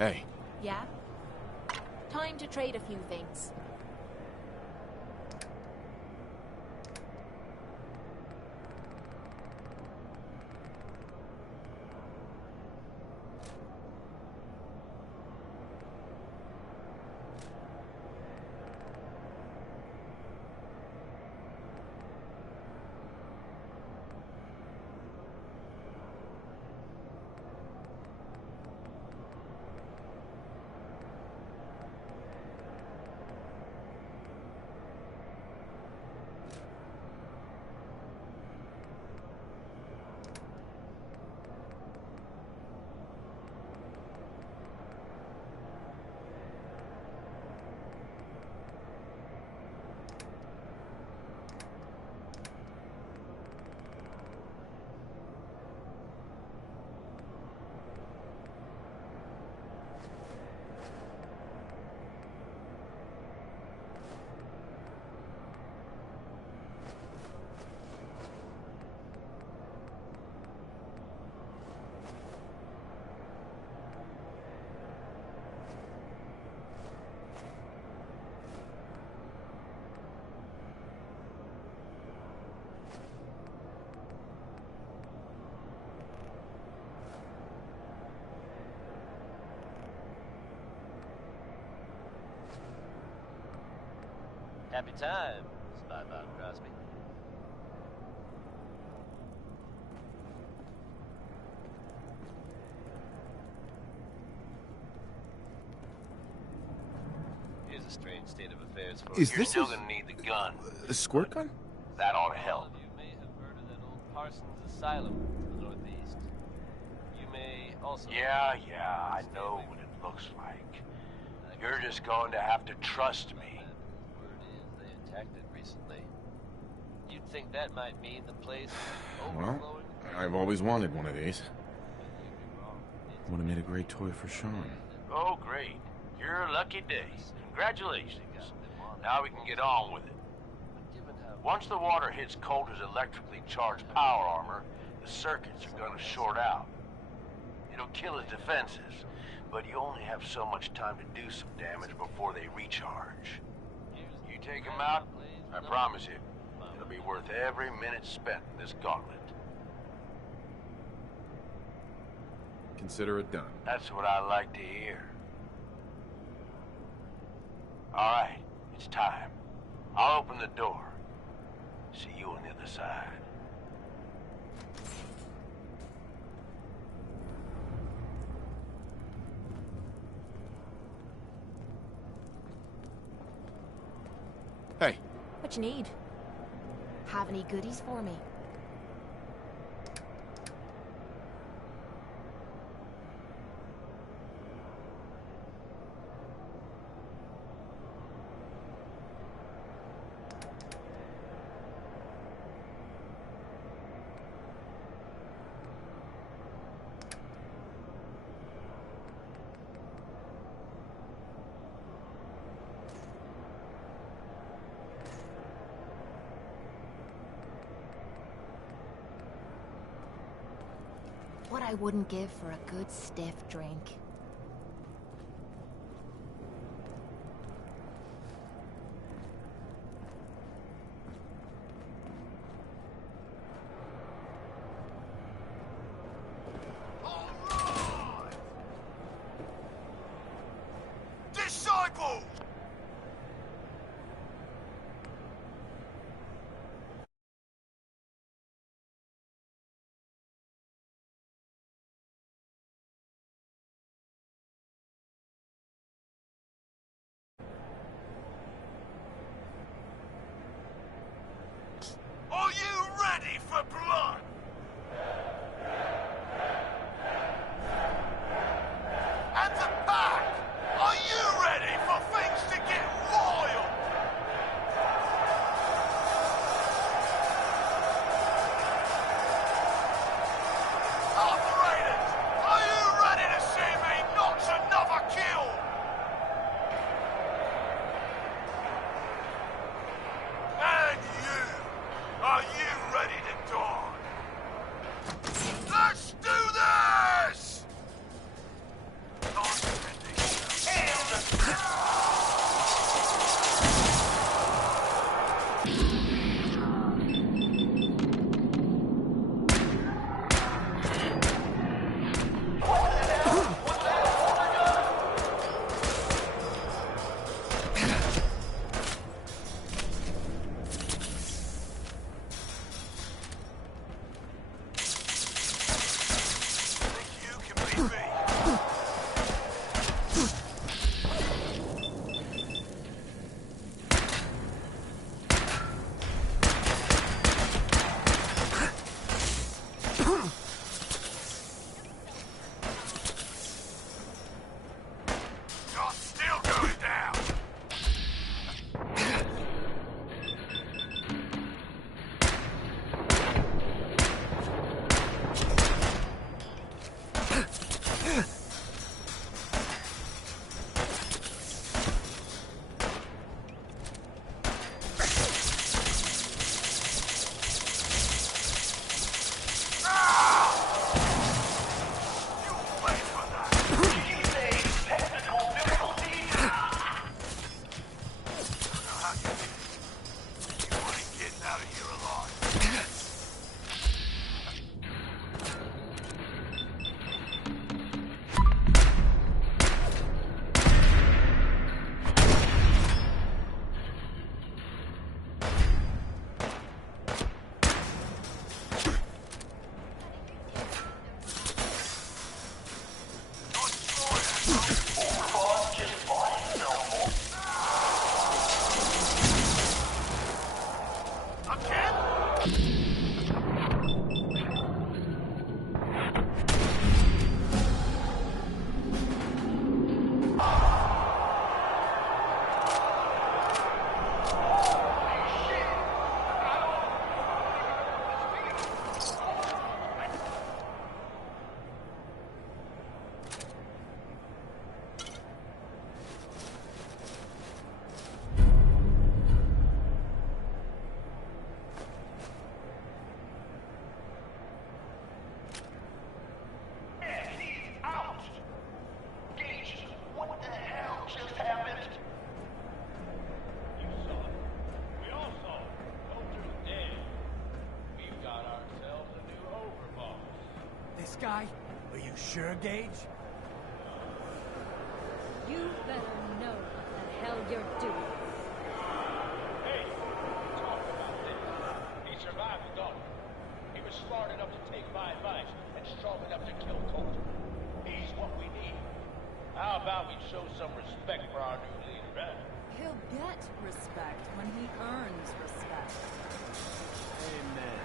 Hey. Yeah? Time to trade a few things. Happy time, Spy Bob Crosby. Here's a strange state of affairs for you. Is You're this still gonna need the gun. a squirt gun? That ought to All help. of you may have heard of that old Parsons Asylum in the Northeast. You may also... Yeah, I know what it looks like. You're just going to have to trust me. Word is they attacked it recently. You'd think that might mean the place is Well, overflowing. I've always wanted one of these. You'd be wrong. It's Would have made a great toy for Sean. Oh, great. You're a lucky day. Congratulations. Now we can get on with it. given how Once the water hits Coulter's electrically charged power armor, the circuits are going to short out. It'll kill his defenses, but you only have so much time to do some damage before they recharge. You take him out, I promise you, it'll be worth every minute spent in this gauntlet. Consider it done. That's what I like to hear. All right, it's time. I'll open the door. See you on the other side. Hey. What you need? Have any goodies for me? What I wouldn't give for a good stiff drink. Disciples! Are you ready for blood? At the back, are you ready for things to get royal? Operators, are you ready to see me notch another kill? And you, are you ready to die? guy? Are you sure, Gage? You better know what the hell you're doing. Hey, talk about this. He survived the gauntlet. He was smart enough to take my advice and strong enough to kill Coulter. He's what we need. How about we show some respect for our new leader, huh? He'll get respect when he earns respect. Amen.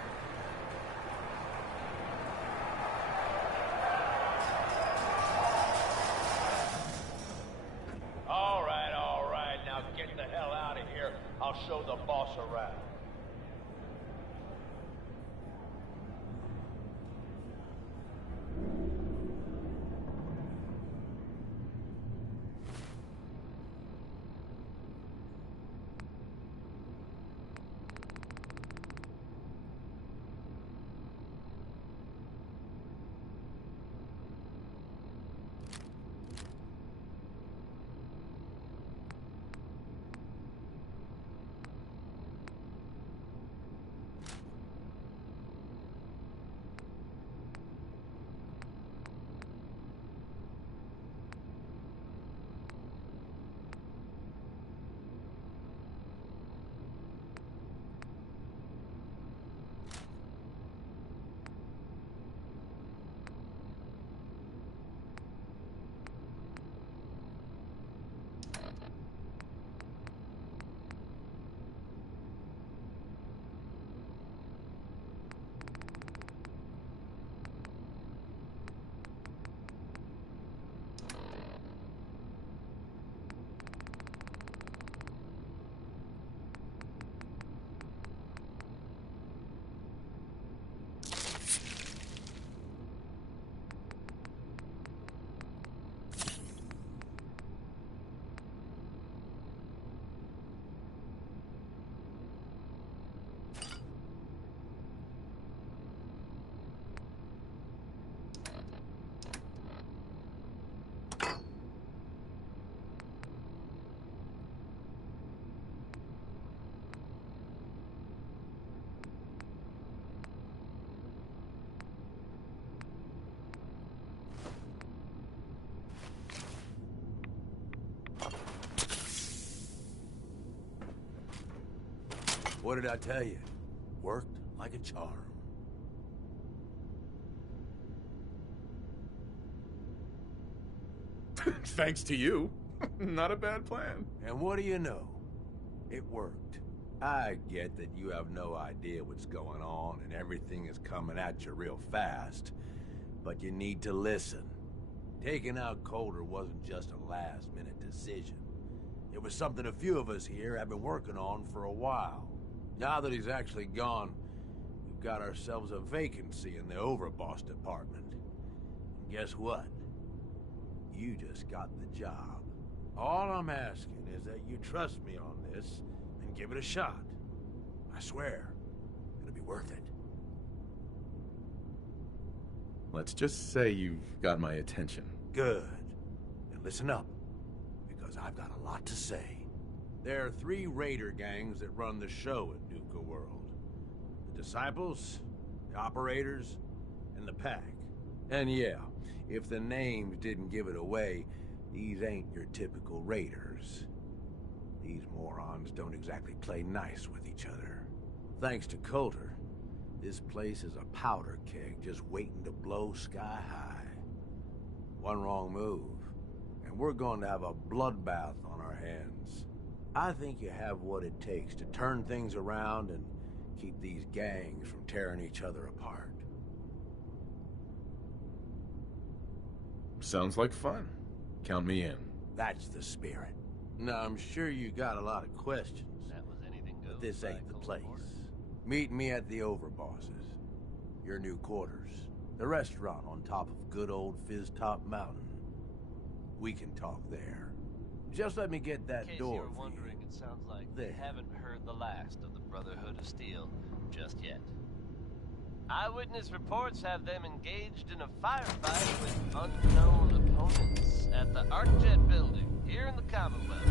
All right. Now get the hell out of here. I'll show the boss around. What did I tell you? Worked like a charm. Thanks to you. Not a bad plan. And what do you know? It worked. I get that you have no idea what's going on and everything is coming at you real fast, but you need to listen. Taking out Coulter wasn't just a last-minute decision. It was something a few of us here have been working on for a while. Now that he's actually gone, we've got ourselves a vacancy in the overboss department. And guess what? You just got the job. All I'm asking is that you trust me on this and give it a shot. I swear, it'll be worth it. Let's just say you've got my attention. Good. And listen up, because I've got a lot to say. There are 3 raider gangs that run the show at Nuka World. The Disciples, the Operators, and the Pack. And yeah, if the names didn't give it away, these ain't your typical raiders. These morons don't exactly play nice with each other. Thanks to Coulter, this place is a powder keg just waiting to blow sky high. One wrong move, and we're going to have a bloodbath on our hands. I think you have what it takes to turn things around and keep these gangs from tearing each other apart. Sounds like fun. Count me in. That's the spirit. Now, I'm sure you got a lot of questions, That was anything goes. but this by ain't the Cold place. War. Meet me at the Overbosses, your new quarters, the restaurant on top of good old Fizztop Mountain. We can talk there. Just let me get In that case door you were for wondering, it sounds like we There. haven't heard the last of the Brotherhood of Steel just yet. Eyewitness reports have them engaged in a firefight with unknown opponents at the ArcJet building here in the Commonwealth.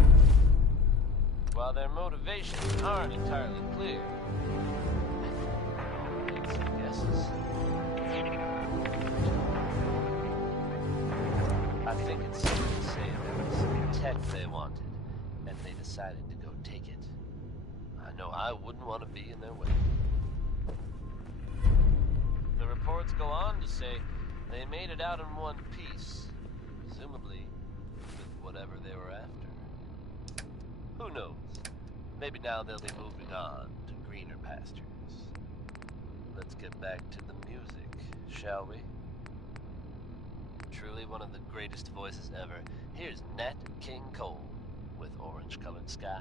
While their motivations aren't entirely clear, make some guesses. I think it's safe to say there was some tech they wanted, and they decided to go take it. I know I wouldn't want to be in their way. The reports go on to say they made it out in one piece, presumably with whatever they were after. Who knows? Maybe now they'll be moving on to greener pastures. Let's get back to the music, shall we? Truly one of the greatest voices ever. Here's Nat King Cole with Orange-Colored Sky.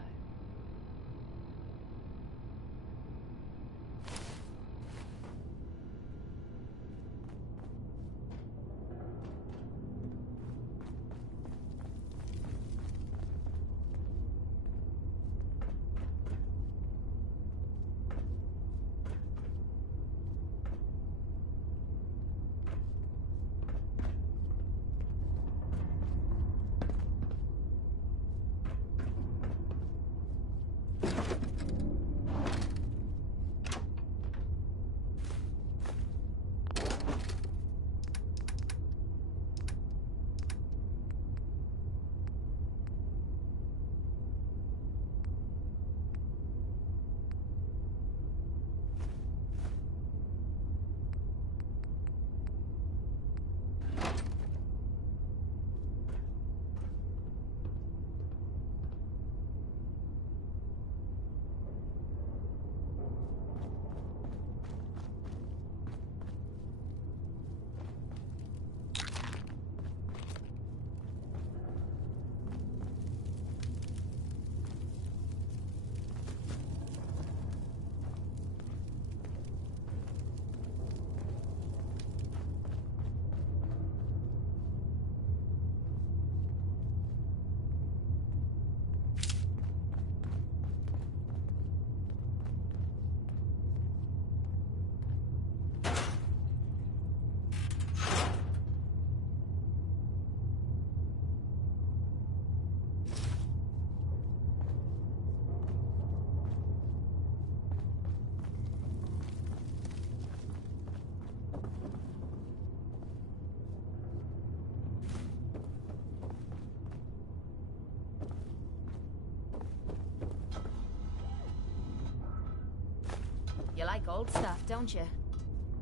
You like old stuff, don't you?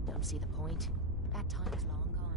Don't see the point. That time's long gone.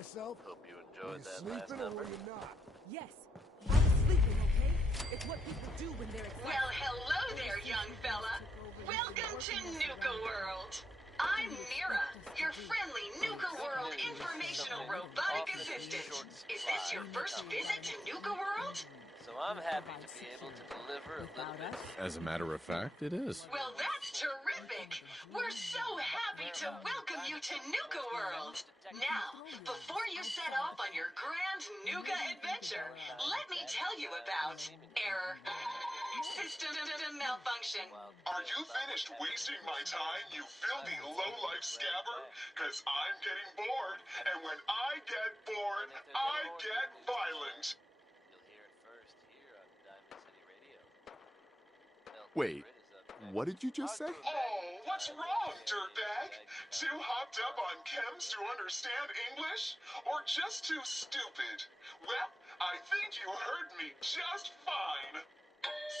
myself? Hope you Are enjoyed you that last sleeping or number. were you not? Yes, I was sleeping, okay? It's what people do when they're excited. Well, hello there, young fella. Welcome to Nuka World. I'm Mira, your friendly Nuka World informational robotic assistant. Is this your first visit to Nuka World? So I'm happy to be able to deliver a little bit. As a matter of fact, it is. Well, that's terrific. We're so happy to welcome you to Nuka World. Now, before you set off on your grand Nuka adventure, let me tell you about error. System malfunction. Are you finished wasting my time, you filthy low-life scabber? Because I'm getting bored, and when I get bored, I get violent. You'll hear it first here on Diamond City Radio. Wait, what did you just say? Oh, what's wrong, dirtbag? Too hopped up on chems to understand English? Or just too stupid? Well, I think you heard me just fine.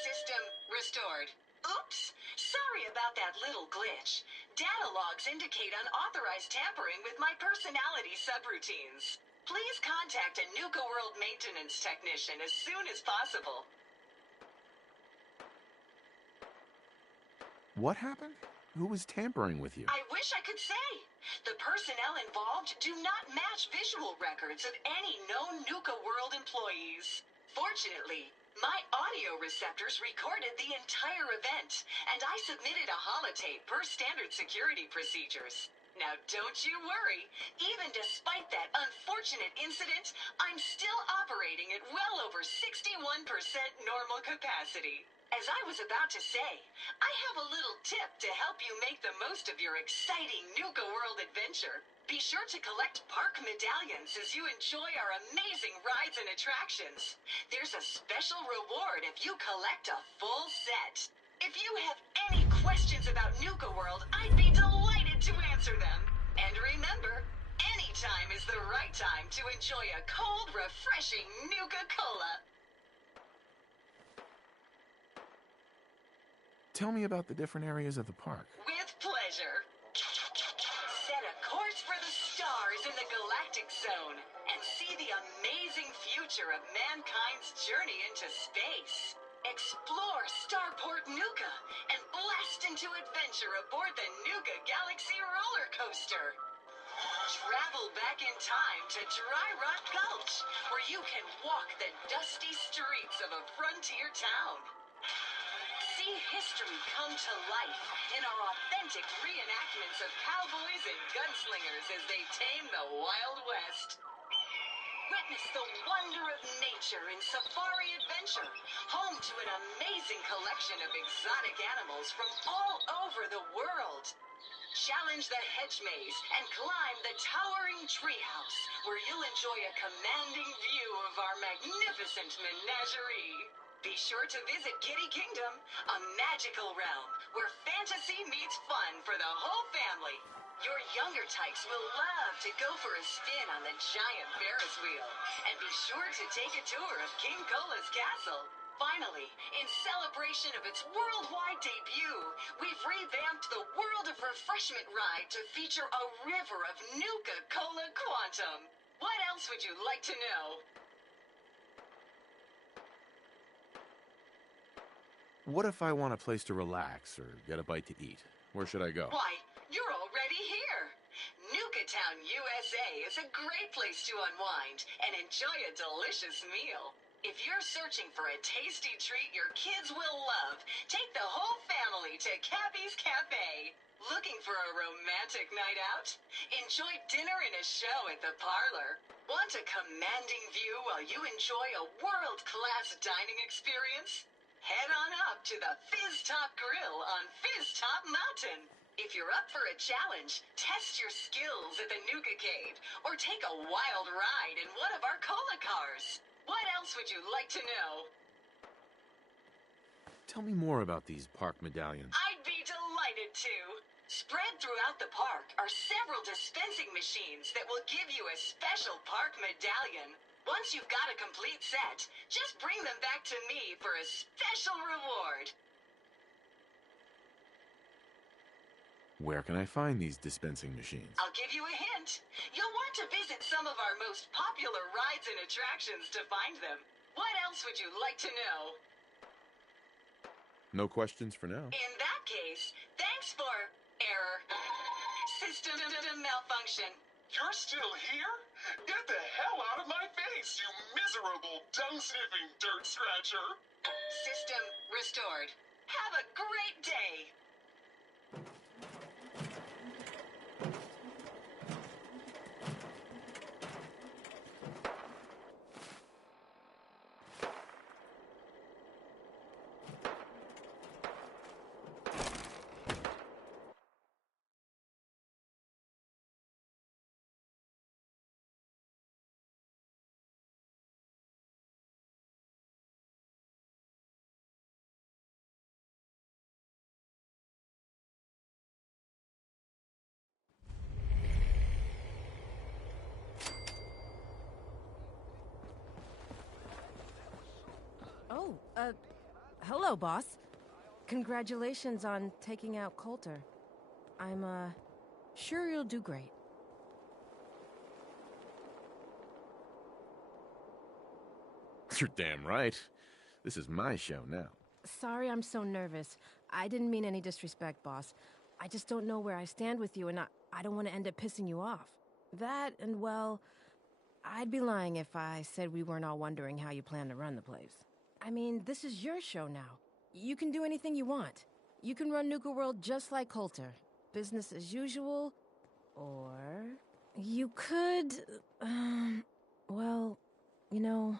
System restored. Oops! Sorry about that little glitch. Data logs indicate unauthorized tampering with my personality subroutines. Please contact a Nuka World maintenance technician as soon as possible. What happened? Who was tampering with you? I wish I could say. The personnel involved do not match visual records of any known Nuka World employees. Fortunately, my audio receptors recorded the entire event, and I submitted a holotape per standard security procedures. Now don't you worry, even despite that unfortunate incident, I'm still operating at well over 61% normal capacity. As I was about to say, I have a little tip to help you make the most of your exciting Nuka World adventure. Be sure to collect park medallions as you enjoy our amazing rides and attractions. There's a special reward if you collect a full set. If you have any questions about Nuka World, I'd be delighted to answer them. And remember, any time is the right time to enjoy a cold, refreshing Nuka Cola. Tell me about the different areas of the park. With pleasure. Set a course for the stars in the galactic zone and see the amazing future of mankind's journey into space. Explore Starport Nuka and blast into adventure aboard the Nuka Galaxy roller coaster. Travel back in time to Dry Rock Gulch, where you can walk the dusty streets of a frontier town. See history come to life in our authentic reenactments of cowboys and gunslingers as they tame the Wild West. Witness the wonder of nature in Safari Adventure, home to an amazing collection of exotic animals from all over the world. Challenge the hedge maze and climb the towering treehouse, where you'll enjoy a commanding view of our magnificent menagerie. Be sure to visit Kitty Kingdom, a magical realm where fantasy meets fun for the whole family. Your younger tykes will love to go for a spin on the giant Ferris wheel. And be sure to take a tour of King Cola's castle. Finally, in celebration of its worldwide debut, we've revamped the World of Refreshment ride to feature a river of Nuka Cola Quantum. What else would you like to know? What if I want a place to relax or get a bite to eat? Where should I go? Why, you're already here. Nuka Town, USA is a great place to unwind and enjoy a delicious meal. If you're searching for a tasty treat your kids will love, take the whole family to Cappy's Cafe. Looking for a romantic night out? Enjoy dinner and a show at the parlor. Want a commanding view while you enjoy a world-class dining experience? Head on up to the Fizz Top Grill on Fizz Top Mountain. If you're up for a challenge, test your skills at the Nuka Cave or take a wild ride in one of our cola cars. What else would you like to know? Tell me more about these park medallions. I'd be delighted to. Spread throughout the park are several dispensing machines that will give you a special park medallion. Once you've got a complete set, just bring them back to me for a special reward. Where can I find these dispensing machines? I'll give you a hint. You'll want to visit some of our most popular rides and attractions to find them. What else would you like to know? No questions for now. In that case, thanks for error. System malfunction. You're still here? Get the hell out of my face, you miserable, dung-sniffing dirt scratcher! System restored. Have a great day. Oh, hello, boss. Congratulations on taking out Coulter. I'm, sure you'll do great. You're damn right. This is my show now. Sorry I'm so nervous. I didn't mean any disrespect, boss. I just don't know where I stand with you, and I don't want to end up pissing you off. That, and well, I'd be lying if I said we weren't all wondering how you plan to run the place. I mean, this is your show now. You can do anything you want. You can run Nuka World just like Coulter. Business as usual, or you could, well, you know,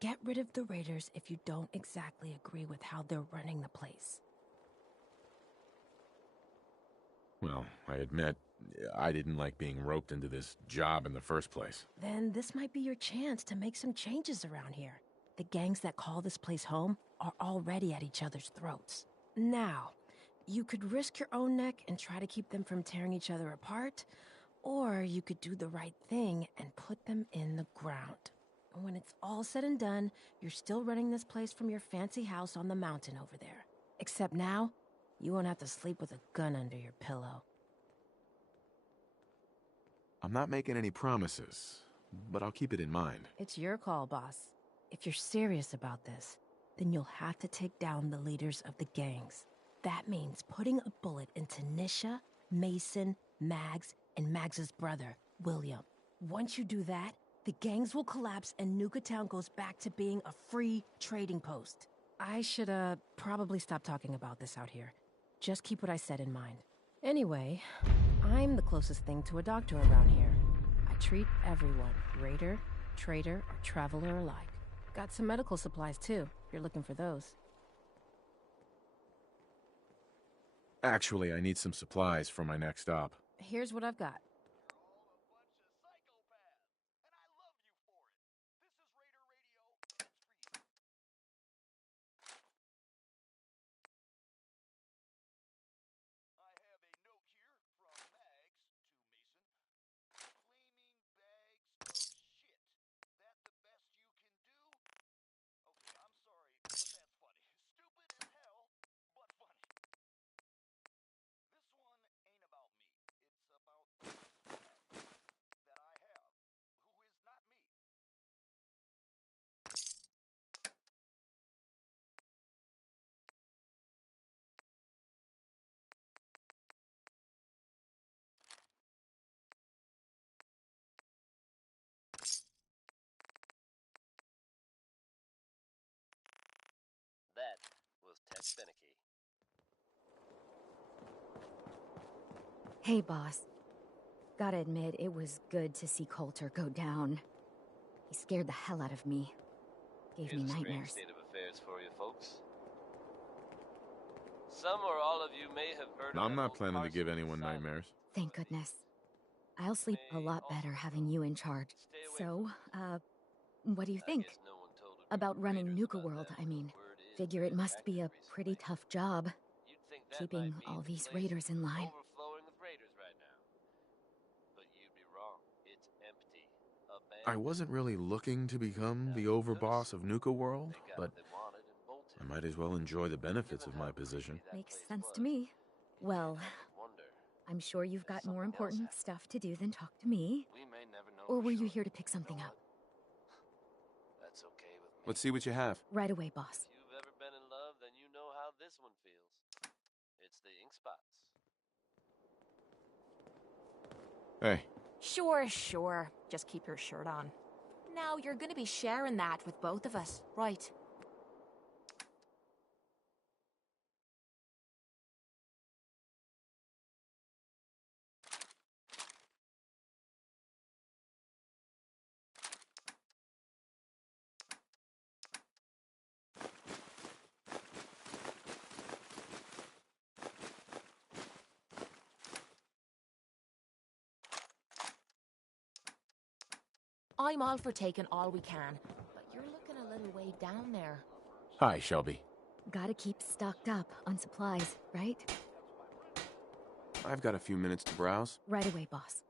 get rid of the Raiders if you don't exactly agree with how they're running the place. Well, I admit, I didn't like being roped into this job in the first place. Then this might be your chance to make some changes around here. The gangs that call this place home are already at each other's throats. Now, you could risk your own neck and try to keep them from tearing each other apart, or you could do the right thing and put them in the ground. When it's all said and done, you're still running this place from your fancy house on the mountain over there. Except now, you won't have to sleep with a gun under your pillow. I'm not making any promises, but I'll keep it in mind. It's your call, boss. If you're serious about this, then you'll have to take down the leaders of the gangs. That means putting a bullet into Nisha, Mason, Mags, and Mags's brother, William. Once you do that, the gangs will collapse and Nuka Town goes back to being a free trading post. I should, probably stop talking about this out here. Just keep what I said in mind. Anyway, I'm the closest thing to a doctor around here. I treat everyone, raider, trader, or traveler alike. Got some medical supplies, too, if you're looking for those. Actually, I need some supplies for my next stop. Here's what I've got. That was Ted Finicky. Hey, boss. Gotta admit, it was good to see Coulter go down. He scared the hell out of me. Gave me Here's a strange nightmares. state of affairs for you folks. Some or all of you may have heard of I'm that not old planning to give Carson anyone asylum. nightmares. Thank goodness. I'll sleep a lot better having you in charge. So, what do you think? No one told her About running Raiders Nuka about World, that. I mean. Word is Figure it the must be a factories pretty recently. tough job, You'd think that keeping might mean all the these place raiders in line. overflowing with raiders right now. But you'd be wrong. It's empty. I wasn't really looking to become the overboss of Nuka World, but I might as well enjoy the benefits of my position. Makes sense to me. Well, Wonder. I'm sure you've got more Something else important stuff to do than talk to me. We may never know. Or for were you sure. here to pick something You know up? what? That's okay with me. Let's see what you have. Right away, boss. If you've ever been in love, then you know how this one feels. It's the ink spots. Hey, Sure. Just keep your shirt on. Now, you're gonna be sharing that with both of us, right? I'm all for taking all we can, but you're looking a little way down there. Hi, Shelby. Gotta keep stocked up on supplies, right? I've got a few minutes to browse. Right away, boss.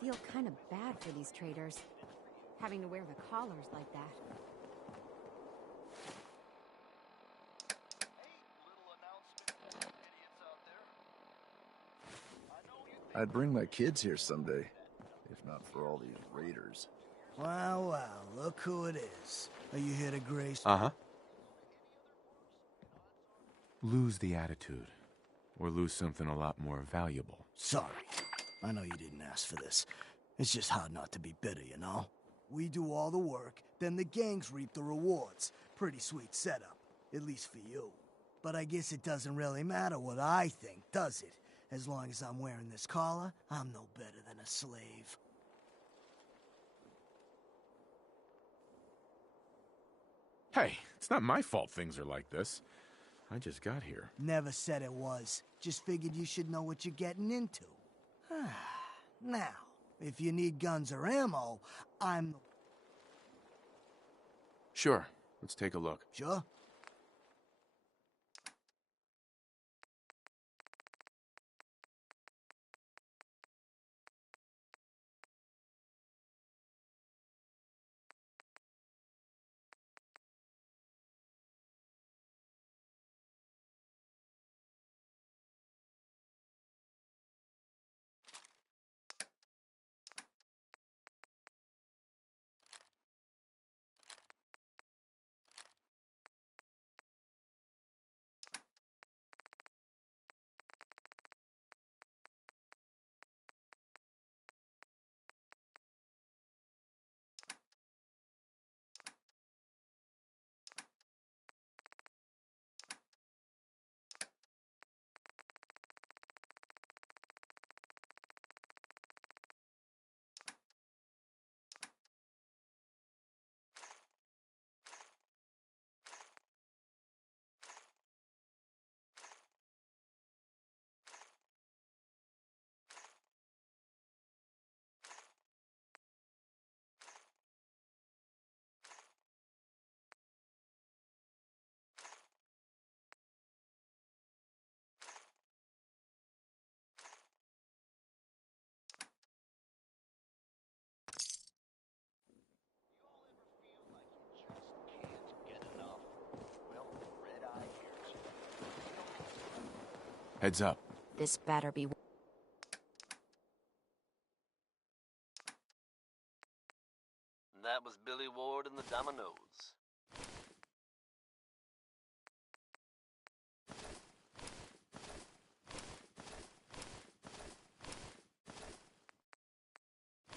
feel kind of bad for these traders, having to wear the collars like that. I'd bring my kids here someday, if not for all these raiders. Wow, wow, look who it is. Are you here to grace? Uh-huh. Lose the attitude. Or lose something a lot more valuable. Sorry. I know you didn't ask for this. It's just hard not to be bitter, you know? We do all the work, then the gangs reap the rewards. Pretty sweet setup, at least for you. But I guess it doesn't really matter what I think, does it? As long as I'm wearing this collar, I'm no better than a slave. Hey, it's not my fault things are like this. I just got here. Never said it was. Just figured you should know what you're getting into. Now, if you need guns or ammo, I'm... Sure. Let's take a look. Sure? Heads up. This better be... That was Billy Ward and the Dominoes.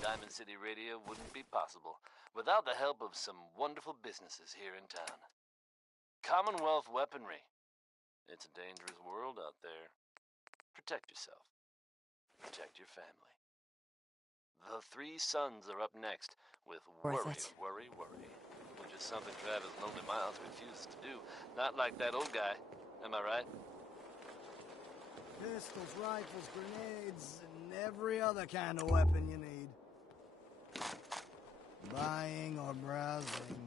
Diamond City Radio wouldn't be possible without the help of some wonderful businesses here in town. Commonwealth Weaponry. It's a dangerous world out there. Protect yourself. Protect your family. The Three Sons are up next with Worth Worry, it. Worry, Worry. Which is something Travis Lonely Miles refuses to do. Not like that old guy. Am I right? Pistols, rifles, grenades, and every other kind of weapon you need. Buying or browsing.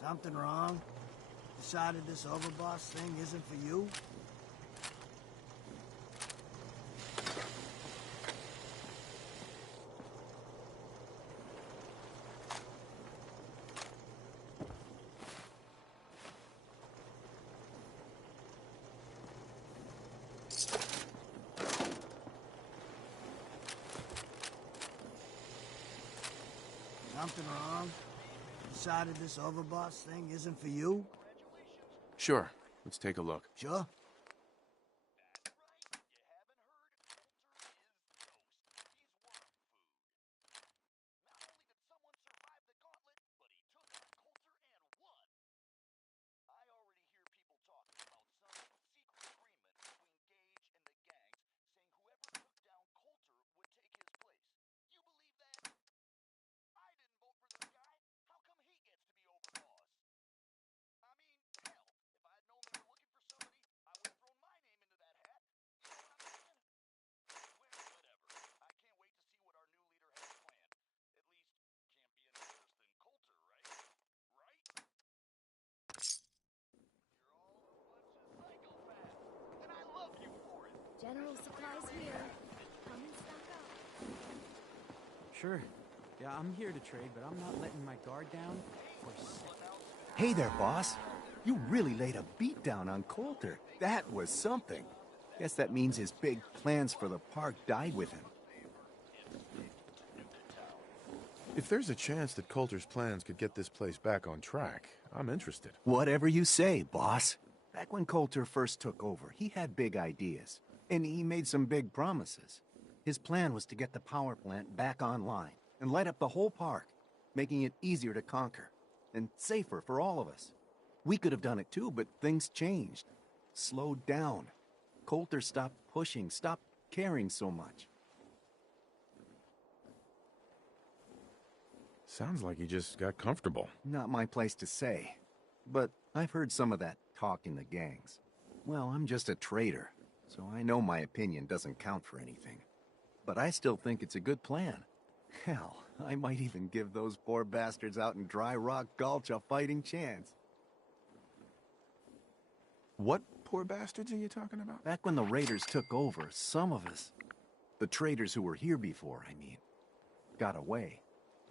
Something wrong? Decided this overboss thing isn't for you? Something wrong? Decided this overboss thing isn't for you? Sure. Let's take a look. Sure? General supplies here. Come and stock up. Sure. Yeah, I'm here to trade, but I'm not letting my guard down for Hey there, boss. You really laid a beat down on Coulter. That was something. Guess that means his big plans for the park died with him. If there's a chance that Coulter's plans could get this place back on track, I'm interested. Whatever you say, boss. Back when Coulter first took over, he had big ideas. And he made some big promises. His plan was to get the power plant back online and light up the whole park, making it easier to conquer and safer for all of us. We could have done it too, but things changed. Slowed down. Coulter stopped pushing, stopped caring so much. Sounds like he just got comfortable. Not my place to say. But I've heard some of that talk in the gangs. Well, I'm just a trader, so I know my opinion doesn't count for anything. But I still think it's a good plan. Hell, I might even give those poor bastards out in Dry Rock Gulch a fighting chance. What poor bastards are you talking about? Back when the raiders took over, some of us, the traders who were here before, I mean, got away.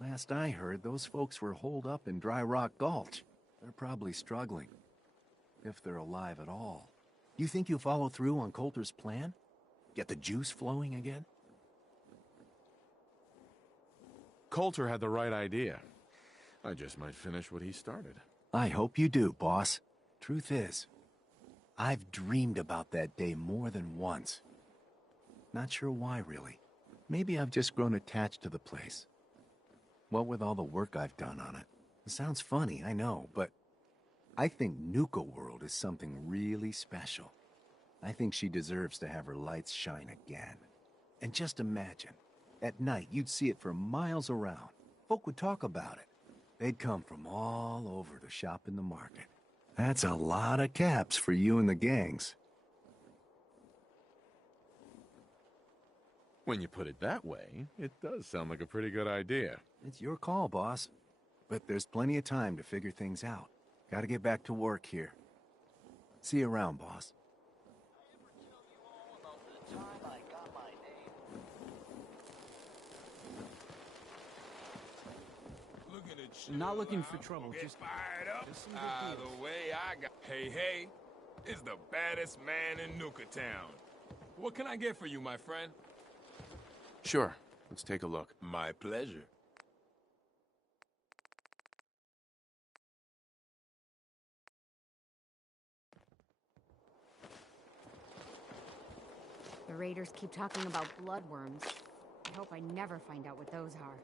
Last I heard, those folks were holed up in Dry Rock Gulch. They're probably struggling. If they're alive at all. You think you'll follow through on Coulter's plan? Get the juice flowing again? Coulter had the right idea. I just might finish what he started. I hope you do, boss. Truth is, I've dreamed about that day more than once. Not sure why, really. Maybe I've just grown attached to the place. What with all the work I've done on it. It sounds funny, I know, but I think Nuka World is something really special. I think she deserves to have her lights shine again. And just imagine, at night you'd see it for miles around. Folk would talk about it. They'd come from all over to shop in the market. That's a lot of caps for you and the gangs. When you put it that way, it does sound like a pretty good idea. It's your call, boss. But there's plenty of time to figure things out. Gotta get back to work here. See you around, boss. Not looking for trouble, Get just fired up. some good deals. The way I got. Hey, it's the baddest man in Nuka Town. What can I get for you, my friend? Sure. Let's take a look. My pleasure. The raiders keep talking about bloodworms. I hope I never find out what those are.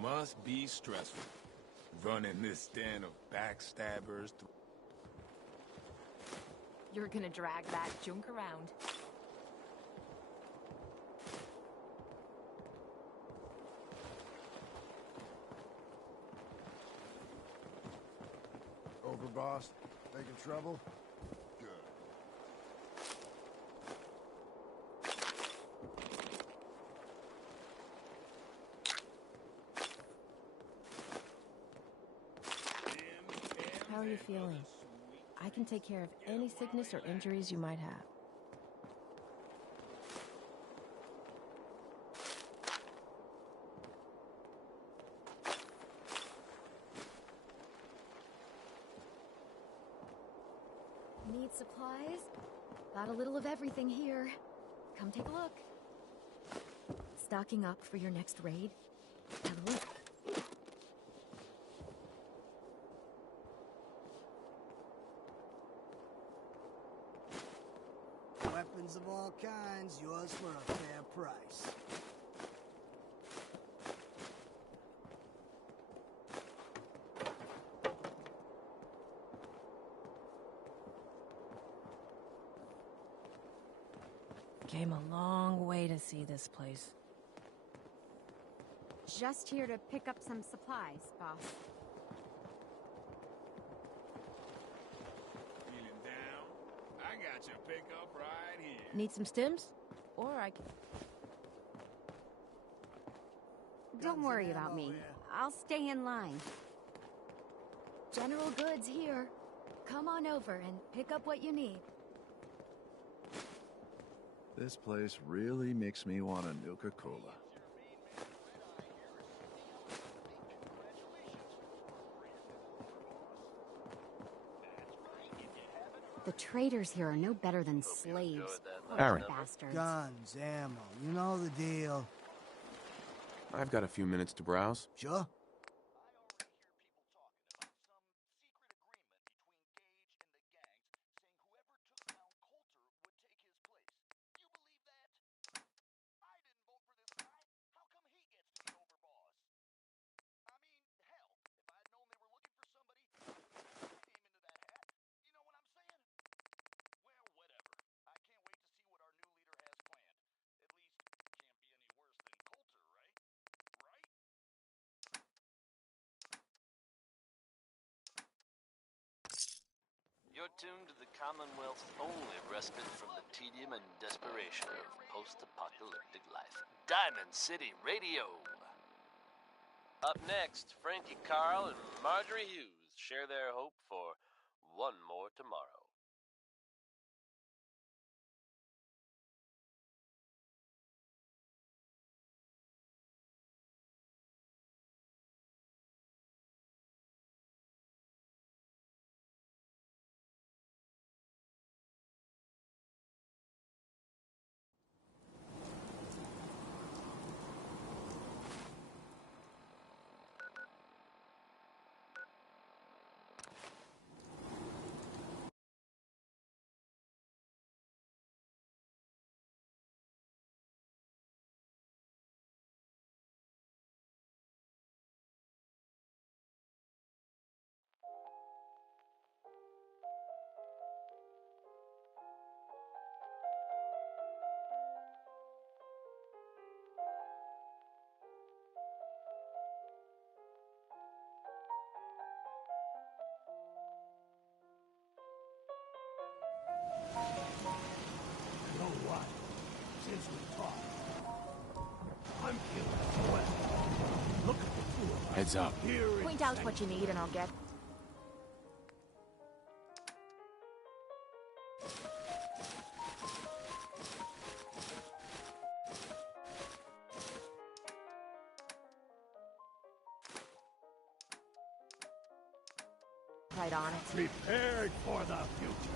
Must be stressful. Running this den of backstabbers. You're gonna drag that junk around. Over, boss. Making trouble? Good. How are you feeling? I can take care of any sickness or injuries you might have. Need supplies? Got a little of everything here. Come take a look. Stocking up for your next raid? Have a look. Weapons of all kinds, yours for a fair price. Came a long way to see this place. Just here to pick up some supplies, boss. Feeling down? I got your pickup right here. Need some stims? Or I can... Don't worry about me. I'll stay in line. General goods here. Come on over and pick up what you need. This place really makes me want a Nuka-Cola. The traders here are no better than slaves. Aaron. Bastards. Guns, ammo, you know the deal. I've got a few minutes to browse. Sure. You're tuned to the Commonwealth's only respite from the tedium and desperation of post-apocalyptic life. Diamond City Radio. Up next, Frankie Carl and Marjorie Hughes share their hope for one more tomorrow. You know what? Since we talked, I'm feeling well. Look at the two of us. Heads up. Here in Point out what you need and I'll get... Right on it. Prepared for the future.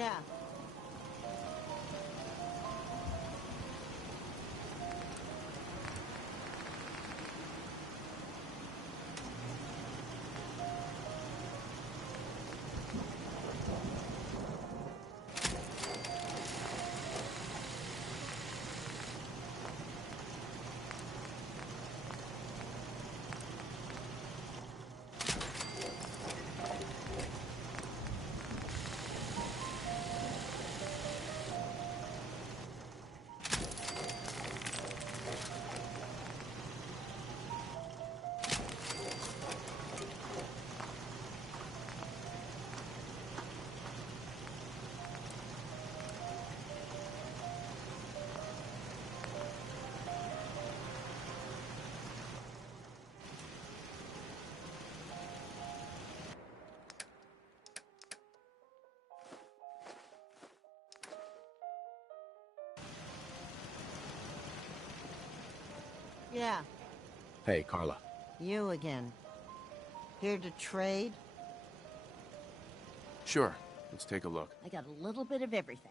Yeah. Yeah, Hey, Carla. you again. Here to trade? Sure. Let's take a look. I got a little bit of everything.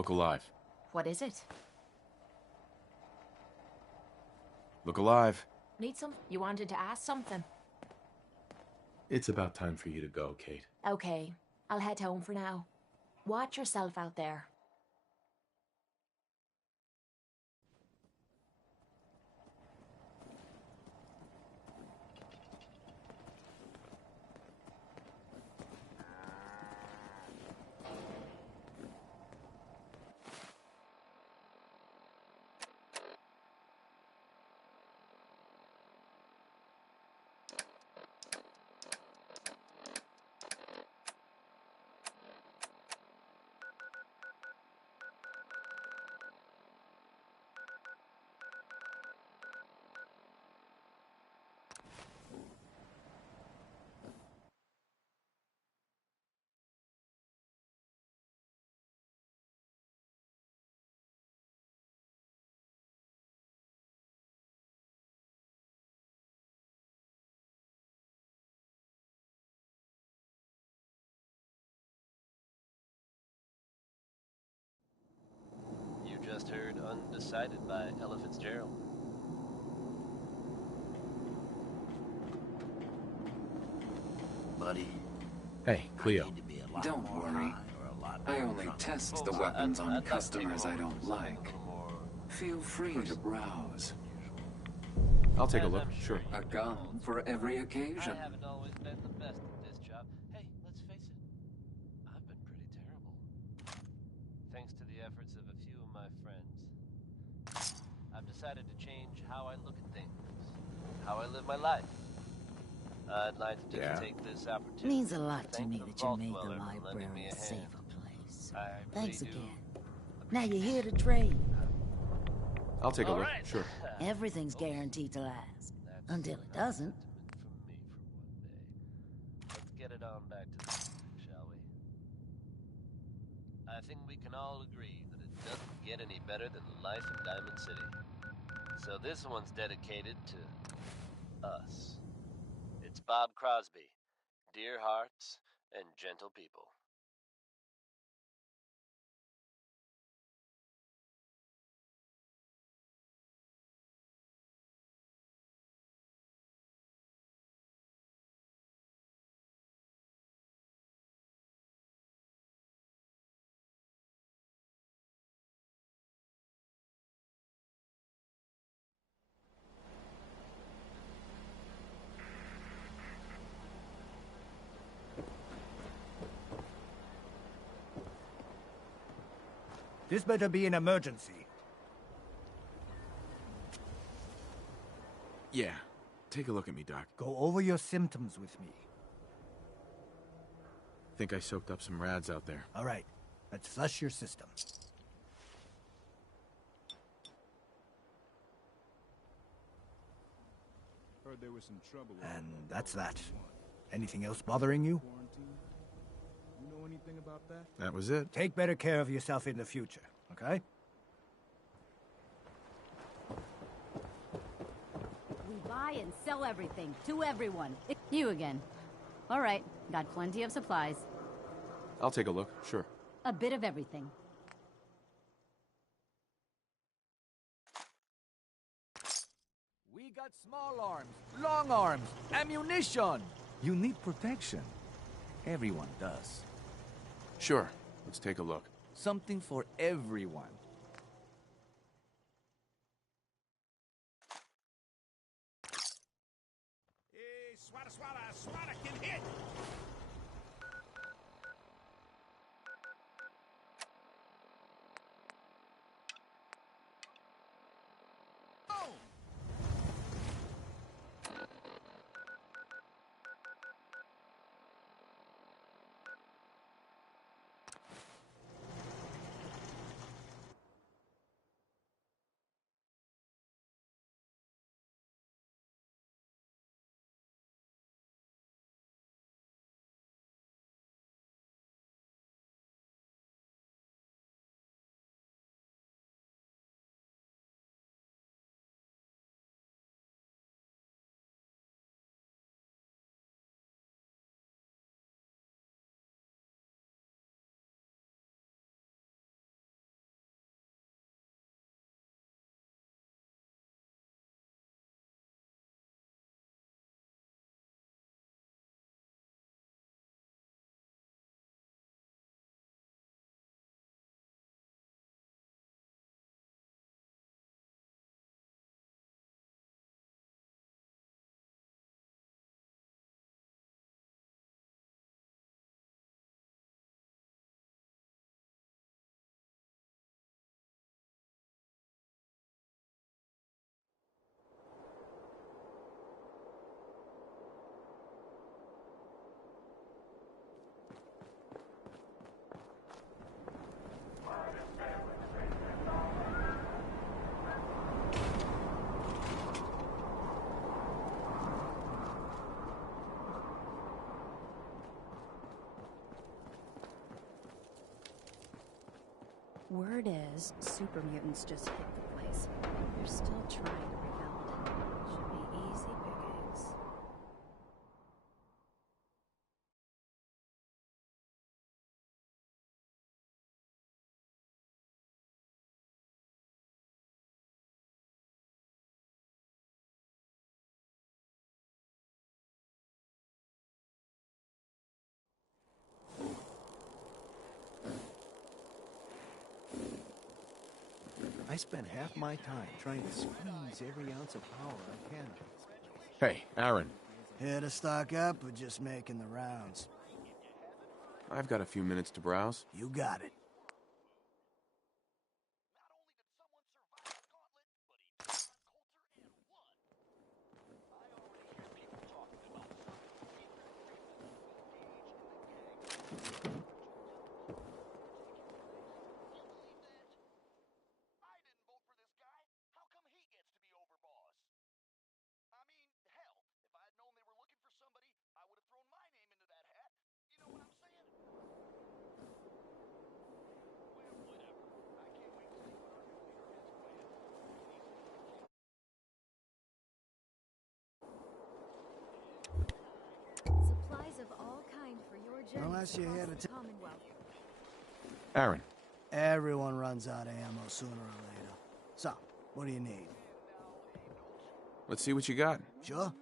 Look alive. What is it? Look alive. Need some? You wanted to ask something? It's about time for you to go, Kate. Okay, I'll head home for now. Watch yourself out there. undecided by Ella Fitzgerald. Buddy. Hey, Cleo. Don't worry. I only test the weapons on customers I don't like. Feel free to browse. I'll take a look, sure. A gun for every occasion. I haven't always been the best at this job. Hey, let's face it, I've been pretty terrible. Thanks to the efforts of a few of my friends, I've decided to change how I look at things, how I live my life. I'd like to take this opportunity. Means a lot to thank me the that you vault made the dweller for lending library me a hand. safer place. I Thanks really do. again. Now you're here to trade. I'll take a look, sure. Everything's guaranteed to last. Until it doesn't. Let's get it on back to the music, shall we? I think we can all agree that it doesn't get any better than life in Diamond City. So this one's dedicated to us. It's Bob Crosby, dear hearts and gentle people. This better be an emergency. Yeah. Take a look at me, Doc. Go over your symptoms with me. Think I soaked up some rads out there. All right. Let's flush your system. Heard there was some trouble. And that's that. Anything else bothering you? You know anything about that? That was it. Take better care of yourself in the future, okay? We buy and sell everything to everyone. You again. All right, got plenty of supplies. I'll take a look, sure. A bit of everything. We got small arms, long arms, ammunition. You need protection. Everyone does. Sure, let's take a look. Something for everyone. Hey, swata, swata, swata can hit! Word is, super mutants just hit the place. They're still trying to rebuild. Should be easy pickings. I spent half my time trying to squeeze every ounce of power I can. Hey, Aaron. Here to stock up or just making the rounds? I've got a few minutes to browse. You got it. Supplies of all kind for your journey Unless you're here across to the Commonwealth. Aaron. Everyone runs out of ammo sooner or later. So, what do you need? Let's see what you got. Sure.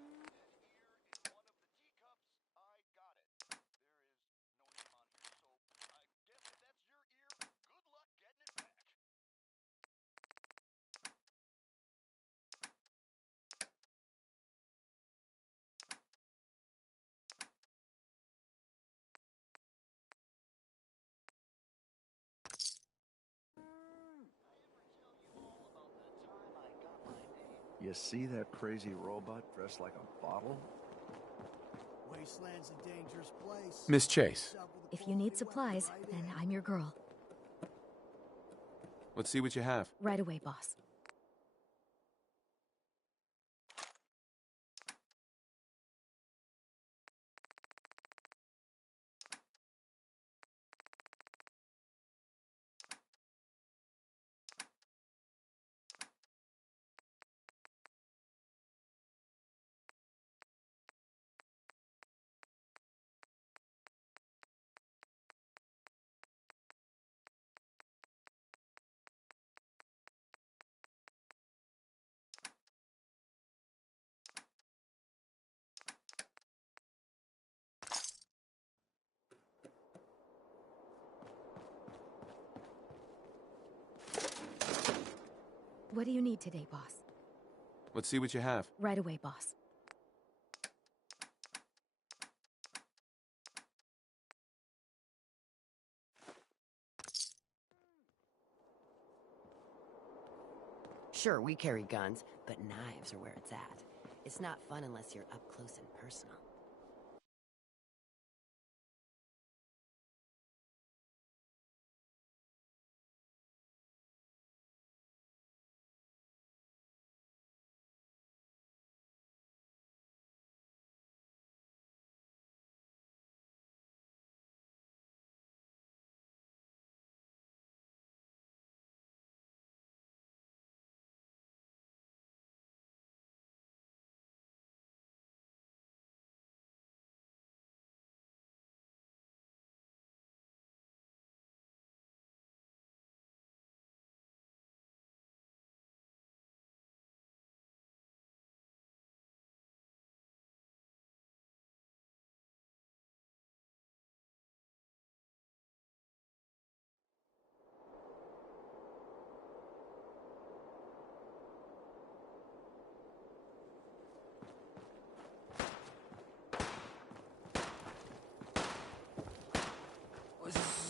You see that crazy robot dressed like a bottle? Wasteland's a dangerous place. Miss Chase. If you need supplies, then I'm your girl. Let's see what you have. Right away, boss. What do you need today, boss? Let's see what you have. Right away, boss. Sure, we carry guns, but knives are where it's at. It's not fun unless you're up close and personal.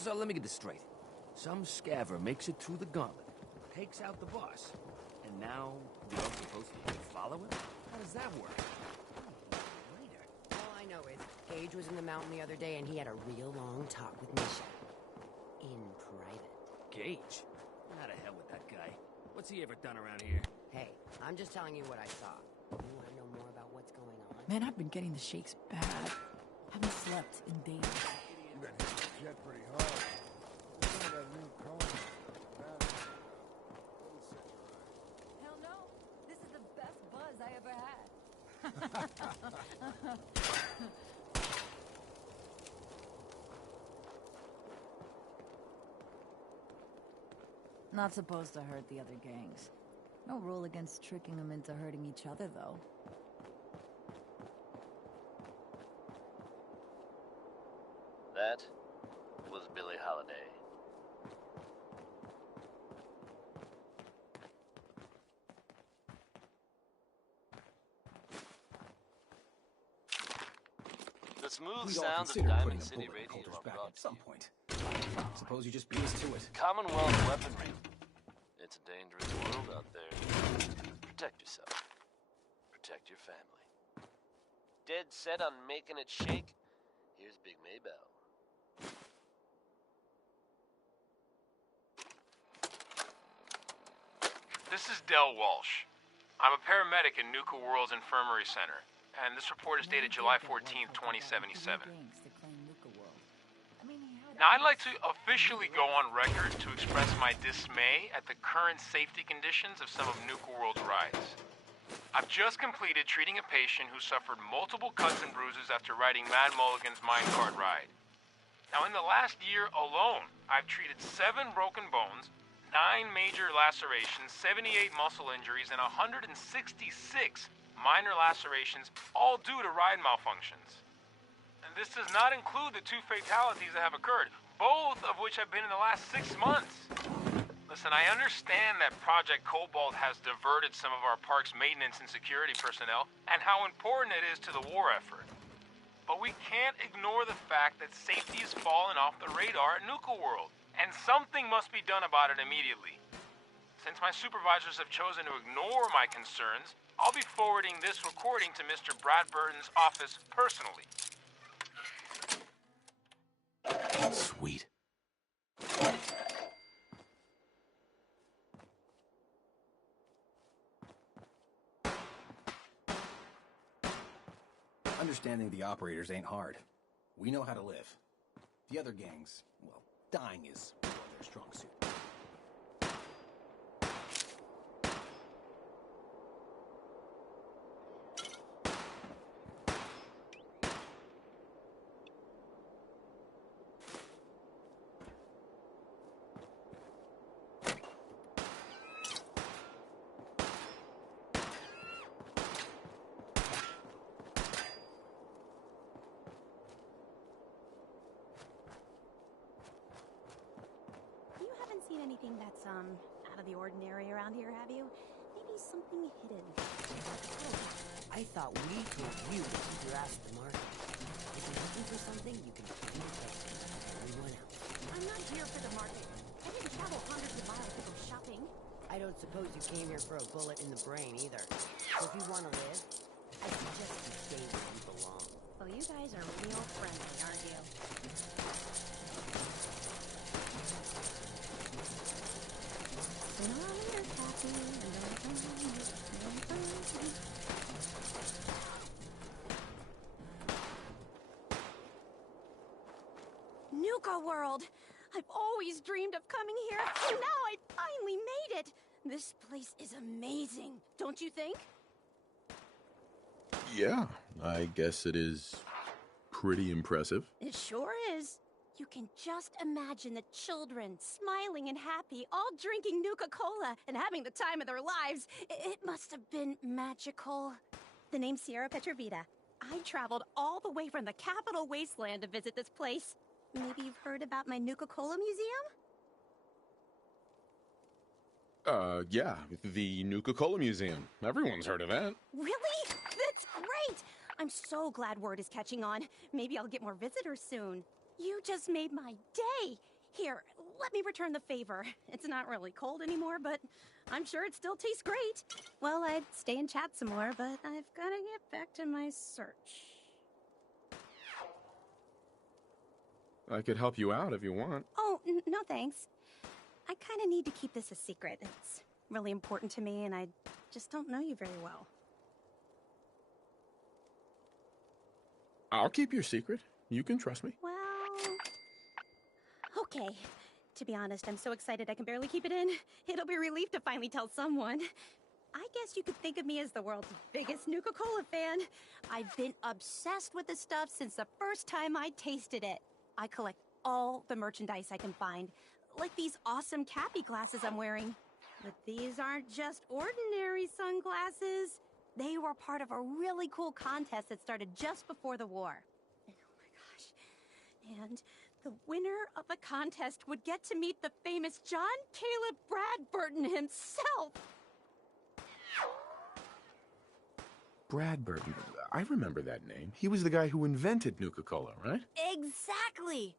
So let me get this straight. Some scaver makes it through the gauntlet, takes out the boss, and now you're supposed to follow him? How does that work? All I know is, Gage was in the mountain the other day and he had a real long talk with Nisha. In private. Gage? How the hell with that guy? What's he ever done around here? Hey, I'm just telling you what I saw. You want to know more about what's going on? Man, I've been getting the shakes bad. Haven't slept in days. You got hit the jet pretty hard. Some of that new cone. Hell no. This is the best buzz I ever had. Not supposed to hurt the other gangs. No rule against tricking them into hurting each other, though. That was Billie Holiday. smooth We'd all sounds of consider putting Diamond a City bullet in Radio Coulter's are back brought at to some you. point. Suppose you just beat us to it. Commonwealth weaponry. It's a dangerous world out there. Protect yourself. Protect your family. Dead set on making it shake? Here's Big Maybell. This is Del Walsh. I'm a paramedic in Nuka World's Infirmary Center, and this report is dated July 14th, 2077. Now, I'd like to officially go on record to express my dismay at the current safety conditions of some of Nuka World's rides. I've just completed treating a patient who suffered multiple cuts and bruises after riding Mad Mulligan's minecart ride. Now, in the last year alone, I've treated 7 broken bones, 9 major lacerations, 78 muscle injuries, and 166 minor lacerations, all due to ride malfunctions. And this does not include the 2 fatalities that have occurred, both of which have been in the last 6 months. Listen, I understand that Project Cobalt has diverted some of our park's maintenance and security personnel, and how important it is to the war effort. But we can't ignore the fact that safety has fallen off the radar at Nuka World, and something must be done about it immediately. Since my supervisors have chosen to ignore my concerns, I'll be forwarding this recording to Mr. Bradburton's office personally. Sweet. Understanding the operators ain't hard. We know how to live. The other gangs, well, dying is more their strong suit. Seen anything that's, out of the ordinary around here, have you? Maybe something hidden. I thought we told you to keep your ass at the market. If you're looking for something, you can find it there. Everyone else. I'm not here for the market. I didn't travel hundreds of miles to go shopping. I don't suppose you came here for a bullet in the brain, either. So if you want to live, I suggest you stay where you belong. Well, you guys are real friendly, aren't you? Nuka World! I've always dreamed of coming here, and now I finally made it! This place is amazing, don't you think? Yeah, I guess it is pretty impressive. It sure is. You can just imagine the children, smiling and happy, all drinking Nuka-Cola and having the time of their lives. It must have been magical. The name's Sierra Petrovita. I traveled all the way from the capital wasteland to visit this place. Maybe you've heard about my Nuka-Cola museum? Yeah, the Nuka-Cola Museum. Everyone's heard of that. Really? That's great! I'm so glad word is catching on. Maybe I'll get more visitors soon. You just made my day! Here, let me return the favor. It's not really cold anymore, but I'm sure it still tastes great. Well, I'd stay and chat some more, but I've gotta get back to my search. I could help you out if you want. Oh, no thanks. I kinda need to keep this a secret. It's really important to me, and I just don't know you very well. I'll keep your secret. You can trust me. Well... Okay. To be honest, I'm so excited I can barely keep it in. It'll be a relief to finally tell someone. I guess you could think of me as the world's biggest Nuka-Cola fan. I've been obsessed with this stuff since the first time I tasted it. I collect all the merchandise I can find, like these awesome Cappy glasses I'm wearing. But these aren't just ordinary sunglasses. They were part of a really cool contest that started just before the war. And oh my gosh. And the winner of the contest would get to meet the famous John Caleb Bradburton himself. Brad Burton. I remember that name. He was the guy who invented Nuka-Cola, right? Exactly!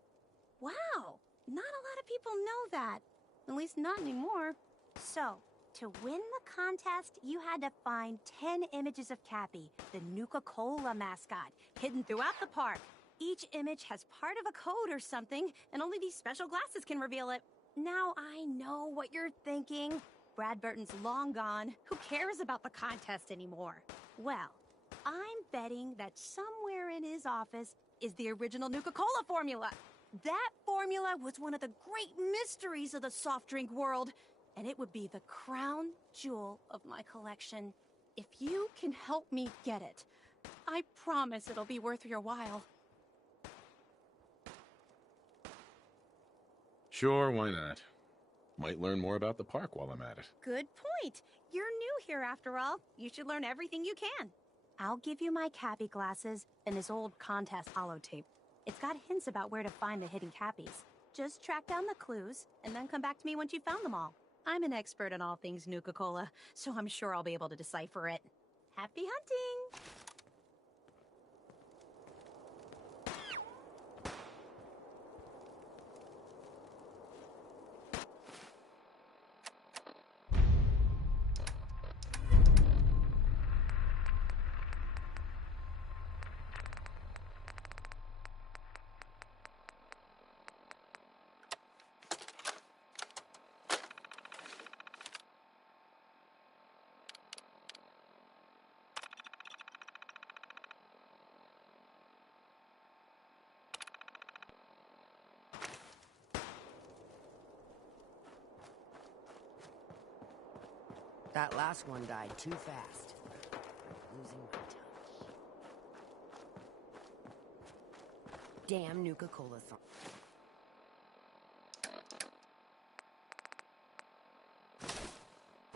Wow, not a lot of people know that. At least not anymore. So, to win the contest, you had to find 10 images of Cappy, the Nuka-Cola mascot, hidden throughout the park. Each image has part of a code or something, and only these special glasses can reveal it. Now I know what you're thinking. Brad Burton's long gone. Who cares about the contest anymore? Well, I'm betting that somewhere in his office is the original Nuka-Cola formula. That formula was one of the great mysteries of the soft drink world, and it would be the crown jewel of my collection. If you can help me get it, I promise it'll be worth your while. Sure, why not? Might learn more about the park while I'm at it. Good point. You're new here after all. You should learn everything you can. I'll give you my Cappy glasses and this old contest holotape. It's got hints about where to find the hidden Cappies. Just track down the clues, and then come back to me once you've found them all. I'm an expert in all things Nuka-Cola, so I'm sure I'll be able to decipher it. Happy hunting! That last one died too fast. Losing my touch. Damn Nuka-Cola song.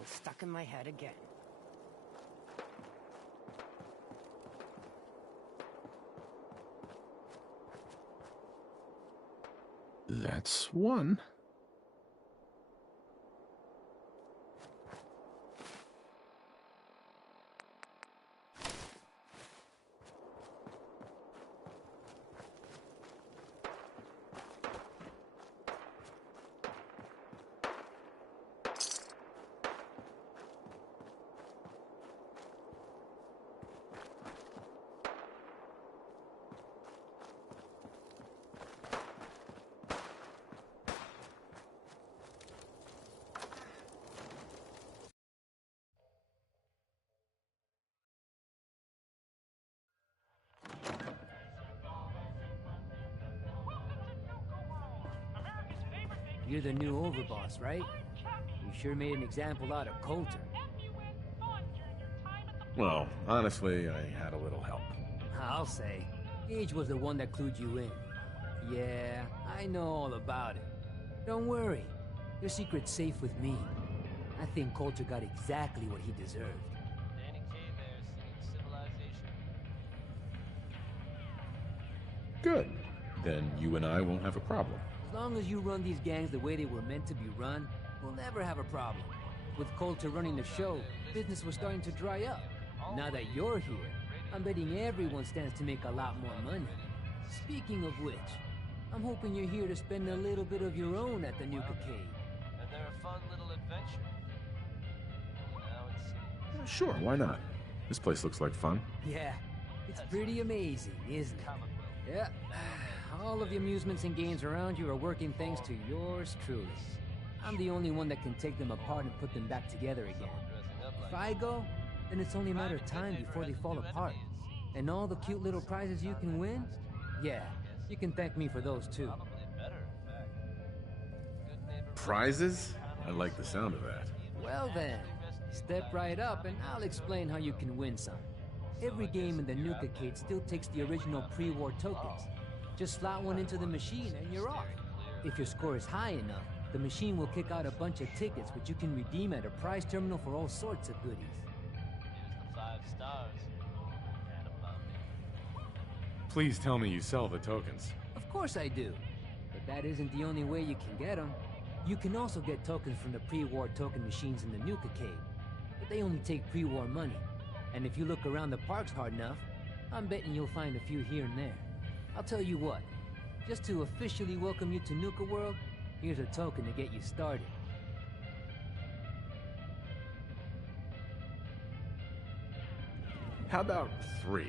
It's stuck in my head again. That's one. You're the new overboss, right? You sure made an example out of Coulter. Well, honestly, I had a little help. I'll say. Gage was the one that clued you in. Yeah, I know all about it. Don't worry. Your secret's safe with me. I think Coulter got exactly what he deserved. Danny Kaye there singing Civilization. Good. Then you and I won't have a problem. As long as you run these gangs the way they were meant to be run, we'll never have a problem. With Coulter running the show, business was starting to dry up. Now that you're here, I'm betting everyone stands to make a lot more money. Speaking of which, I'm hoping you're here to spend a little bit of your own at the Nuka Cave. And they're a fun little adventure. Now it seems. Sure, why not? This place looks like fun. Yeah, it's pretty amazing, isn't it? Yeah. All of the amusements and games around you are working thanks to yours truly. I'm the only one that can take them apart and put them back together again. If I go, then it's only a matter of time before they fall apart. And all the cute little prizes you can win? Yeah, you can thank me for those too. Prizes? I like the sound of that. Well then, step right up and I'll explain how you can win some. Every game in the Nuka Cade still takes the original pre-war tokens. Just slot one into the machine and you're off. If your score is high enough, the machine will kick out a bunch of tickets which you can redeem at a prize terminal for all sorts of goodies. Here's the 5 stars. And a bounty. Please tell me you sell the tokens. Of course I do. But that isn't the only way you can get them. You can also get tokens from the pre-war token machines in the Nuka Cade. But they only take pre-war money. And if you look around the parks hard enough, I'm betting you'll find a few here and there. I'll tell you what, just to officially welcome you to Nuka World, here's a token to get you started. How about 3?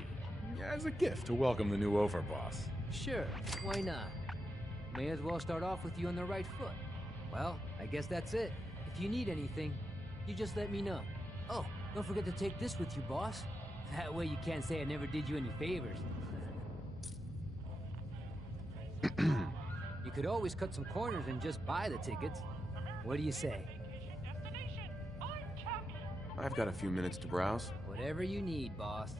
As a gift to welcome the new overboss. Sure, why not? May as well start off with you on the right foot. Well, I guess that's it. If you need anything, you just let me know. Oh, don't forget to take this with you, boss. That way you can't say I never did you any favors. You could always cut some corners and just buy the tickets. What do you say? I've got a few minutes to browse. Whatever you need, boss.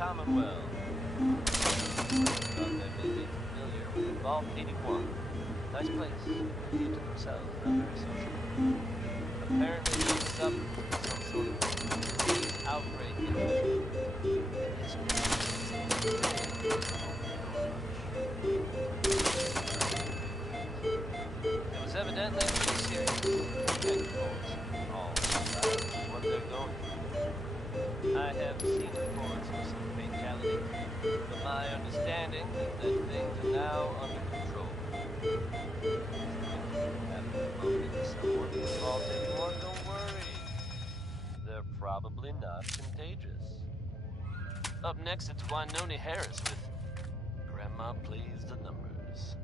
Commonwealth. Thought they may be familiar with Vault 81. Nice place. Keep to themselves, not very social. Apparently they suffered from some sort of disease outbreak in it was evidently pretty serious. All what they're going through. I have seen reports of some fatalities, but my understanding is that things are now under control. Haven't bumped into someone from Vault 81, don't worry. They're probably not contagious. Up next, it's Winoni Harris with Grandma Plays the Numbers.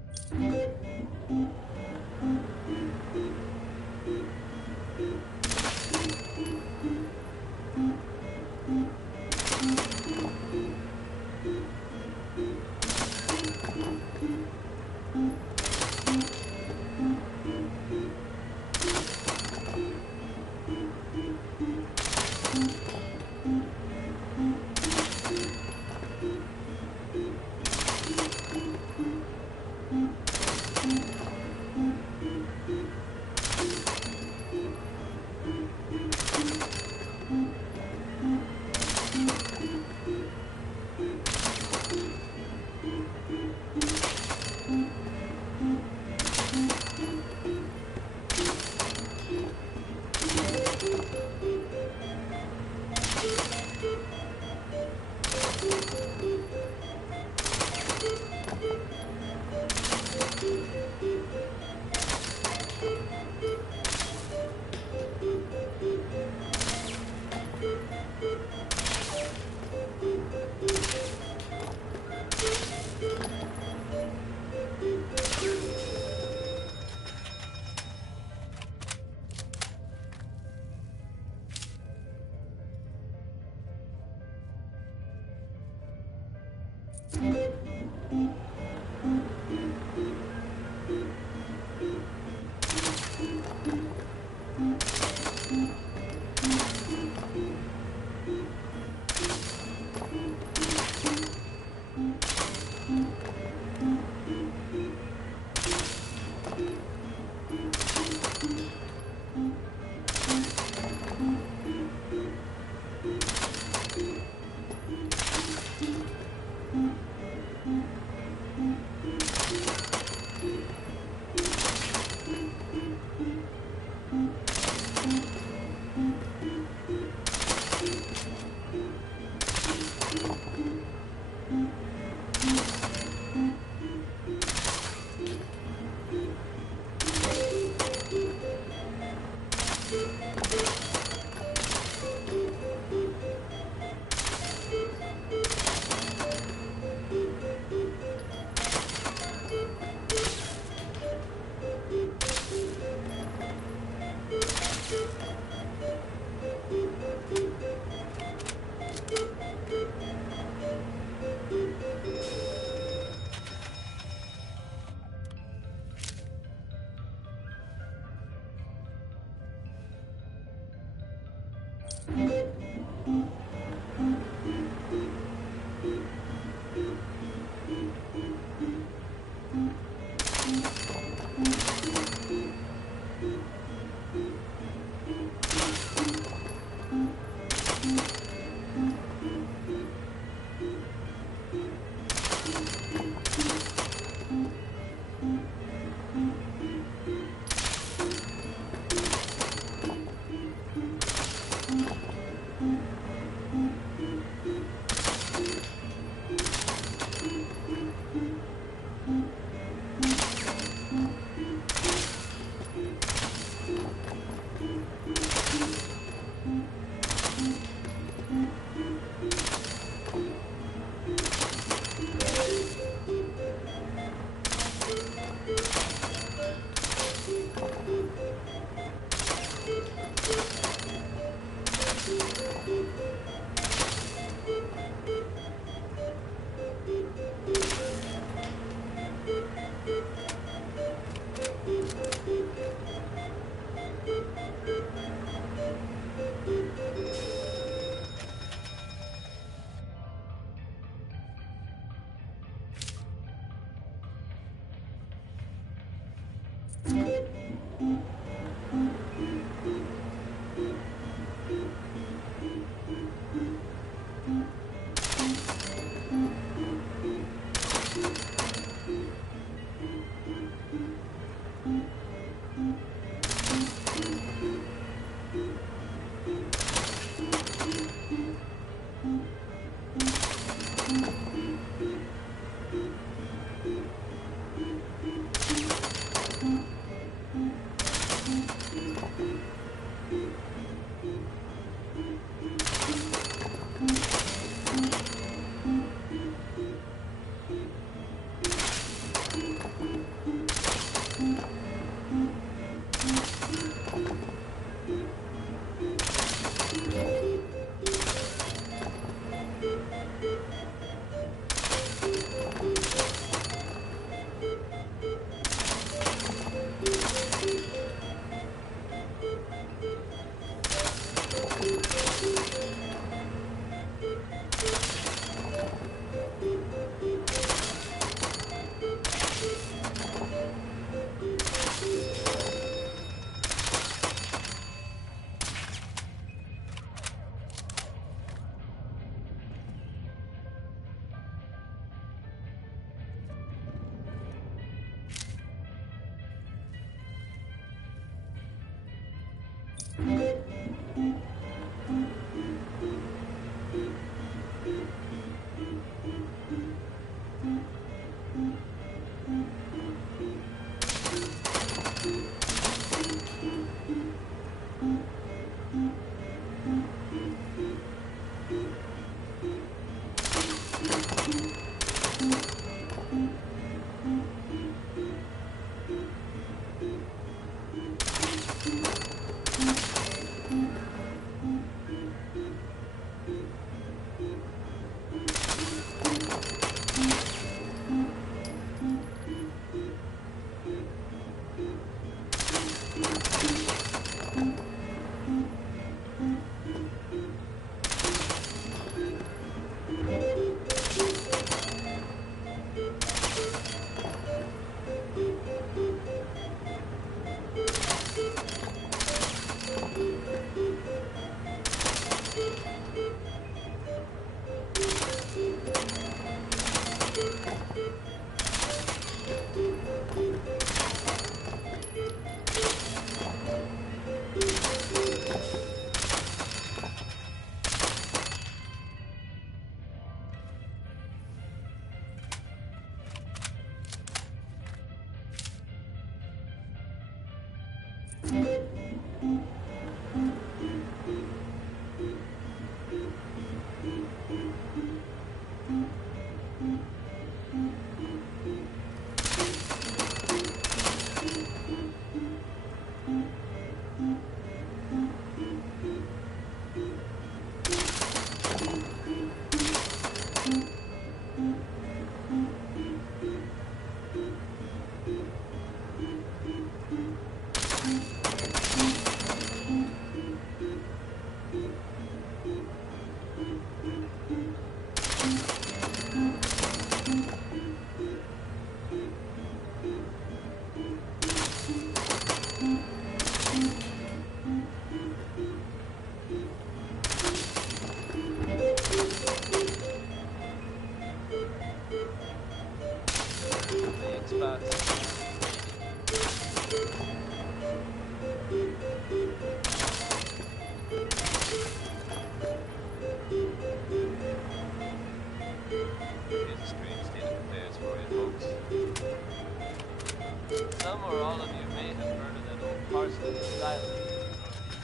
Some or all of you may have heard of that old parson asylum in the Northeast.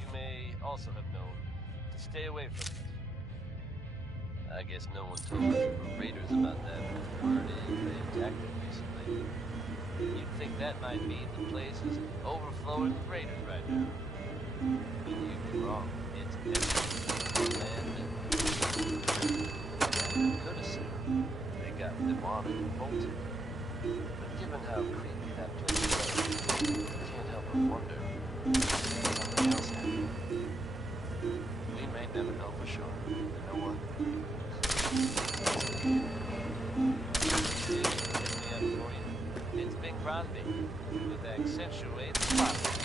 You may also have known to stay away from it. I guess no one told the raiders about that, but word is they attacked it recently. You'd think that might mean the place is overflowing with raiders right now. But you'd be wrong. It's empty. Abandoned. Could have seen. They got what they wanted and bolted. But given how creepy that place was, you can't help but wonder if something else happened. We may never know for sure. You know what? Pick me up for you. It's Bing Crosby with Accentuate Spotlight.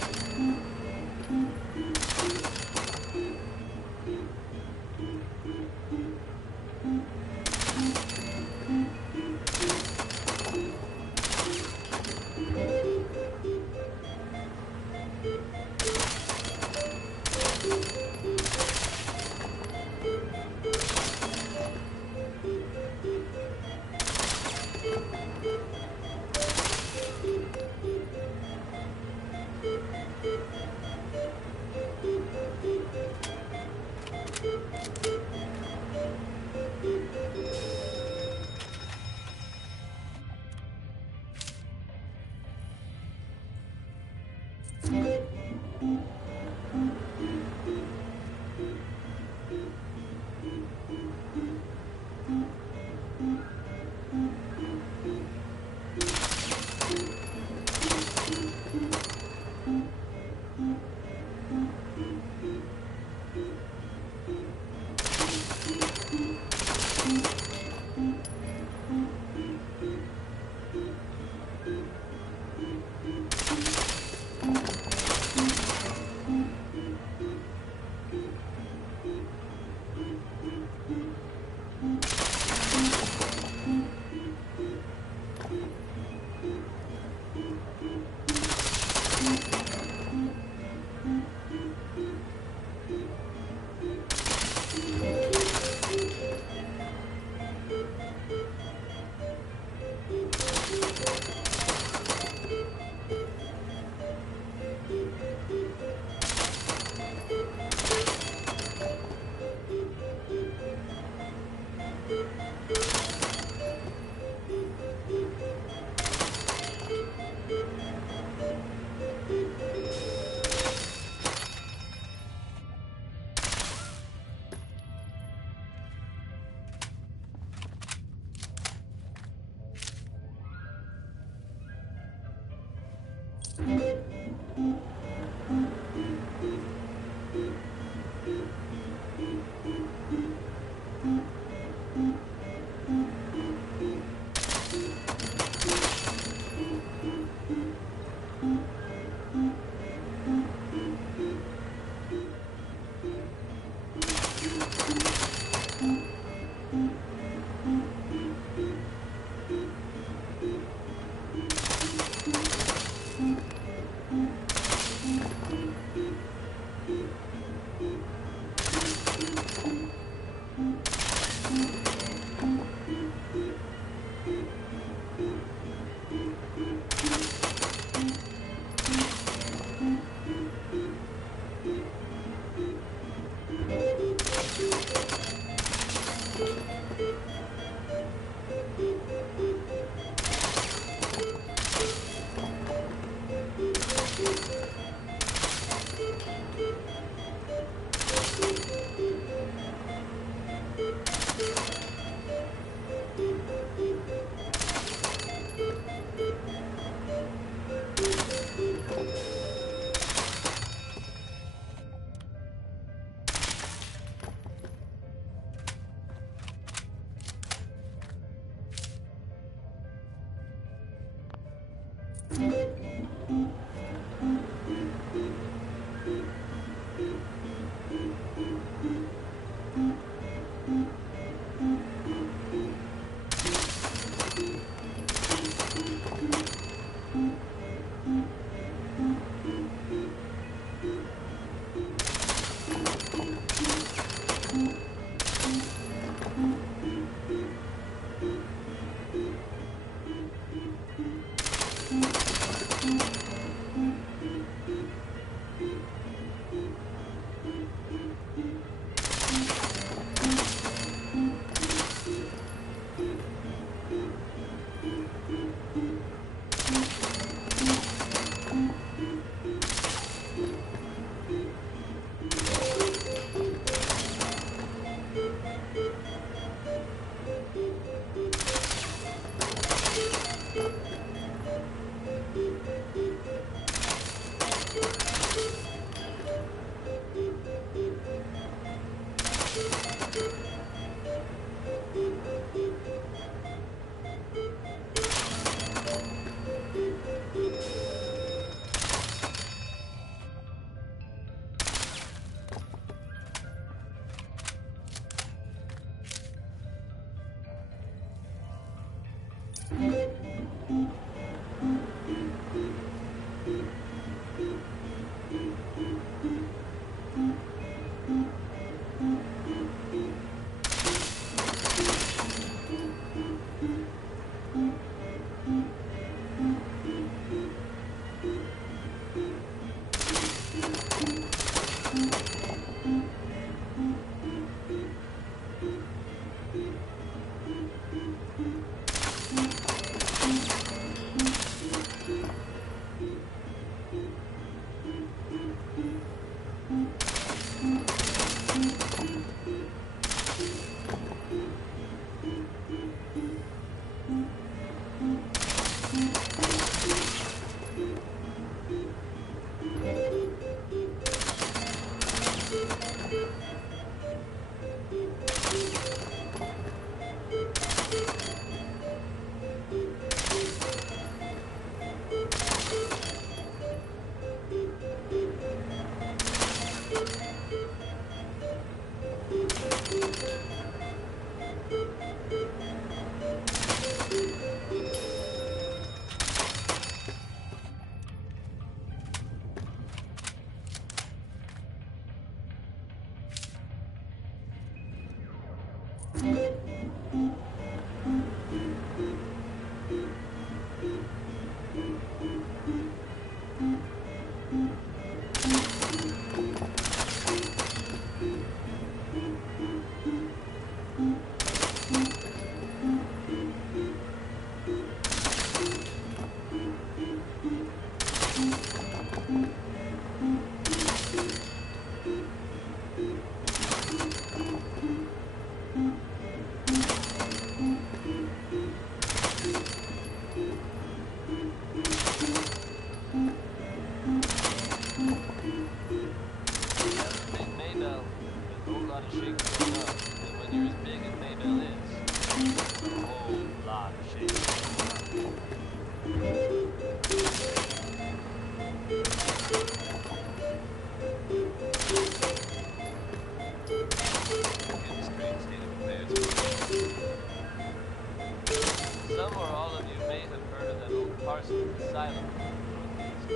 Some or all of you may have heard of that old parsonage asylum in the Northeast.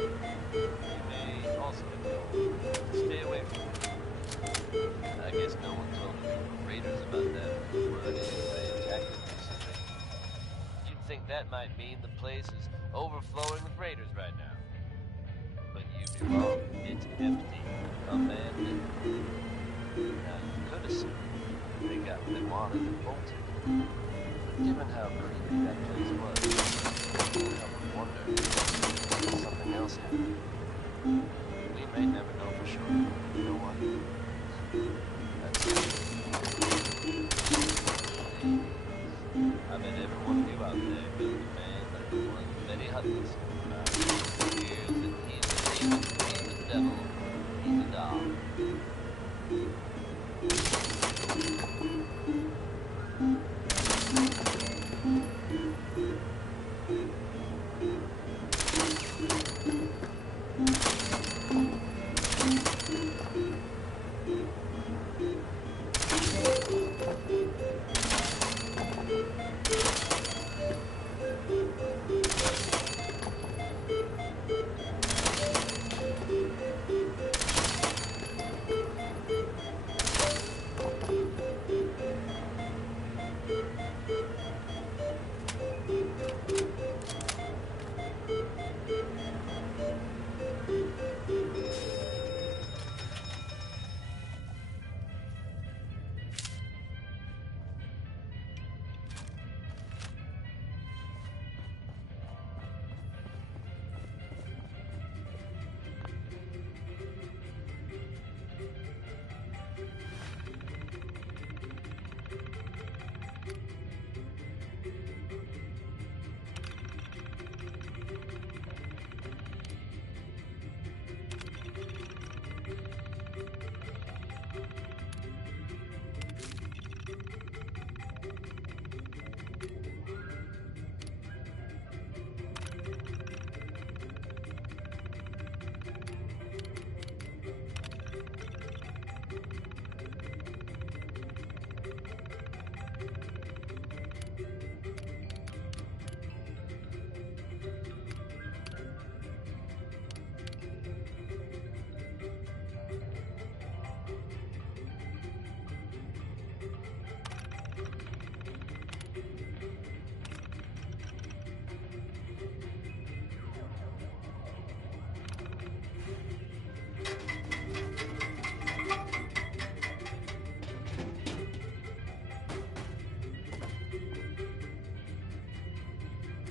You may also have known to stay away from it. I guess no one told the raiders about that run-in when I attacked them recently. You'd think that might mean the place is overflowing with raiders right now. But you'd be wrong. It's empty. Abandoned. Now, you could assume they got what they wanted and bolted. But given how creepy that place was, I can't help but wonder if something else happened. We may never know for sure. You know what? That's it. I bet every one of you out there knows a man like the one Betty Hutton's talking about. Hears that he's the demon, he's the devil, he's a dog.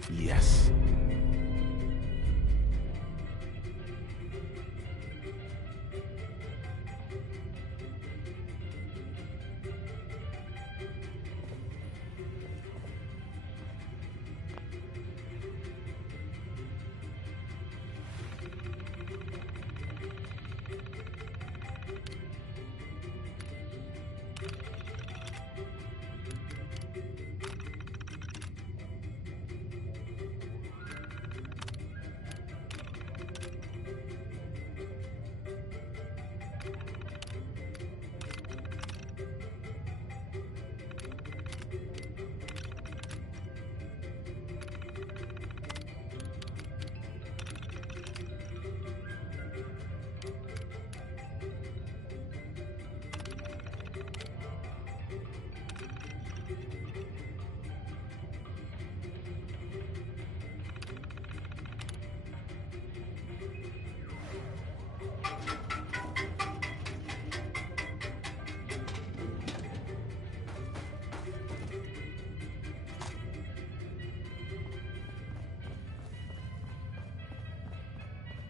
Yes.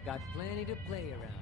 Got plenty to play around.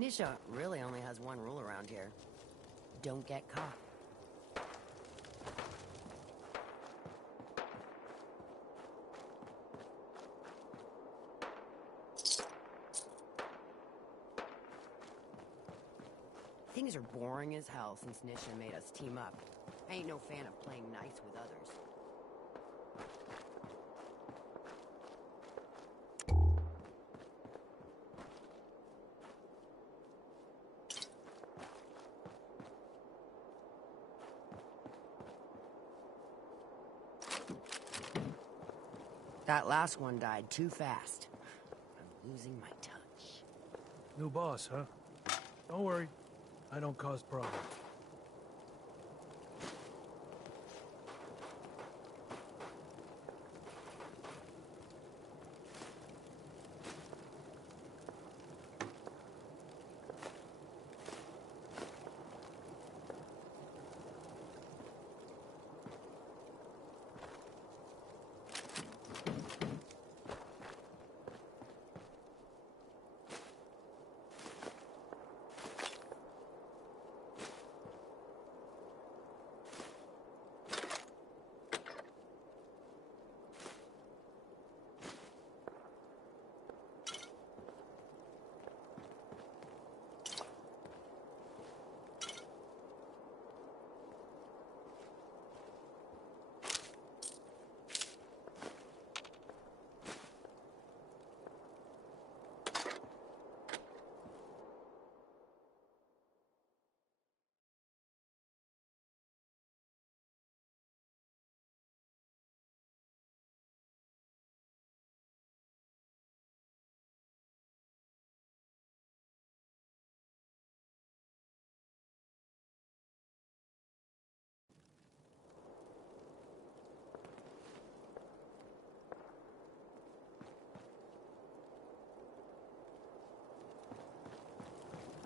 Nisha really only has one rule around here. Don't get caught. Things are boring as hell since Nisha made us team up. I ain't no fan of playing nice with others. That last one died too fast. I'm losing my touch. New boss, huh? Don't worry. I don't cause problems.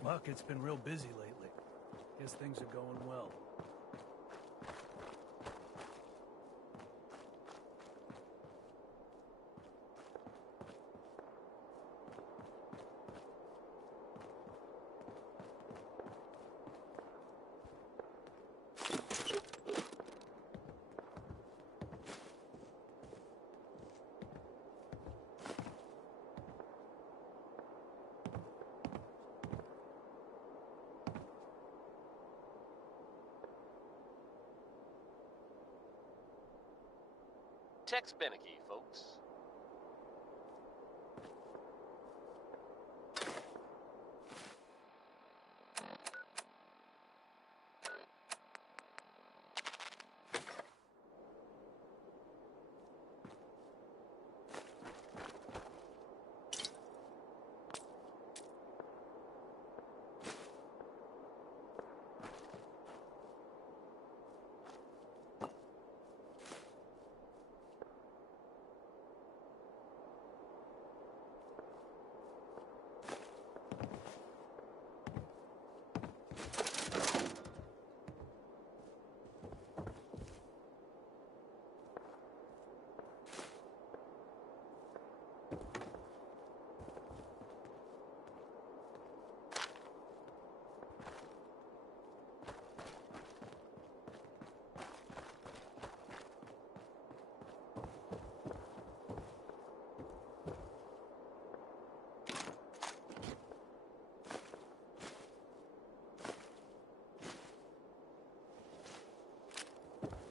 Market's been real busy lately. Guess things are going well. Tex Beneke, folks.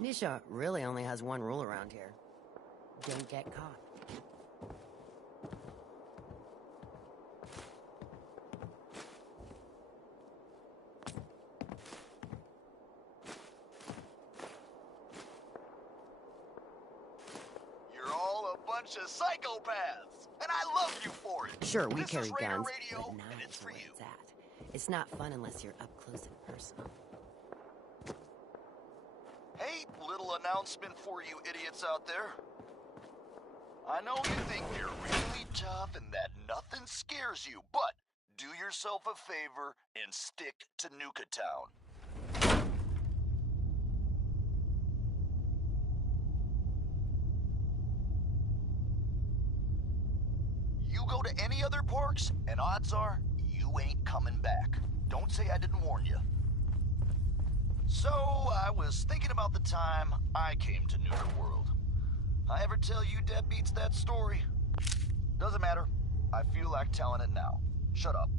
Nisha really only has one rule around here. Don't get caught. You're all a bunch of psychopaths, and I love you for it. Sure, we This carry is Raider guns, Radio, but and knives it's are for where you. it's at. It's not fun unless you're up close and personal. Hey, little announcement for you idiots out there. I know you think you're really tough and that nothing scares you, but do yourself a favor and stick to Nuka Town. You go to any other parks, and odds are you you ain't coming back. Don't say I didn't warn you. So, I was thinking about the time I came to Nuka World. I ever tell you deadbeats that story? Doesn't matter. I feel like telling it now. Shut up.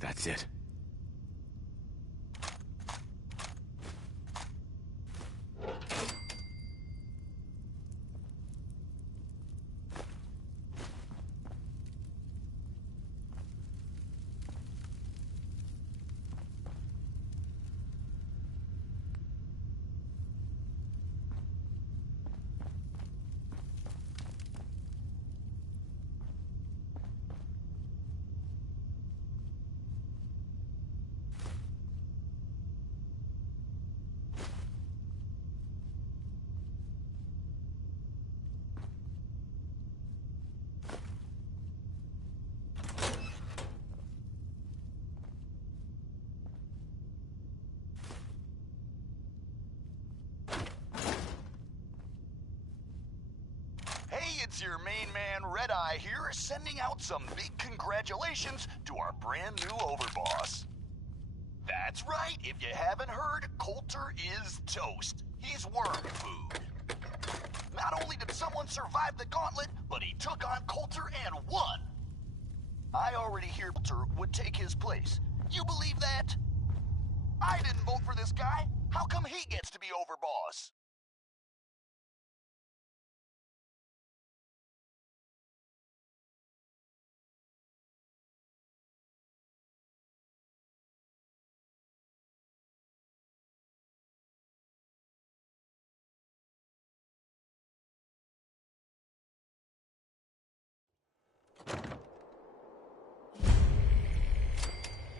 That's it. Hey, it's your main man, Red Eye here, sending out some big congratulations to our brand new overboss. That's right, if you haven't heard, Coulter is toast. He's worm food. Not only did someone survive the gauntlet, but he took on Coulter and won. I already hear Coulter would take his place. You believe that? I didn't vote for this guy. How come he gets to be overboss?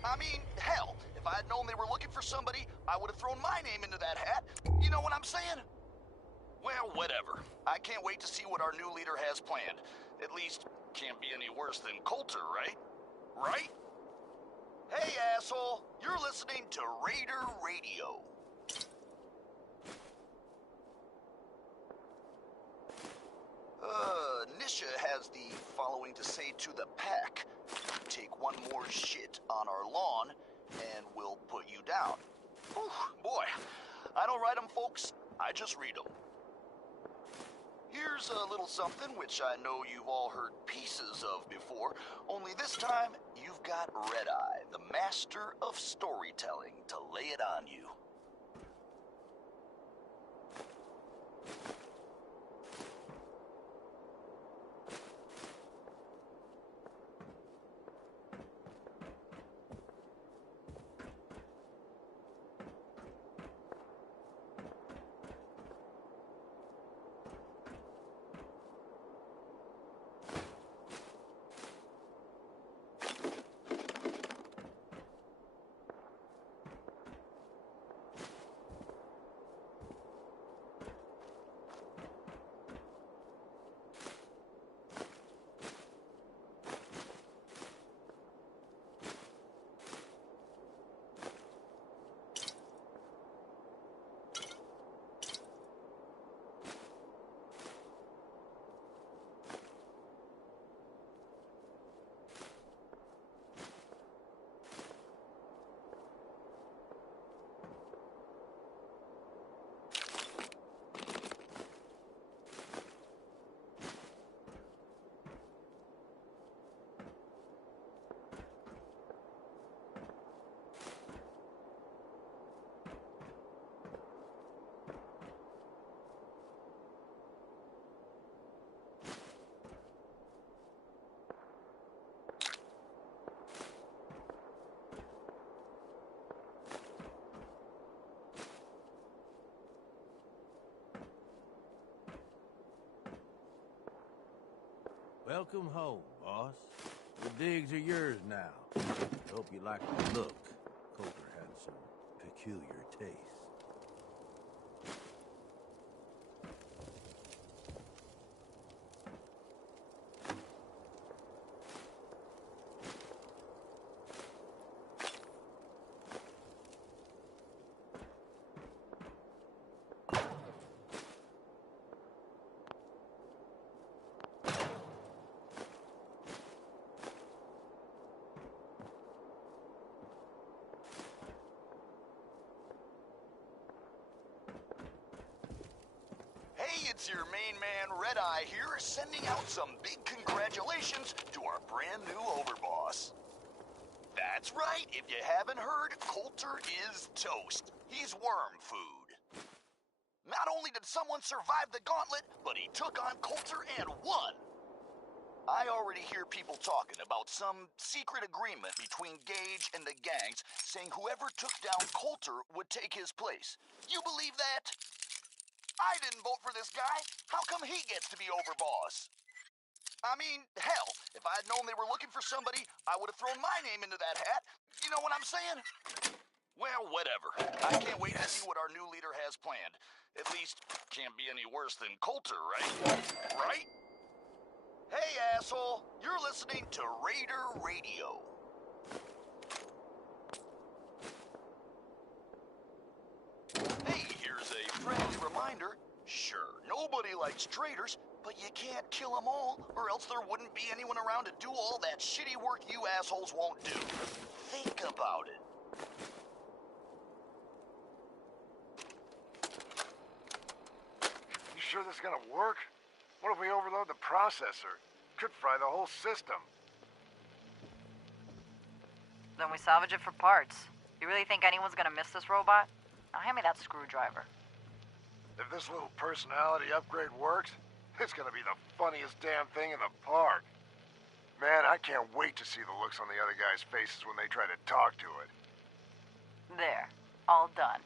I mean, hell, if I had known they were looking for somebody, I would have thrown my name into that hat. You know what I'm saying? Well, whatever. I can't wait to see what our new leader has planned. At least, can't be any worse than Coulter, right? Right? Hey, asshole, you're listening to Raider Radio. Nisha has the following to say to the pack. Take one more shit on our lawn, and we'll put you down. Whew, boy, I don't write them, folks. I just read them. Here's a little something which I know you've all heard pieces of before, only this time you've got Red Eye, the master of storytelling, to lay it on you. Welcome home, boss. The digs are yours now. Hope you like the look. Coulter had some peculiar taste. Hey, it's your main man, Red Eye here, sending out some big congratulations to our brand new overboss. That's right, if you haven't heard, Coulter is toast. He's worm food. Not only did someone survive the gauntlet, but he took on Coulter and won. I already hear people talking about some secret agreement between Gage and the gangs saying whoever took down Coulter would take his place. You believe that? I didn't vote for this guy. How come he gets to be overboss? I mean, hell, if I had known they were looking for somebody, I would have thrown my name into that hat. You know what I'm saying? Well, whatever. I can't wait to see what our new leader has planned. At least, can't be any worse than Coulter, right? Right? Hey, asshole, you're listening to Raider Radio. Hey, here's a friendly reminder. Sure, nobody likes traitors, but you can't kill them all, or else there wouldn't be anyone around to do all that shitty work you assholes won't do. Think about it. You sure this is gonna work? What if we overload the processor? Could fry the whole system. Then we salvage it for parts. You really think anyone's gonna miss this robot? Now hand me that screwdriver. If this little personality upgrade works, it's gonna be the funniest damn thing in the park. Man, I can't wait to see the looks on the other guys' faces when they try to talk to it. There. All done.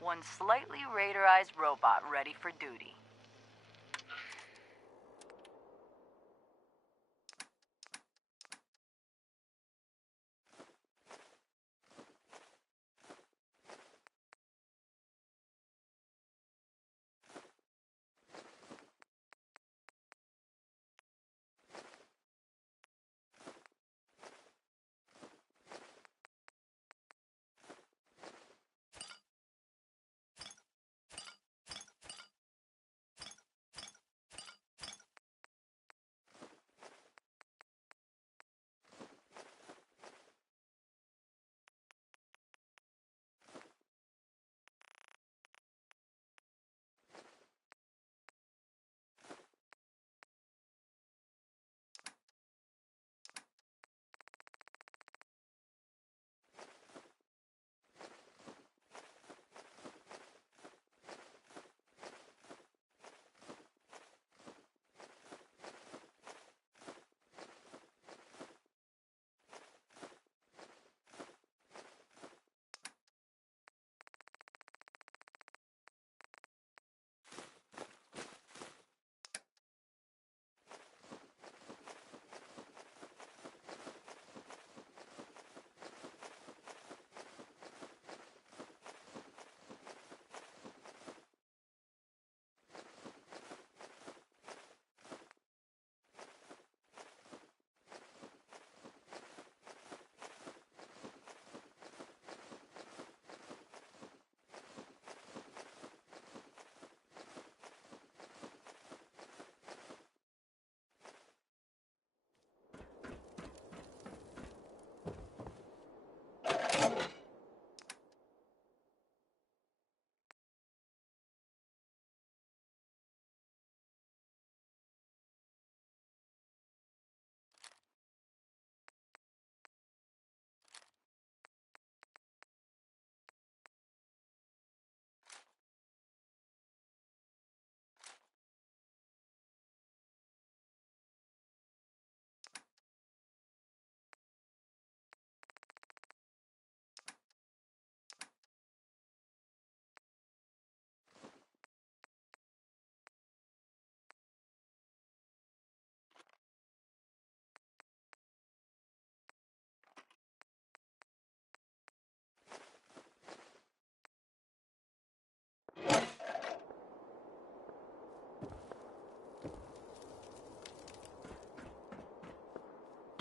One slightly raiderized robot ready for duty.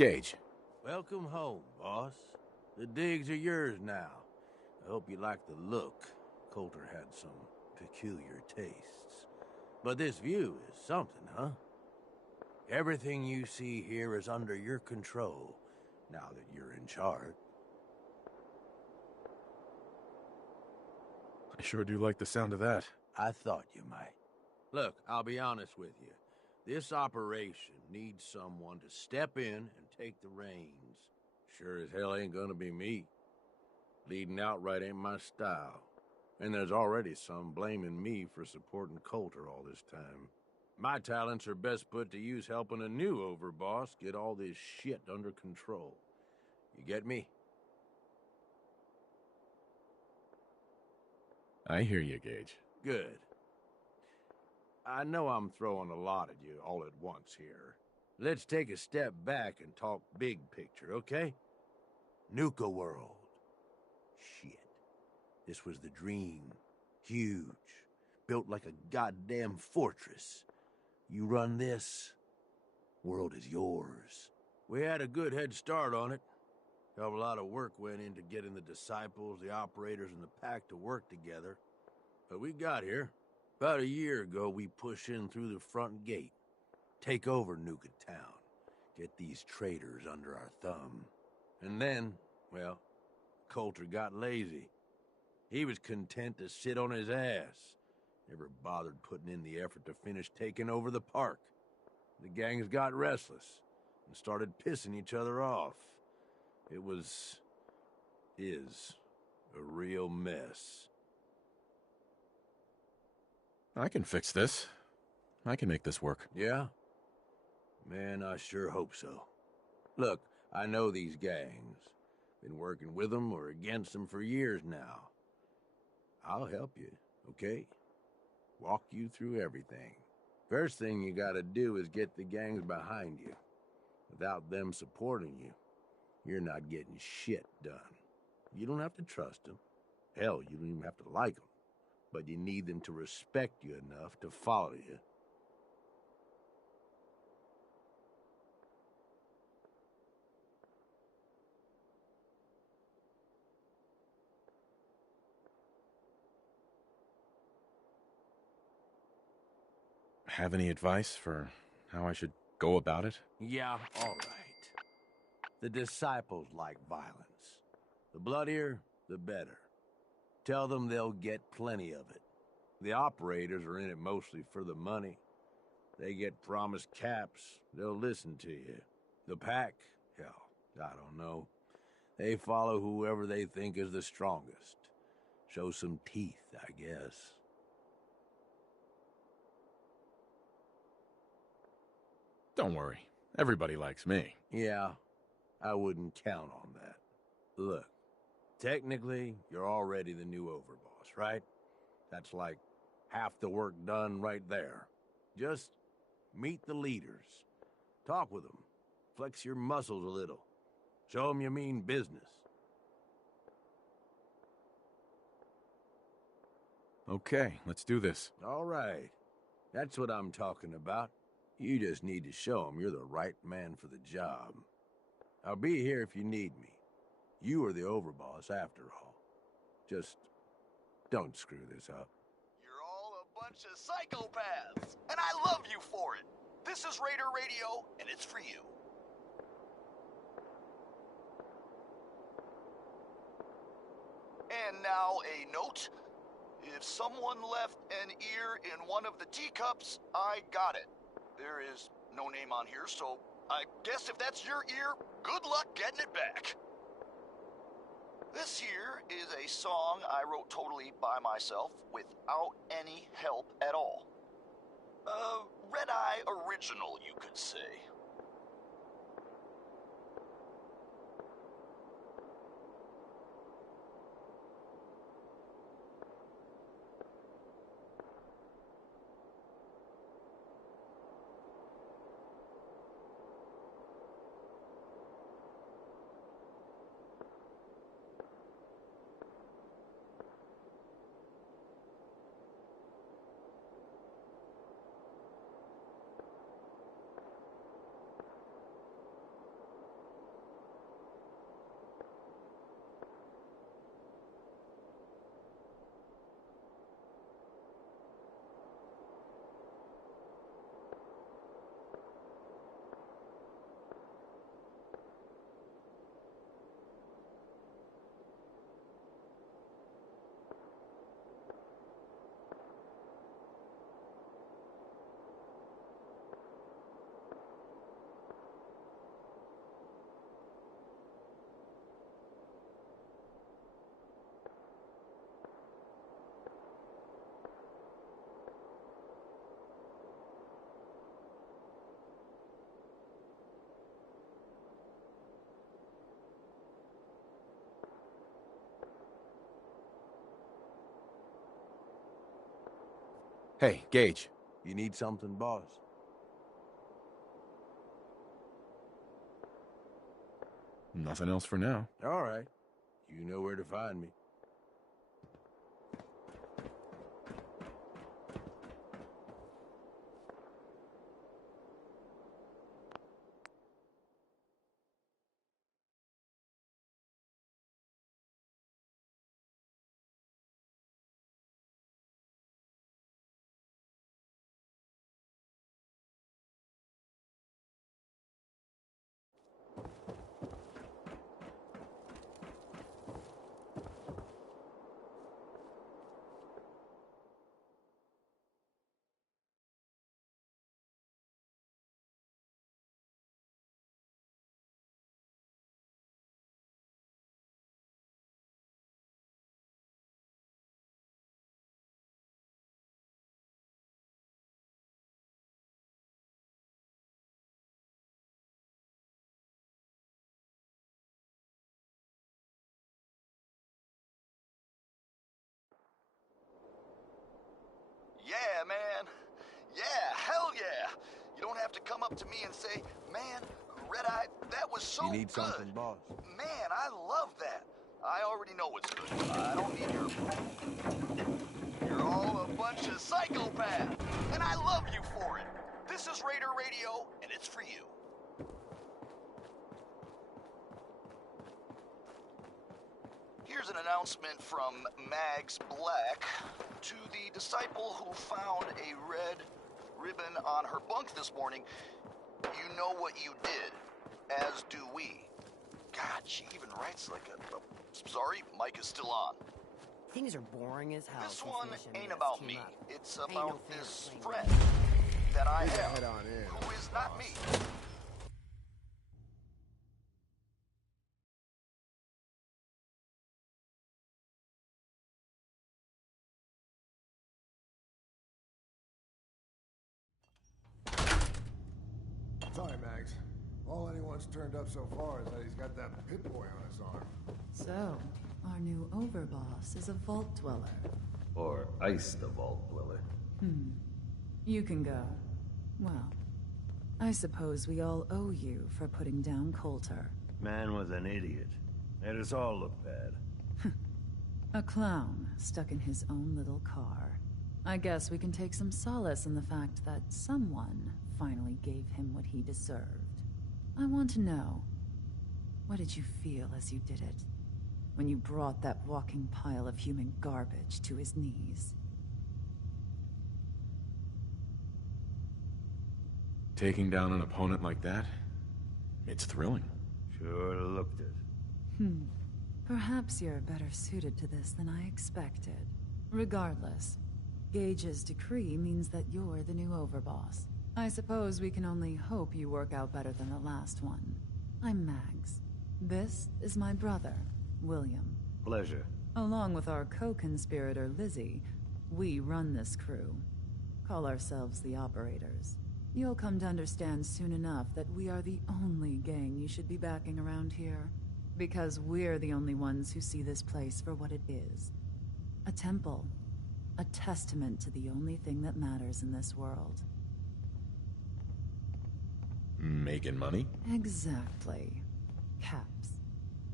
Gage. Welcome home, boss. The digs are yours now. I hope you like the look. Coulter had some peculiar tastes. But this view is something, huh? Everything you see here is under your control, now that you're in charge. I sure do like the sound of that. I thought you might. Look, I'll be honest with you. This operation needs someone to step in and take the reins. Sure as hell ain't gonna be me. Leading outright ain't my style. And there's already some blaming me for supporting Coulter all this time. My talents are best put to use helping a new overboss get all this shit under control. You get me? I hear you, Gage. Good. I know I'm throwing a lot at you all at once here. Let's take a step back and talk big picture, okay? Nuka World. Shit. This was the dream. Huge. Built like a goddamn fortress. You run this, world is yours. We had a good head start on it. Hell of a lot of work went into getting the disciples, the operators, and the pack to work together. But we got here. About a year ago, we push in through the front gate. Take over Nuka Town. Get these traitors under our thumb. And then, well, Coulter got lazy. He was content to sit on his ass. Never bothered putting in the effort to finish taking over the park. The gangs got restless and started pissing each other off. It is a real mess. I can fix this. I can make this work. Yeah? Man, I sure hope so. Look, I know these gangs. Been working with them or against them for years now. I'll help you, okay? Walk you through everything. First thing you gotta do is get the gangs behind you. Without them supporting you, you're not getting shit done. You don't have to trust them. Hell, you don't even have to like them. But you need them to respect you enough to follow you. Have any advice for how I should go about it? Yeah, all right. The disciples like violence. The bloodier, the better. Tell them they'll get plenty of it. The operators are in it mostly for the money. They get promised caps, they'll listen to you. The pack, hell, I don't know. They follow whoever they think is the strongest. Show some teeth, I guess. Don't worry. Everybody likes me. Yeah, I wouldn't count on that. Look, technically, you're already the new overboss, right? That's like half the work done right there. Just meet the leaders. Talk with them. Flex your muscles a little. Show them you mean business. Okay, let's do this. All right. That's what I'm talking about. You just need to show them you're the right man for the job. I'll be here if you need me. You are the overboss after all. Just don't screw this up. You're all a bunch of psychopaths, and I love you for it. This is Raider Radio, and it's for you. And now a note. If someone left an ear in one of the teacups, I got it. There is no name on here, so I guess if that's your ear, good luck getting it back. This here is a song I wrote totally by myself, without any help at all. Red-Eye original, you could say. Hey, Gage. You need something, boss? Nothing else for now. All right. You know where to find me. Yeah, man. Yeah, hell yeah. You don't have to come up to me and say, man, Red-Eye, that was so You need good. something, boss? Man, I love that. I already know it's good. I don't need your... You're all a bunch of psychopaths, and I love you for it. This is Raider Radio, and it's for you. Here's an announcement from Mags Black to the disciple who found a red ribbon on her bunk this morning. You know what you did, as do we. God, she even writes like a... Sorry, mic is still on. Things are boring as hell. This since one finishing ain't this about team me. up. It's Ain't about no fan this of friend that I have, Head on in, who is not me. Sorry, Mags. All anyone's turned up so far is that he's got that pit boy on his arm. So, our new overboss is a vault dweller. Or iced the vault dweller. You can go. Well, I suppose we all owe you for putting down Coulter. Man was an idiot. Made us all look bad. A clown stuck in his own little car. I guess we can take some solace in the fact that someone finally gave him what he deserved. I want to know, what did you feel as you did it? When you brought that walking pile of human garbage to his knees? Taking down an opponent like that? It's thrilling. Sure looked it. Perhaps you're better suited to this than I expected. Regardless, Gage's decree means that you're the new overboss. I suppose we can only hope you work out better than the last one. I'm Mags. This is my brother, William. Pleasure. Along with our co-conspirator, Lizzie, we run this crew. Call ourselves the Operators. You'll come to understand soon enough that we are the only gang you should be backing around here. Because we're the only ones who see this place for what it is. A temple. A testament to the only thing that matters in this world. Making money? Exactly. Caps.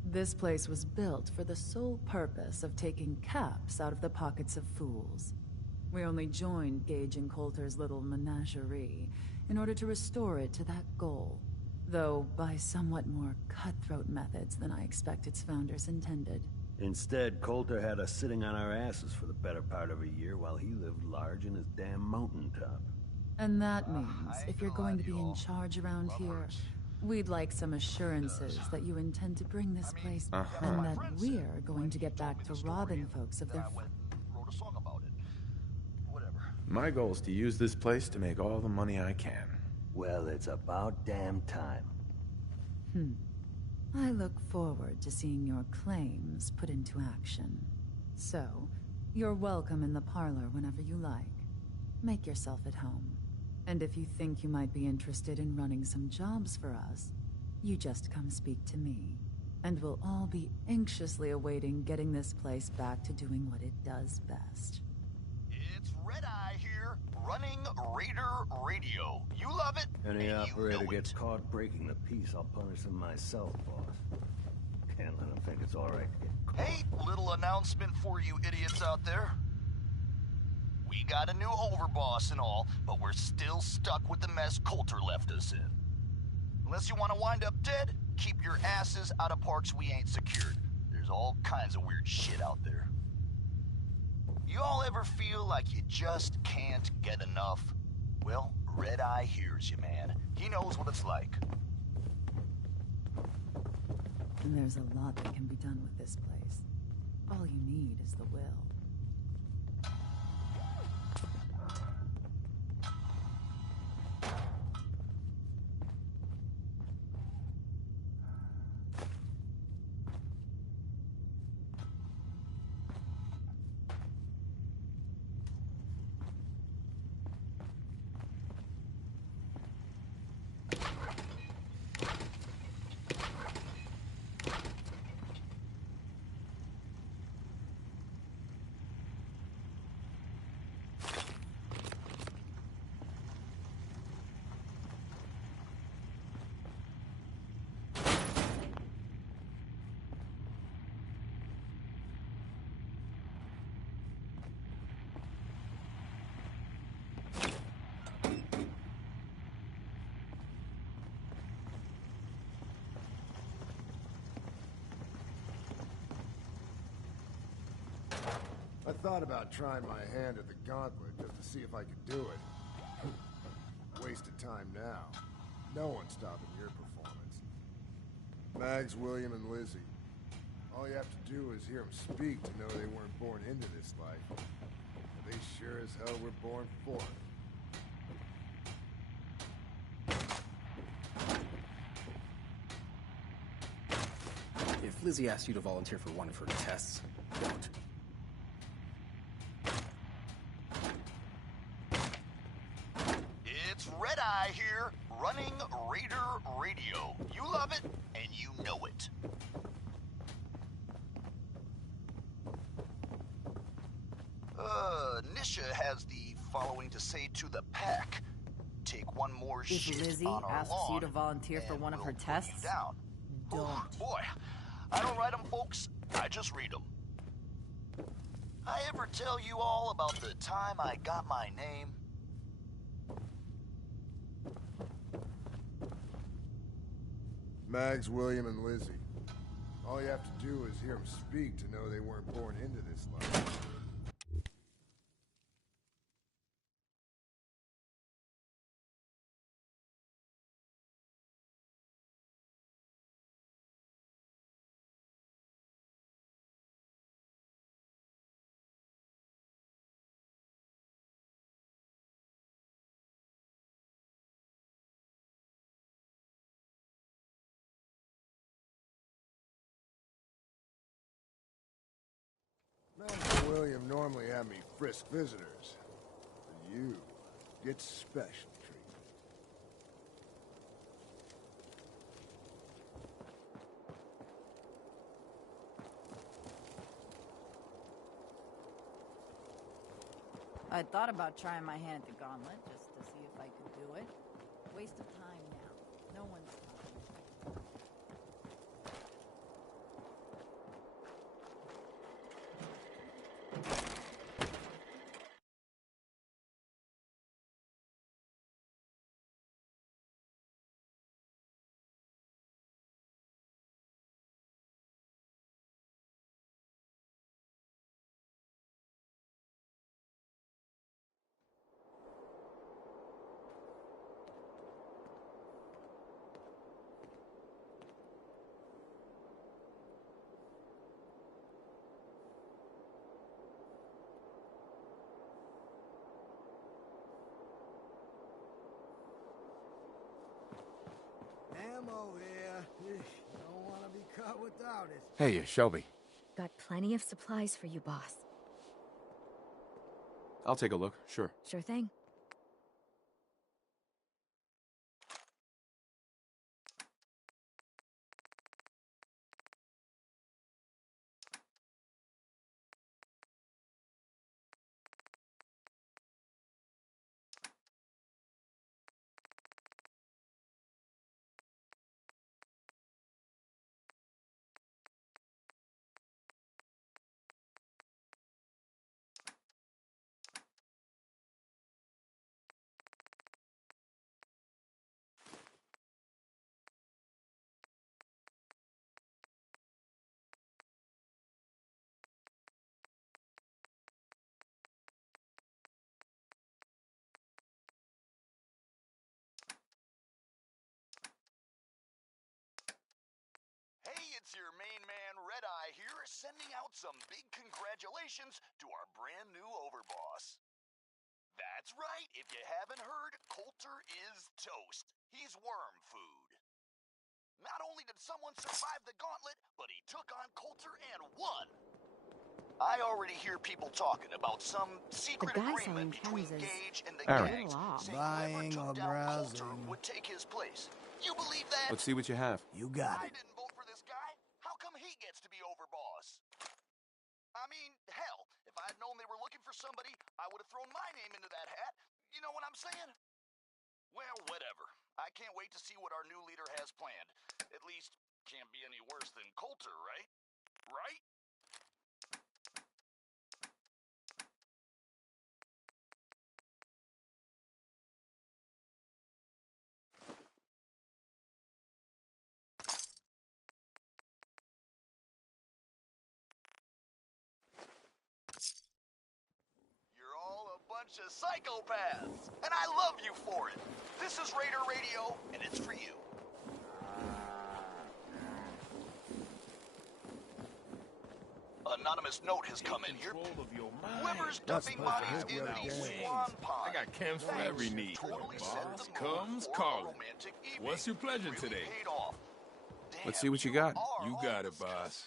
This place was built for the sole purpose of taking caps out of the pockets of fools. We only joined Gage and Coulter's little menagerie in order to restore it to that goal, though by somewhat more cutthroat methods than I expect its founders intended. Instead, Coulter had us sitting on our asses for the better part of a year while he lived large in his damn mountaintop. And that means, if you're going to be in charge around here, we'd like some assurances that you intend to bring this place, and that we're going to get back to robbing folks of their... Wrote a song about it. Whatever. My goal is to use this place to make all the money I can. Well, it's about damn time. I look forward to seeing your claims put into action. So, you're welcome in the parlor whenever you like. Make yourself at home. And if you think you might be interested in running some jobs for us, you just come speak to me. And we'll all be anxiously awaiting getting this place back to doing what it does best. It's Red-Eye here. it, Any and you operator know gets it. caught breaking the peace, I'll punish them myself, boss. Can't let them think it's all right to get caught. Hey, little announcement for you idiots out there. We got a new overboss and all, but we're still stuck with the mess Coulter left us in. Unless you want to wind up dead, keep your asses out of parks we ain't secured. There's all kinds of weird shit out there. You all ever feel like you just can't get enough? Well, Red Eye hears you, man. He knows what it's like. And there's a lot that can be done with this place. All you need is the will. I thought about trying my hand at the gauntlet just to see if I could do it. Wasted time now. No one's stopping your performance. Mags, William, and Lizzie. All you have to do is hear them speak to know they weren't born into this life. But they sure as hell were born for it. If Lizzie asked you to volunteer for one of her tests, don't. It's Red Eye here, running Raider Radio. You love it, and you know it. Nisha has the following to say to the pack. Take one more If shit Lizzie on our asks lawn, you to volunteer for one of her we'll put you tests, down. don't. Boy, I don't write them, folks. I just read them. I ever tell you all about the time I got my name? Mags, William, and Lizzie. All you have to do is hear them speak to know they weren't born into this life. Mags and William normally have me frisk visitors. But you get special treatment. I thought about trying my hand at the gauntlet just to see if I could do it. Waste of time now. No one's talking. Ammo here. Don't want to be caught without it. Hey, Shelby. Got plenty of supplies for you, boss. I'll take a look, sure. Sure thing. Red-Eye here, sending out some big congratulations to our brand new overboss. That's right, if you haven't heard, Coulter is toast. He's worm food. Not only did someone survive the gauntlet, but he took on Coulter and won. I already hear people talking about some secret agreement between Gage and the Aaron. gangs, saying Buying whoever or took down browsing. Coulter would take his place. You believe that? Let's see what you have. You got I it. didn't vote for this guy. How come he gets to be overboss? I mean, hell, if I'd known they were looking for somebody, I would have thrown my name into that hat. You know what I'm saying? Well, whatever. I can't wait to see what our new leader has planned. At least, can't be any worse than Coulter, right? Right? You're all a bunch of psychopaths, and I love you for it. This is Raider Radio, and it's for you. Anonymous note has come in here. Whoever's dumping bodies in the Swan Pond. I got chems for every need. Totally set Boss the mood comes for a calling. romantic evening. What's your pleasure Really today? paid off. Let's see what you got. You got it, boss.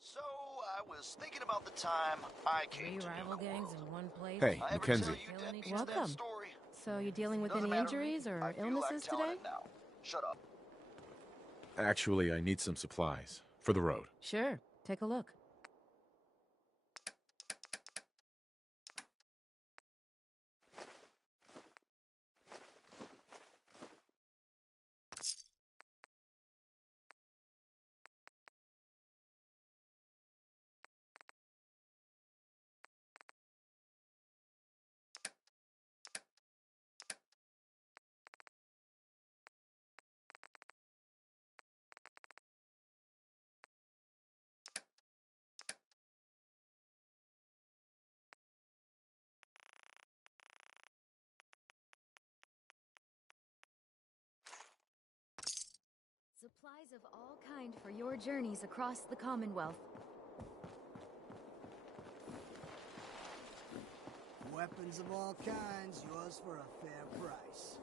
So, I was thinking about the time I came to rival Nuka gangs World. in one place. Hey, I ever Mackenzie. tell you that piece of that Welcome. story? So you dealing with Doesn't any matter to me. injuries or I feel illnesses like telling today? it now. Shut up. Actually, I need some supplies for the road. Sure. Take a look. Supplies of all kind for your journeys across the Commonwealth. Weapons of all kinds, yours for a fair price.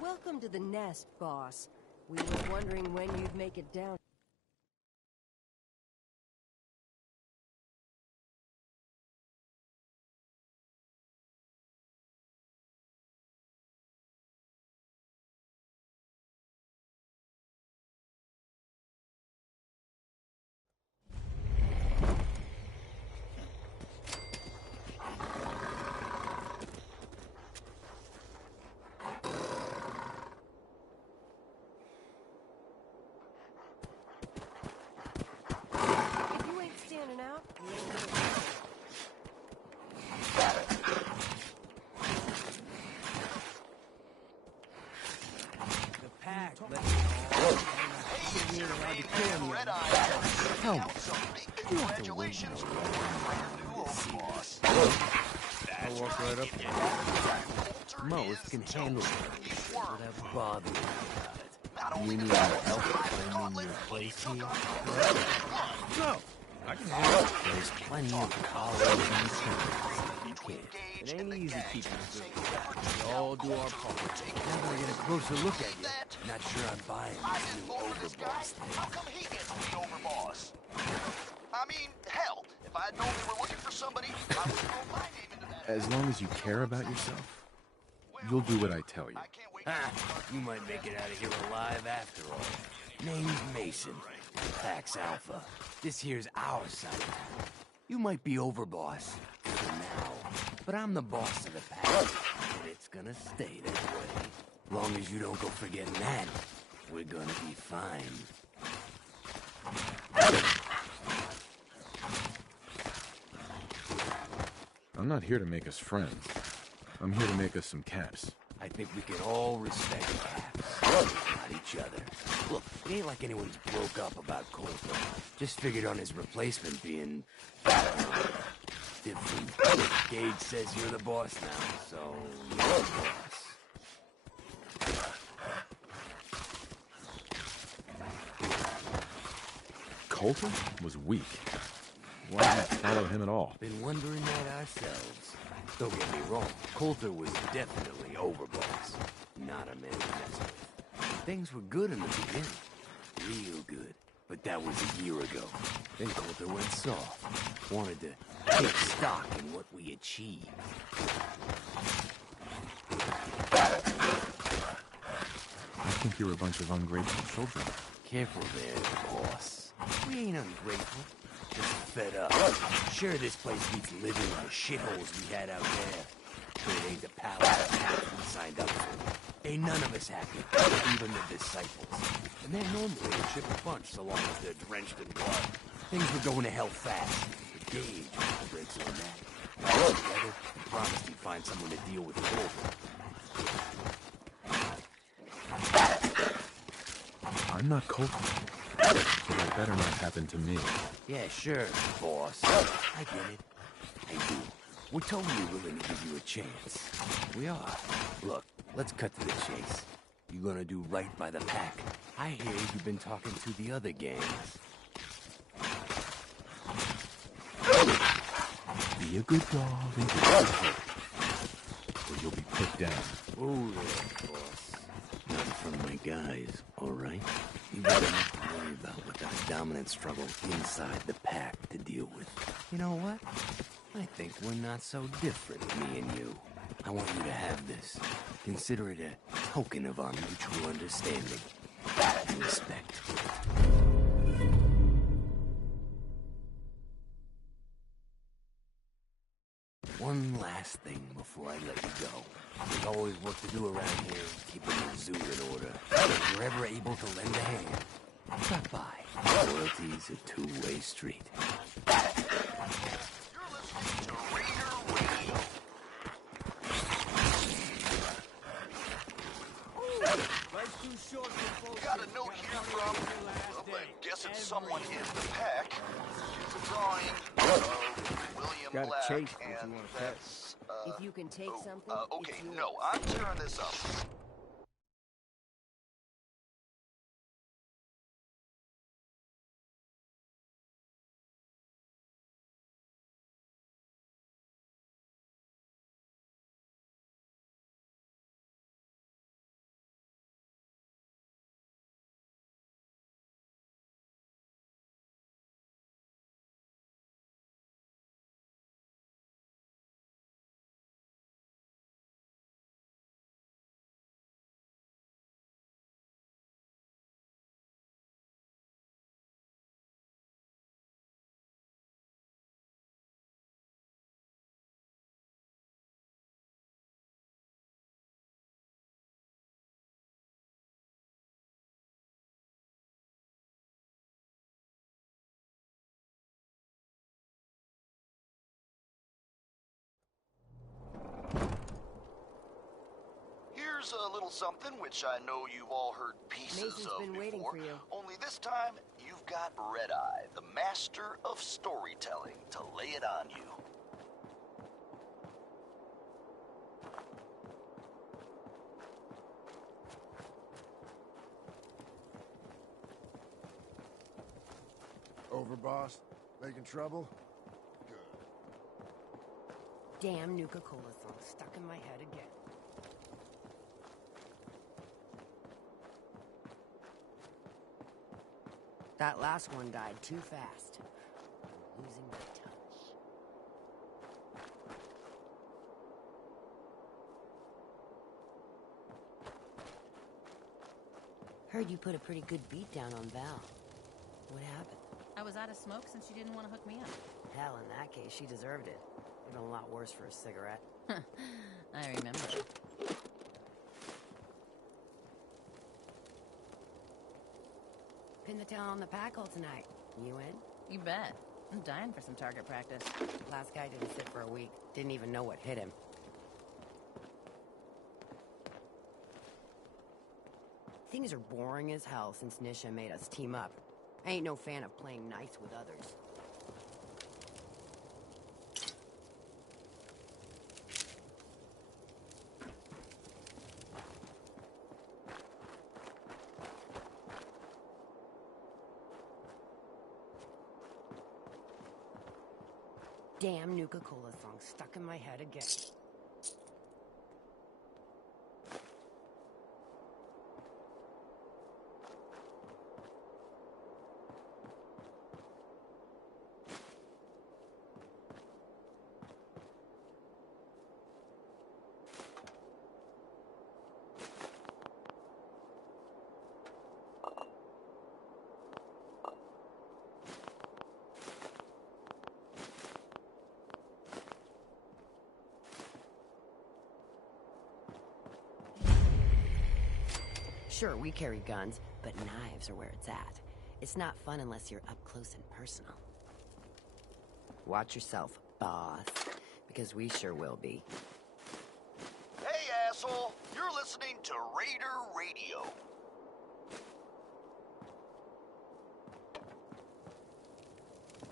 Welcome to the nest, boss. We were wondering when you'd make it down. If you ain't standing out, you ain't gonna The pack, Hey, it's your man, Red-Eye. Sending out some big Congratulations, you are your new overboss. I'll walk right up there. Most can handle it without bothering me about it. You need help finding your place here? No, I can handle it. There's plenty of college and town. You can't. It ain't easy keeping us busy. We all do our part. Now that I get a closer look at you, not sure I'm buying this new overboss thing. How come he gets to be overboss? I mean, hell, if I had known they were looking for somebody, I would throw my name into that. As long as you care about yourself, you'll do what I tell you. You might make it out of here alive after all. Name's Mason. Pax Alpha. This here's our side of town. You might be overboss for now, but I'm the boss of the pack, and it's gonna stay that way. Long as you don't go forgetting that, we're gonna be fine. I'm not here to make us friends. I'm here to make us some caps. I think we can all respect caps, not each other. Look, it ain't like anyone's broke up about Coulter. Just figured on his replacement being different. Gage says you're the boss now, so you're the boss. Coulter was weak. Why not follow him at all? Been wondering that ourselves. Don't get me wrong, Coulter was definitely overboss. Not a man to mess with. Things were good in the beginning. Real good. But that was a year ago. Then Coulter went soft. Wanted to take stock in what we achieved. I think you're a bunch of ungrateful children. Careful there, boss. We ain't ungrateful. Just fed up. Sure, this place beats living in the shitholes we had out there. But it ain't the palace of path we signed up for. Ain't none of us happy, even the disciples. And they're normally a chip a bunch so long as they're drenched in blood. Things were going to hell fast. But Gage put the brakes on that. All together, he promised he'd find someone to deal with the over. I'm not Coulter. So that better not happen to me. Yeah, sure, boss. I get it. I do. We're totally willing to give you a chance. We are. Look, let's cut to the chase. You gonna do right by the pack. I hear you've been talking to the other gangs. Be a good dog and get your hope, or you'll be put down. Oh, yeah, boss. Not from my guys, all right? You gotta have to worry about what that dominant struggle inside the pack to deal with. You know what? I think we're not so different, me and you. I want you to have this. Consider it a token of our mutual understanding and respect. One last thing before I let you go. There's always work to do around here, keeping the zoo in order. If you're ever able to lend a hand, stop by. Loyalty's a two-way street. Got a note here from, well, I guess it's someone in the pack. It's a drawing of William Got a Black, chase if and you want to that's, If you can take something, okay, it's yours. no, I'm tearing this up. Here's a little something which I know you've all heard pieces Mason's of been before. waiting for you. Only this time, you've you've got Red Eye, the master of storytelling, to lay it on you. Over, boss? Making trouble? Damn Nuka-Cola song stuck in my head again. That last one died too fast. I'm losing my touch. Heard you put a pretty good beat down on Val. What happened? I was out of smoke since she didn't want to hook me up. Hell, in that case, she deserved it. Would've been a lot worse for a cigarette. I remember. Pin the town on the pack hole tonight. You in? You bet. I'm dying for some target practice. Last guy didn't sit for a week. Didn't even know what hit him. Things are boring as hell since Nisha made us team up. I ain't no fan of playing nice with others. Damn Nuka-Cola song stuck in my head again. Sure, we carry guns, but knives are where it's at. It's not fun unless you're up close and personal. Watch yourself, boss, because we sure will be. Hey, asshole! You're listening to Raider Radio.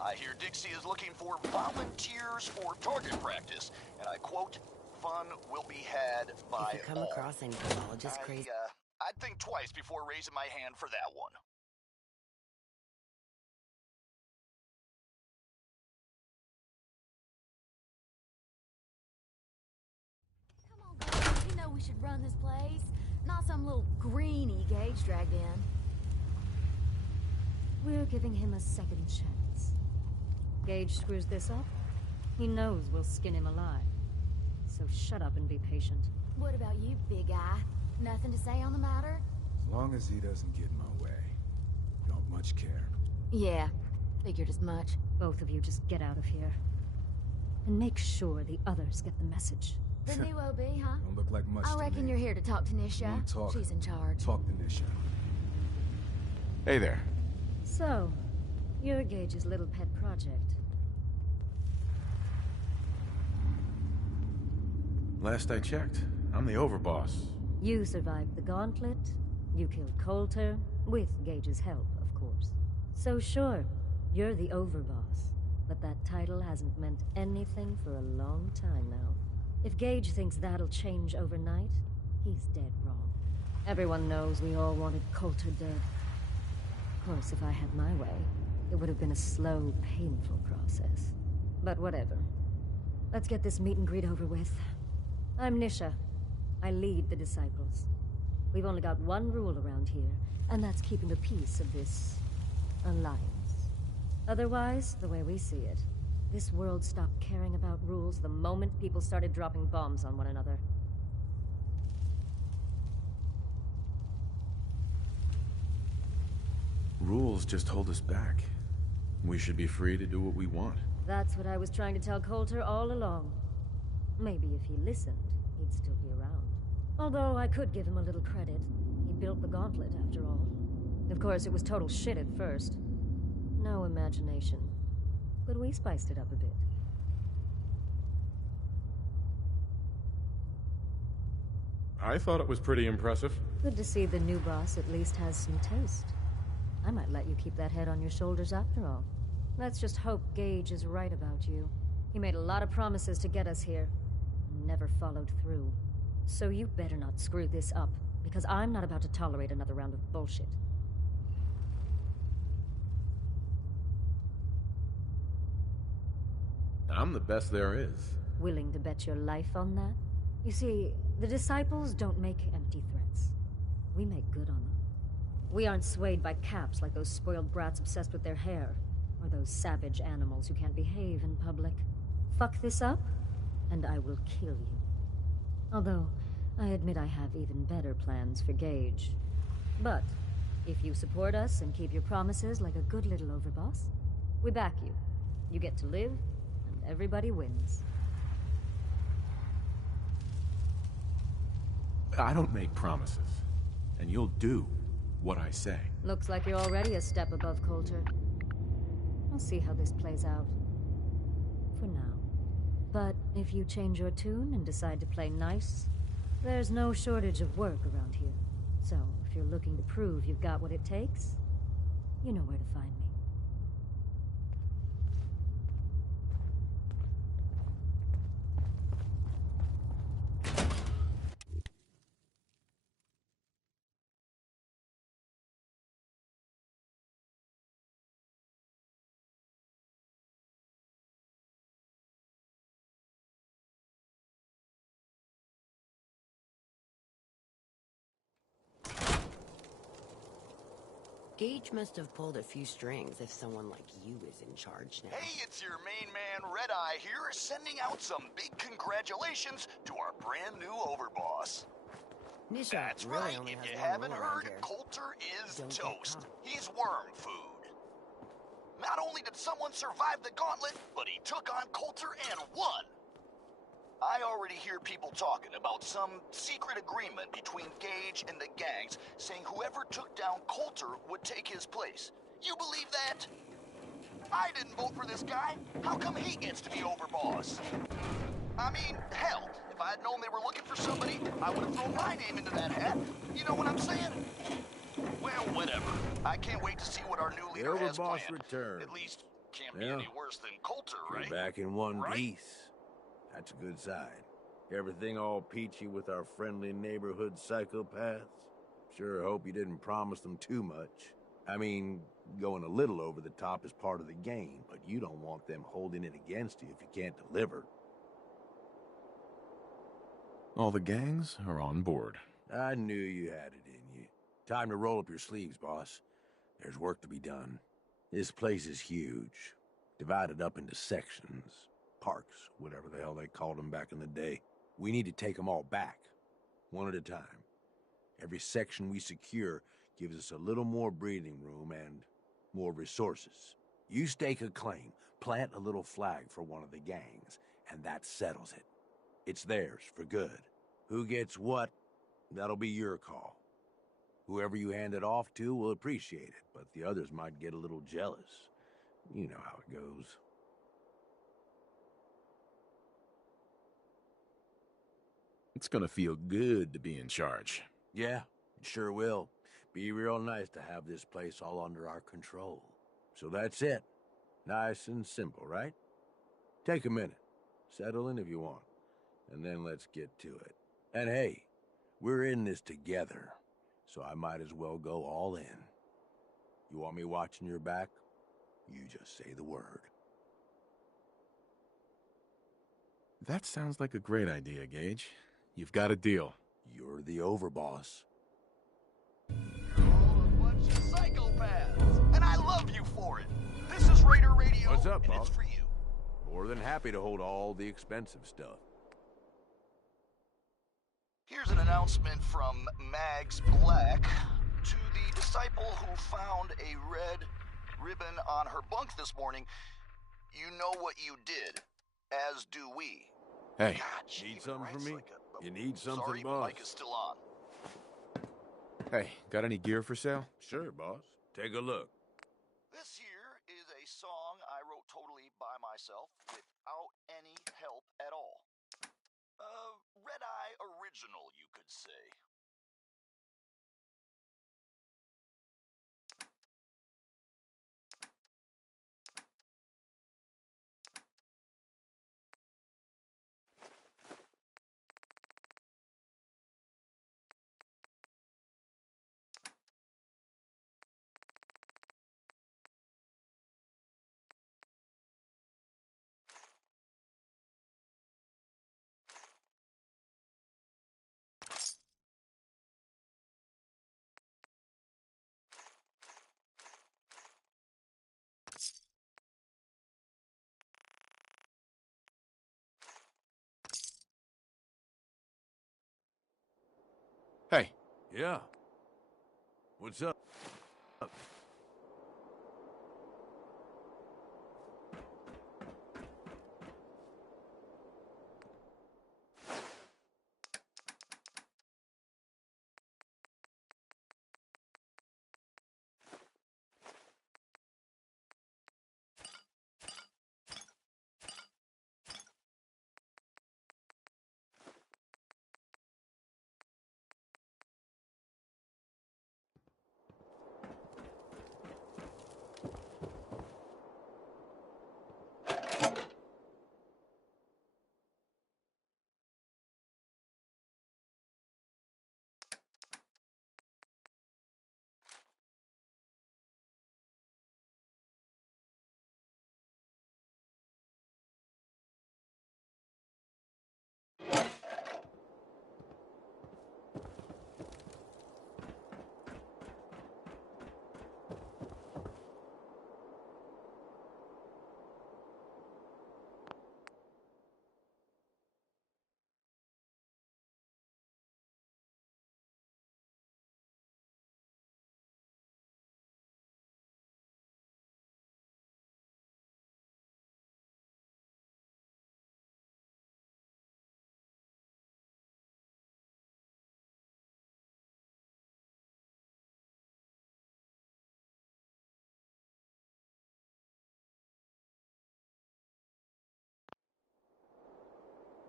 I hear Dixie is looking for volunteers for target practice, and I quote, "Fun will be had by If you come all." across any colleges crazy... I'd think twice before raising my hand for that one. You know we should run this place, not some little greenie Gage dragged in. We're giving him a second chance. Gage screws this up, he knows we'll skin him alive. So shut up and be patient. What about you, big guy? Nothing to say on the matter? As long as he doesn't get in my way. Don't much care. Yeah, figured as much. Both of you just get out of here. And make sure the others get the message. The new OB, huh? Don't look like much I to reckon me. you're here to talk to Nisha. Talk. She's in charge. Talk to Nisha. Hey there. So, you're Gage's little pet project. Last I checked, I'm the overboss. You survived the gauntlet, you killed Coulter, with Gage's help, of course. So sure, you're the overboss, but that title hasn't meant anything for a long time now. If Gage thinks that'll change overnight, he's dead wrong. Everyone knows we all wanted Coulter dead. Of course, if I had my way, it would have been a slow, painful process. But whatever. Let's get this meet and greet over with. I'm Nisha. I lead the Disciples. We've only got one rule around here, and that's keeping the peace of this alliance. Otherwise, the way we see it, this world stopped caring about rules the moment people started dropping bombs on one another. Rules just hold us back. We should be free to do what we want. That's what I was trying to tell Coulter all along. Maybe if he listened, he'd still be around. Although I could give him a little credit. He built the gauntlet, after all. Of course, it was total shit at first. No imagination. But we spiced it up a bit. I thought it was pretty impressive. Good to see the new boss at least has some taste. I might let you keep that head on your shoulders after all. Let's just hope Gage is right about you. He made a lot of promises to get us here, and never followed through. So you better not screw this up, because I'm not about to tolerate another round of bullshit. I'm the best there is. Willing to bet your life on that? You see, the disciples don't make empty threats. We make good on them. We aren't swayed by caps like those spoiled brats obsessed with their hair, or those savage animals who can't behave in public. Fuck this up, and I will kill you. Although, I admit I have even better plans for Gage. But, if you support us and keep your promises like a good little overboss, we back you. You get to live, and everybody wins. I don't make promises, and you'll do what I say. Looks like you're already a step above Coulter. We'll see how this plays out. For now. But if you change your tune and decide to play nice, there's no shortage of work around here. So, if you're looking to prove you've got what it takes, you know where to find me. Gage must have pulled a few strings if someone like you is in charge now. Hey, it's your main man, Red Eye here, sending out some big congratulations to our brand new overboss. Nisha That's really right, only if has you one haven't rule around heard, here. Coulter is Don't get toast. caught. He's worm food. Not only did someone survive the gauntlet, but he took on Coulter and won. I already hear people talking about some secret agreement between Gage and the gangs saying whoever took down Coulter would take his place. You believe that? I didn't vote for this guy. How come he gets to be overboss? I mean, hell, if I'd known they were looking for somebody, I would have thrown my name into that hat. You know what I'm saying? Well, whatever. I can't wait to see what our new leader has Overboss planned. returned. At least, can't be Yeah. any worse than Coulter, right? You're back in one Right? piece. That's a good sign. Everything all peachy with our friendly neighborhood psychopaths? Sure hope you didn't promise them too much. I mean, going a little over the top is part of the game, but you don't want them holding it against you if you can't deliver. All the gangs are on board. I knew you had it in you. Time to roll up your sleeves, boss. There's work to be done. This place is huge, divided up into sections. Parks, whatever the hell they called them back in the day. We need to take them all back, one at a time. Every section we secure gives us a little more breathing room and more resources. You stake a claim, plant a little flag for one of the gangs, and that settles it. It's theirs for good. Who gets what, that'll be your call. Whoever you hand it off to will appreciate it, but the others might get a little jealous. You know how it goes. It's gonna feel good to be in charge. Yeah, it sure will. Be real nice to have this place all under our control. So that's it. Nice and simple, right? Take a minute. Settle in if you want. And then let's get to it. And hey, we're in this together, so I might as well go all in. You want me watching your back? You just say the word. That sounds like a great idea, Gage. You've got a deal. You're the overboss. You're all a bunch of psychopaths, and I love you for it. This is Raider Radio, What's up, and boss? it's for you. More than happy to hold all the expensive stuff. Here's an announcement from Mags Black to the disciple who found a red ribbon on her bunk this morning. You know what you did, as do we. Hey. God, she Need even something writes from me? like a- You need something, Sorry, boss? mic is still on. Hey, got any gear for sale? Sure, boss. Take a look. This here is a song I wrote totally by myself without any help at all. Red Eye original, you could say. Yeah. What's up?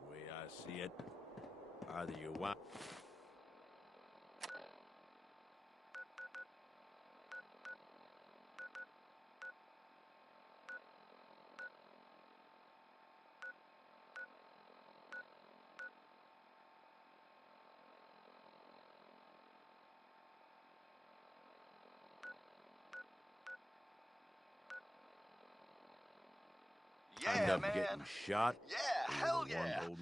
The way I see it, either you want... end Yeah, up man. getting shot. Yeah, hell One yeah. old...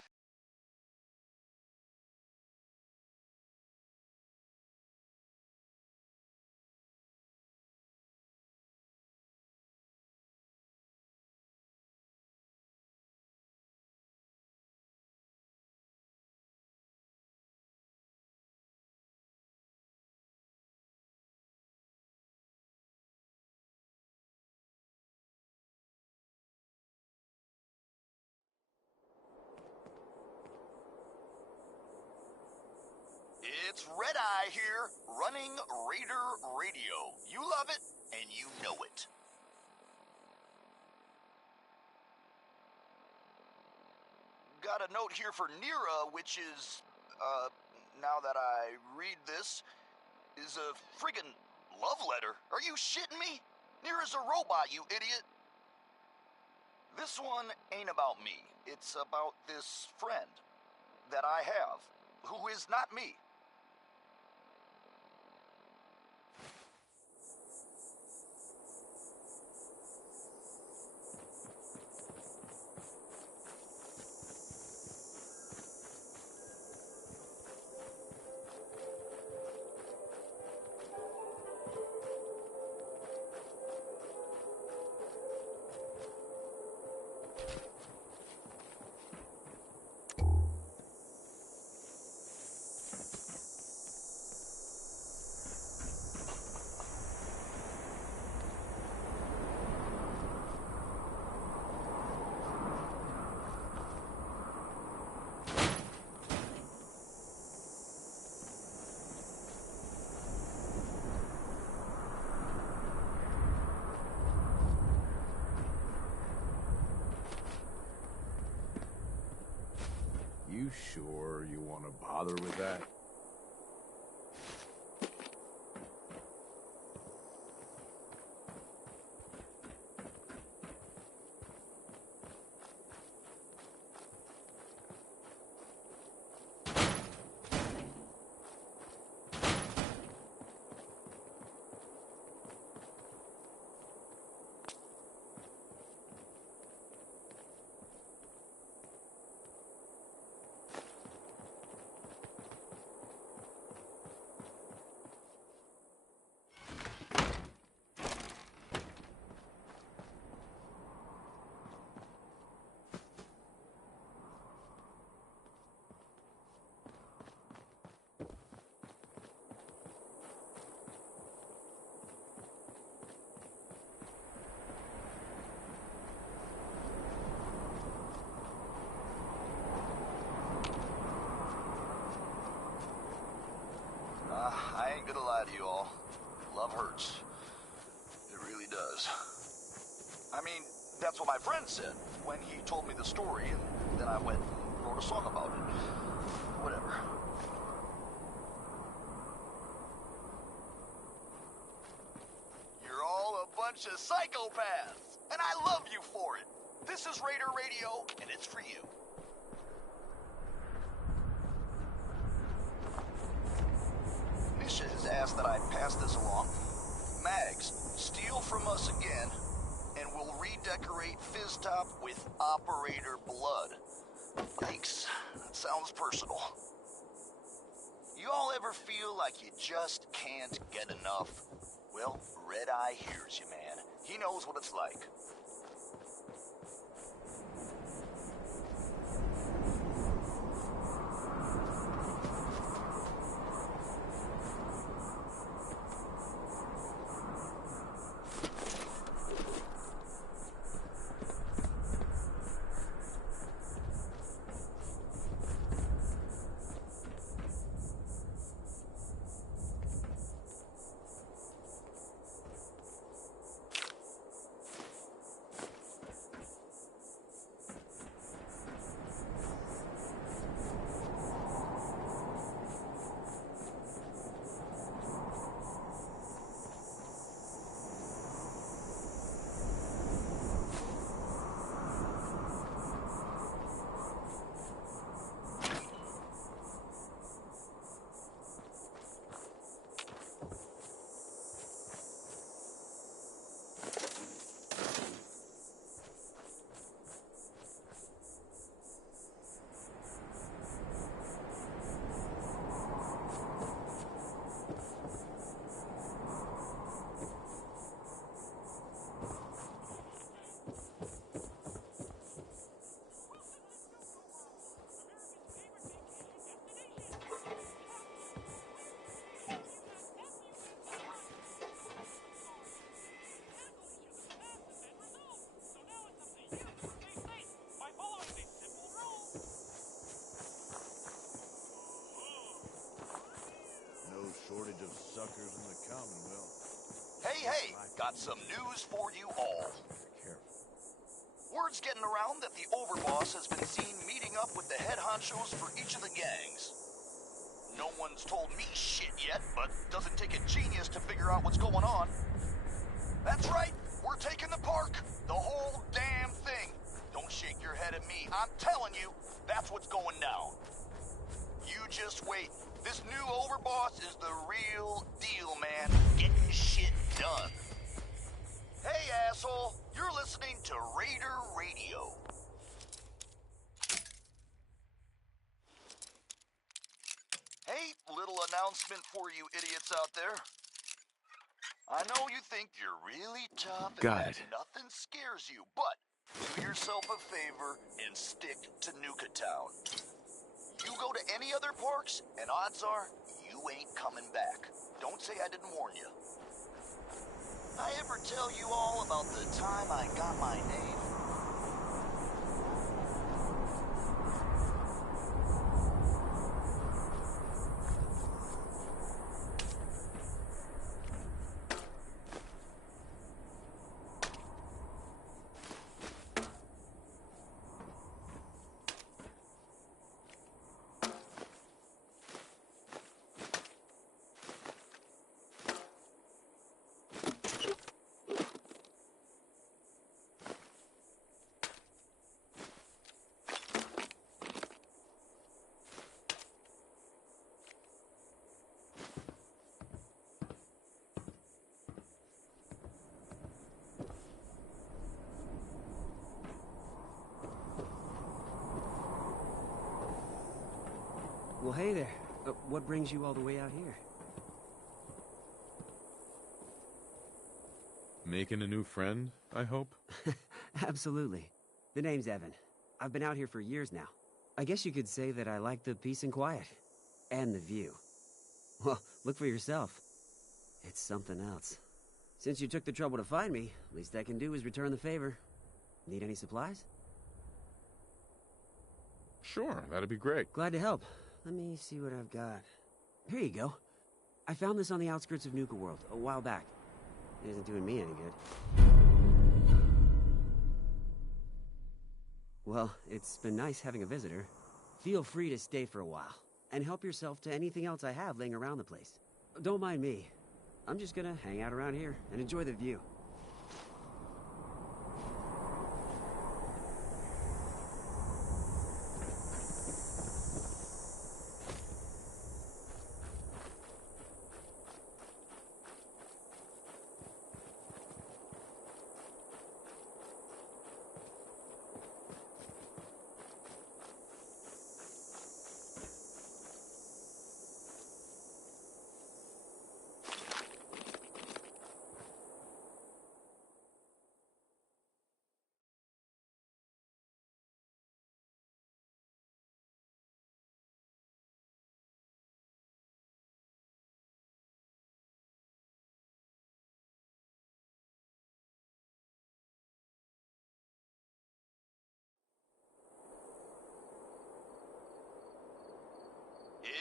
It's Red Eye here, running Raider Radio. You love it, and you know it. Got a note here for Nira, which is, now that I read this, is a friggin' love letter. Are you shitting me? Nira's a robot, you idiot. This one ain't about me. It's about this friend that I have, who is not me. You sure you want to bother with that? lie to you all. Love hurts. It really does. I mean, that's what my friend said when he told me the story, and then I went and wrote a song about it. Whatever. You're all a bunch of psychopaths, and I love you for it. This is Raider Radio, and it's for you. Nisha has asked that I pass this along. Mags, steal from us again, and we'll redecorate Fizztop with operator blood. Yikes, that sounds personal. You all ever feel like you just can't get enough? Well, Red Eye hears you, man. He knows what it's like. Shortage of suckers in the Commonwealth. Hey, got some news for you all. Word's getting around that the Overboss has been seen meeting up with the head honchos for each of the gangs. No one's told me shit yet, but doesn't take a genius to figure out what's going on. That's right, we're taking the park. The whole damn thing. Don't shake your head at me. I'm telling you, that's what's going down. You just wait. This new Overboss is the real deal, man. Getting shit done. Hey, asshole. You're listening to Raider Radio. Hey, little announcement for you idiots out there. I know you think you're really tough and Got that it. nothing scares you, but do yourself a favor and stick to Nuka Town. You go to any other parks, and odds are you ain't coming back. Don't say I didn't warn you. I ever tell you all about the time I got my name? Well, hey there. What brings you all the way out here? Making a new friend, I hope? Absolutely. The name's Evan. I've been out here for years now. I guess you could say that I like the peace and quiet. And the view. Well, look for yourself. It's something else. Since you took the trouble to find me, least I can do is return the favor. Need any supplies? Sure, that'd be great. Glad to help. Let me see what I've got. Here you go. I found this on the outskirts of Nuka World a while back. It isn't doing me any good. Well, it's been nice having a visitor. Feel free to stay for a while, and help yourself to anything else I have laying around the place. Don't mind me. I'm just gonna hang out around here and enjoy the view.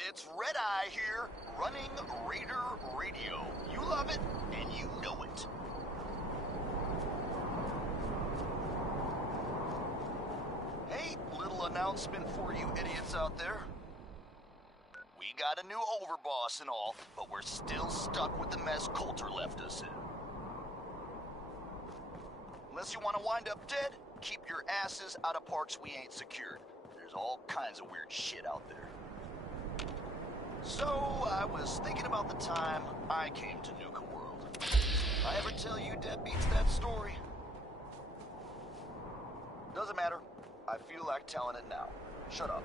It's Red Eye here, running Raider Radio. You love it, and you know it. Hey, little announcement for you idiots out there. We got a new overboss and all, but we're still stuck with the mess Coulter left us in. Unless you want to wind up dead, keep your asses out of parks we ain't secured. There's all kinds of weird shit out there. So, I was thinking about the time I came to Nuka World. I ever tell you deadbeats that story? Doesn't matter. I feel like telling it now. Shut up.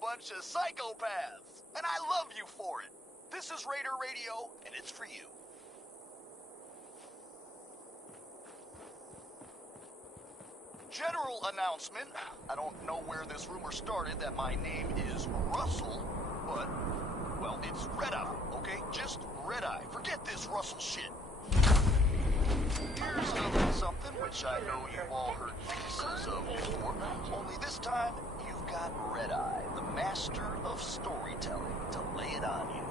Bunch of psychopaths, and I love you for it. This is Raider Radio, and it's for you. General announcement. I don't know where this rumor started that my name is Russell, but, well, it's Red Eye, okay? Just Red Eye. Forget this Russell shit. Here's a little something which I know you've all heard pieces of before. Only this time, you've got Red Eye, the master of storytelling, to lay it on you.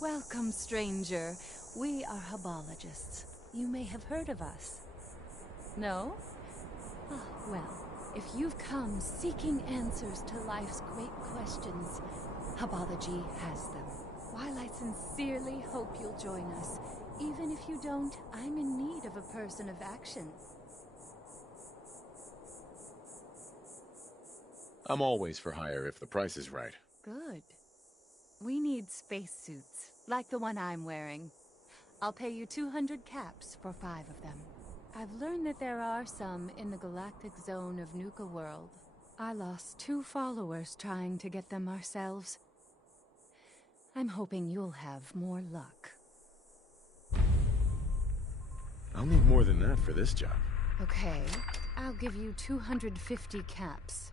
Welcome, stranger. We are Hubologists. You may have heard of us. No? Oh, well, if you've come seeking answers to life's great questions, Hubology has them. While I sincerely hope you'll join us, even if you don't, I'm in need of a person of action. I'm always for hire if the price is right. Good. We need spacesuits, like the one I'm wearing. I'll pay you 200 caps for 5 of them. I've learned that there are some in the galactic zone of Nuka World. I lost 2 followers trying to get them ourselves. I'm hoping you'll have more luck. I'll need more than that for this job. Okay, I'll give you 250 caps.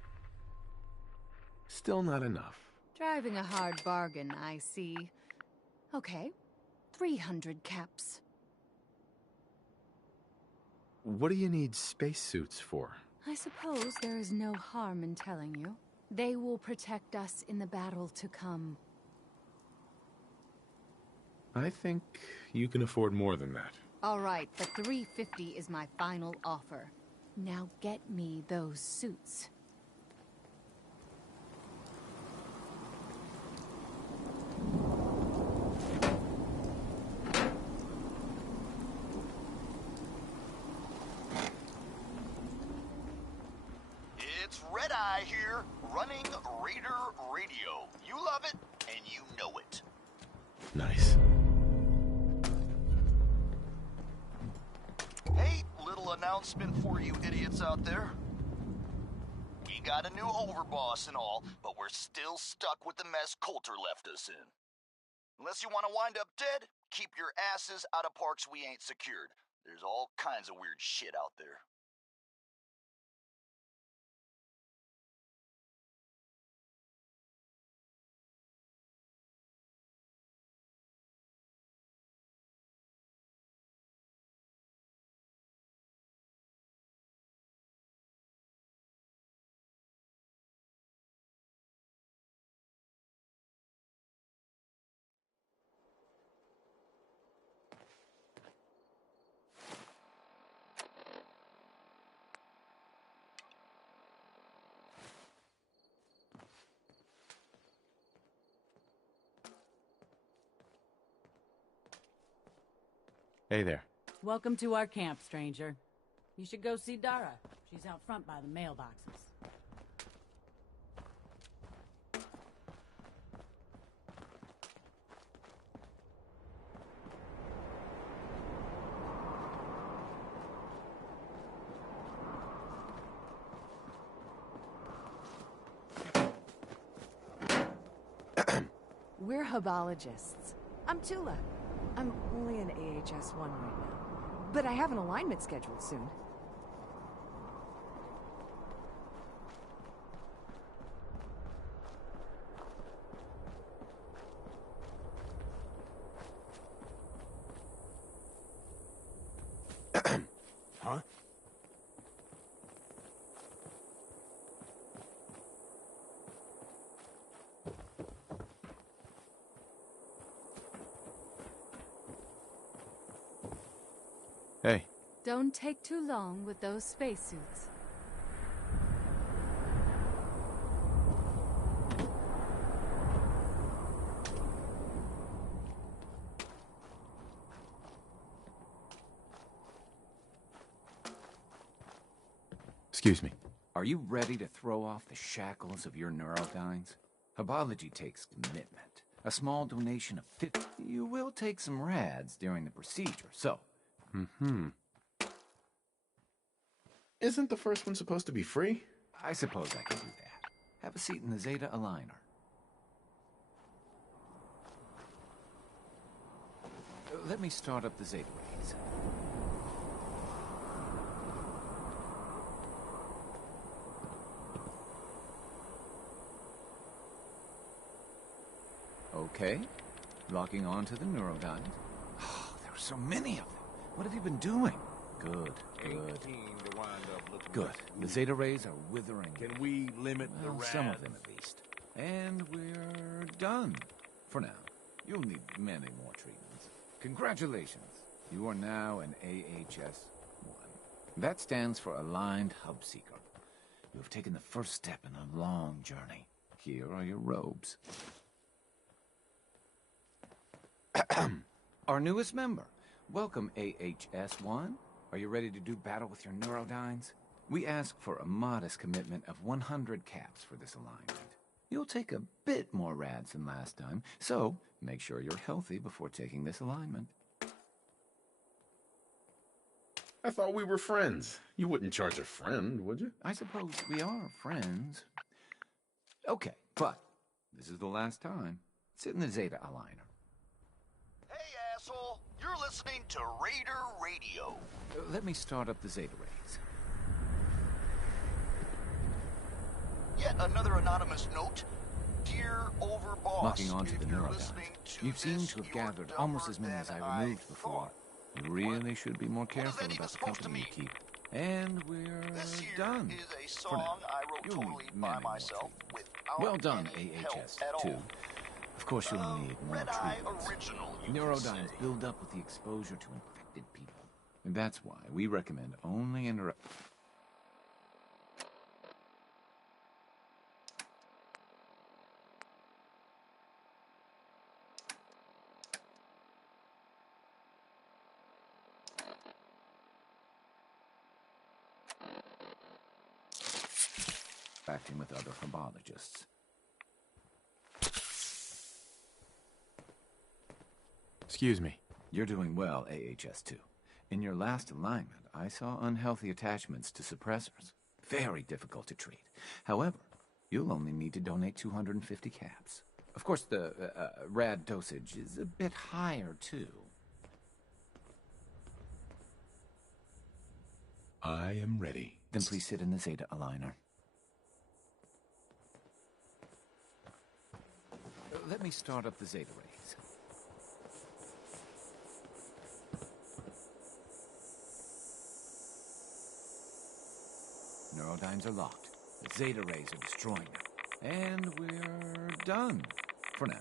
Still not enough. Driving a hard bargain, I see. Okay, 300 caps. What do you need spacesuits for? I suppose there is no harm in telling you. They will protect us in the battle to come. I think you can afford more than that. All right, but 350 is my final offer. Now get me those suits. It's Red Eye here, running Raider Radio. You love it, and you know it. Nice. Hey, little announcement for you idiots out there. We got a new overboss and all, but we're still stuck with the mess Coulter left us in. Unless you want to wind up dead, keep your asses out of parks we ain't secured. There's all kinds of weird shit out there. Hey there. Welcome to our camp, stranger. You should go see Dara. She's out front by the mailboxes. We're Hubologists. I'm Tula. I'm only an AHS-1 right now, but I have an alignment scheduled soon. Huh? Hey. Don't take too long with those spacesuits. Excuse me. Are you ready to throw off the shackles of your neurodynes? Herbology takes commitment. A small donation of 50. You will take some rads during the procedure, so... Isn't the first one supposed to be free? I suppose I can do that. Have a seat in the Zeta Aligner. Let me start up the Zeta rays. Okay. Locking on to the neurodynes. Oh, there are so many of them. What have you been doing? Good, good. Good. The Zeta rays are withering. Can we limit the rads? Some of them at least. And we're done. For now. You'll need many more treatments. Congratulations. You are now an AHS-1. That stands for Aligned Hub Seeker. You have taken the first step in a long journey. Here are your robes. Our newest member. Welcome, AHS-1. Are you ready to do battle with your neurodynes? We ask for a modest commitment of 100 caps for this alignment. You'll take a bit more rads than last time, so make sure you're healthy before taking this alignment. I thought we were friends. You wouldn't charge a friend, would you? I suppose we are friends. Okay, but this is the last time. Sit in the Zeta Aligner. Hey, asshole! You're listening to Raider Radio. Let me start up the Zeta rays. Yet another anonymous note. Dear Overboss, Locking onto the neurodynes. You seem to have gathered almost as many as I removed before. You really should be more careful about the company you keep. And we're done. For now. You'll need many more treatments. Well done, AHS-2. Of course you'll need more treatments. Neurodynes build up with the exposure to infected people. And that's why we recommend only interacting with other herbologists. Excuse me. You're doing well, AHS-2. In your last alignment, I saw unhealthy attachments to suppressors. Very difficult to treat. However, you'll only need to donate 250 caps. Of course, the rad dosage is a bit higher, too. I am ready. Then please sit in the Zeta Aligner. Let me start up the Zeta rays. Neurodynes are locked. The Zeta rays are destroying them. And we're done. For now.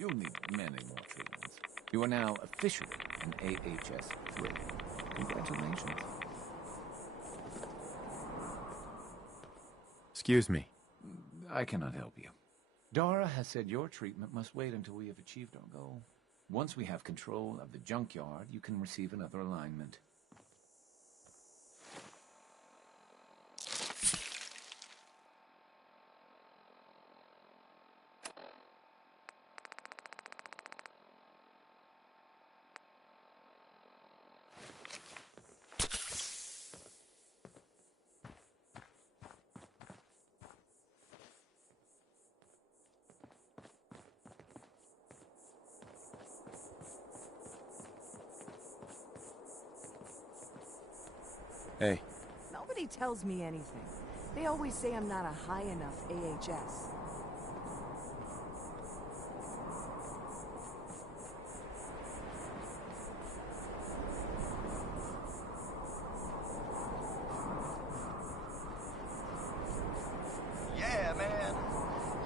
You'll need many more treatments. You are now officially an AHS-3. Congratulations. Excuse me. I cannot help you. Dara has said your treatment must wait until we have achieved our goal. Once we have control of the junkyard, you can receive another alignment. Hey. Nobody tells me anything. They always say I'm not a high enough AHS. Yeah, man.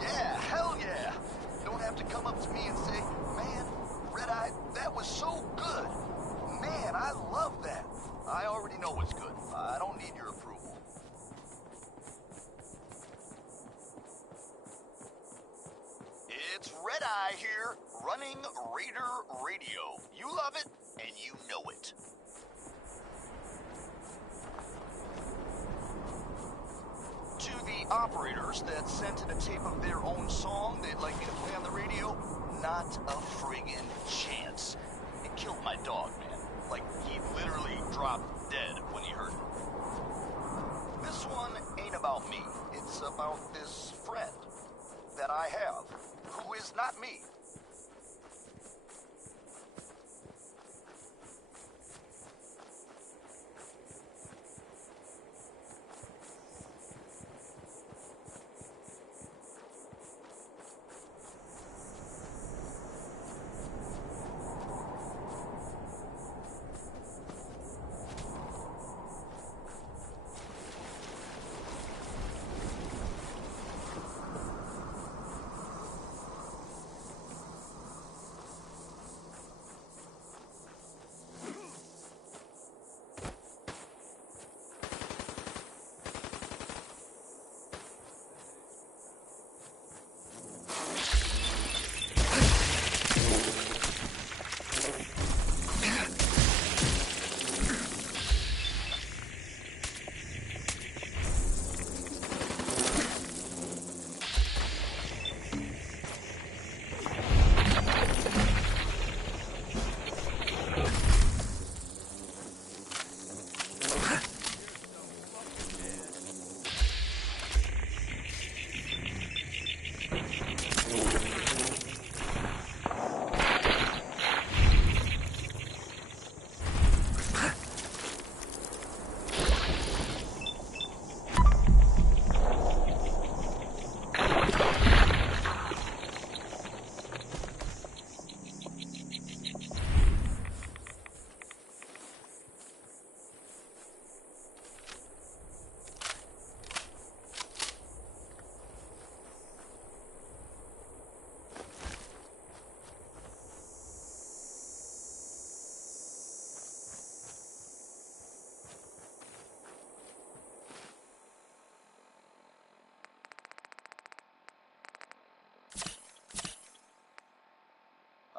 Yeah, hell yeah. You don't have to come up to me and say, man, Red Eye, that was so good. Man, I love that. I already know it's good. I don't need your approval. It's Red Eye here, running Raider Radio. You love it, and you know it. operators that sent in a tape of their own song they'd like me to play on the radio? Not a friggin' chance. It killed my dog, man. Like, he literally dropped dead when he heard it. This one ain't about me. It's about this friend that I have, who is not me.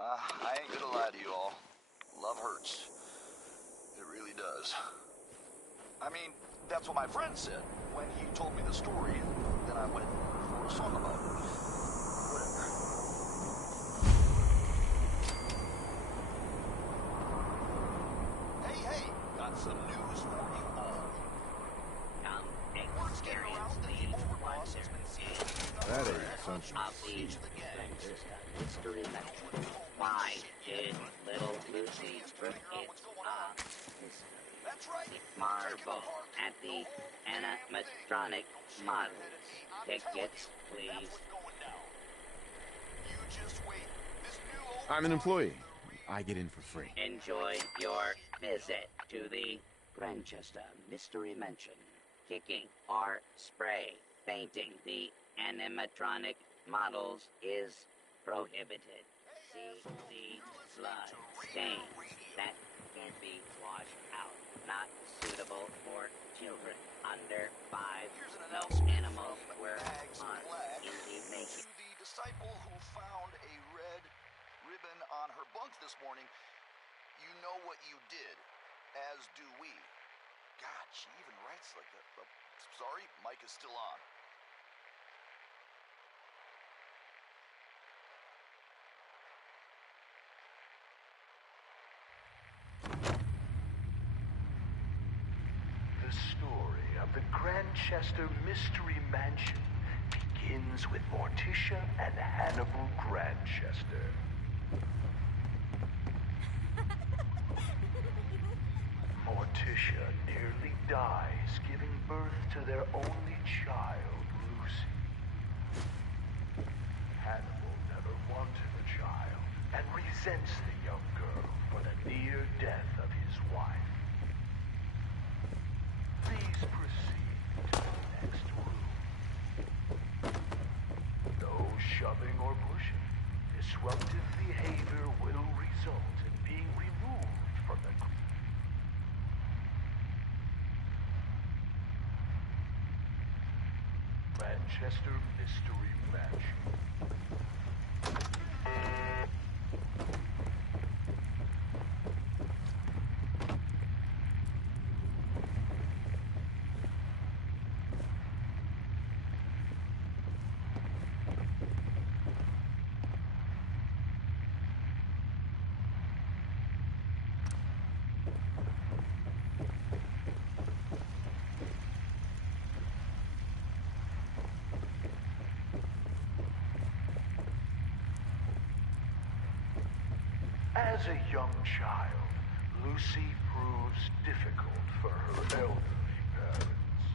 I ain't gonna lie to you all. Love hurts. It really does. I mean, that's what my friend said when he told me the story, and then I went and wrote a song about it. Whatever. Hey, got some news for you all. Word's getting around that the overboss has been seeing That ain't something. Why did little Lucy put its marvel at the animatronic model? Tickets, please. I'm an employee. I get in for free. Enjoy your visit to the Grantchester Mystery Mansion. Kicking or spray painting the animatronic models is prohibited. See the blood stain that can be washed out. Not suitable for children under 5. No animals were harmed in the making. To the disciple who found a red ribbon on her bunk this morning, you know what you did, as do we. God, she even writes like that. Sorry, mic is still on. The story of the Grantchester Mystery Mansion begins with Morticia and Hannibal Grantchester. Morticia nearly dies giving birth to their only child, Lucy. Hannibal never wanted a child and resents the young girl for the near death of his wife. Please proceed to the next room. No shoving or pushing. Disruptive behavior will result in being removed from the Grantchester Mystery Mansion. As a young child, Lucy proves difficult for her elderly parents.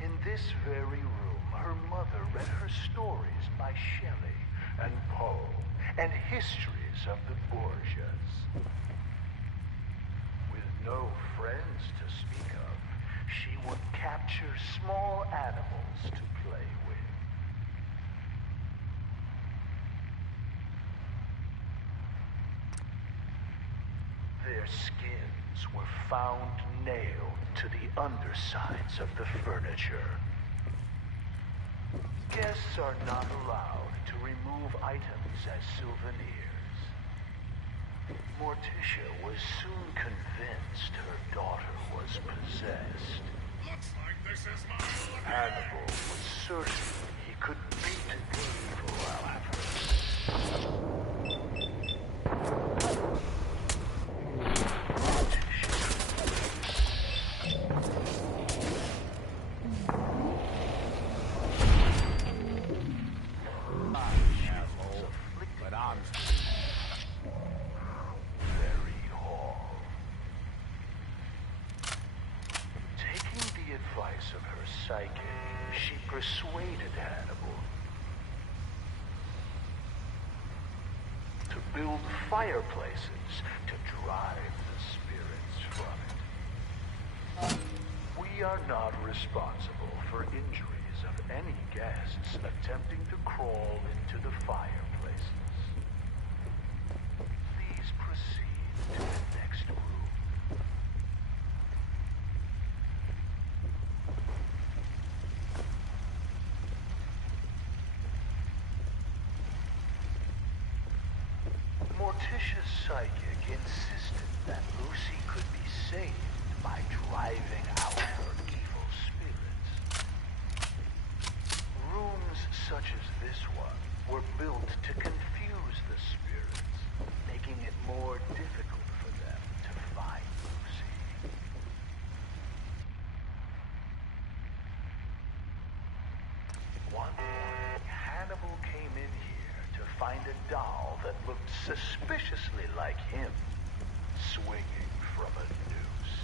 In this very room, her mother read her stories by Shelley and Poe and histories of the Borgias. With no friends to speak of, she would capture small animals to play with. Their skins were found nailed to the undersides of the furniture. Guests are not allowed to remove items as souvenirs. Morticia was soon convinced her daughter was possessed. Looks like this is my lucky Hannibal was certain he could beat evil out of her. But I'm Very Hall. Taking the advice of her psychic, she persuaded Hannibal to build fireplaces to drive the spirits from it. We are not responsible for injuries of any guests attempting to crawl into the fireplaces. Please proceed to the next room. Morticia's psychic insisted that Lucy could be saved by driving out her evil spirits. Rooms such as this one were built to confuse the spirits, making it more difficult for them to find Lucy. One morning, Hannibal came in here to find a doll that looked suspiciously like him, swinging from a noose.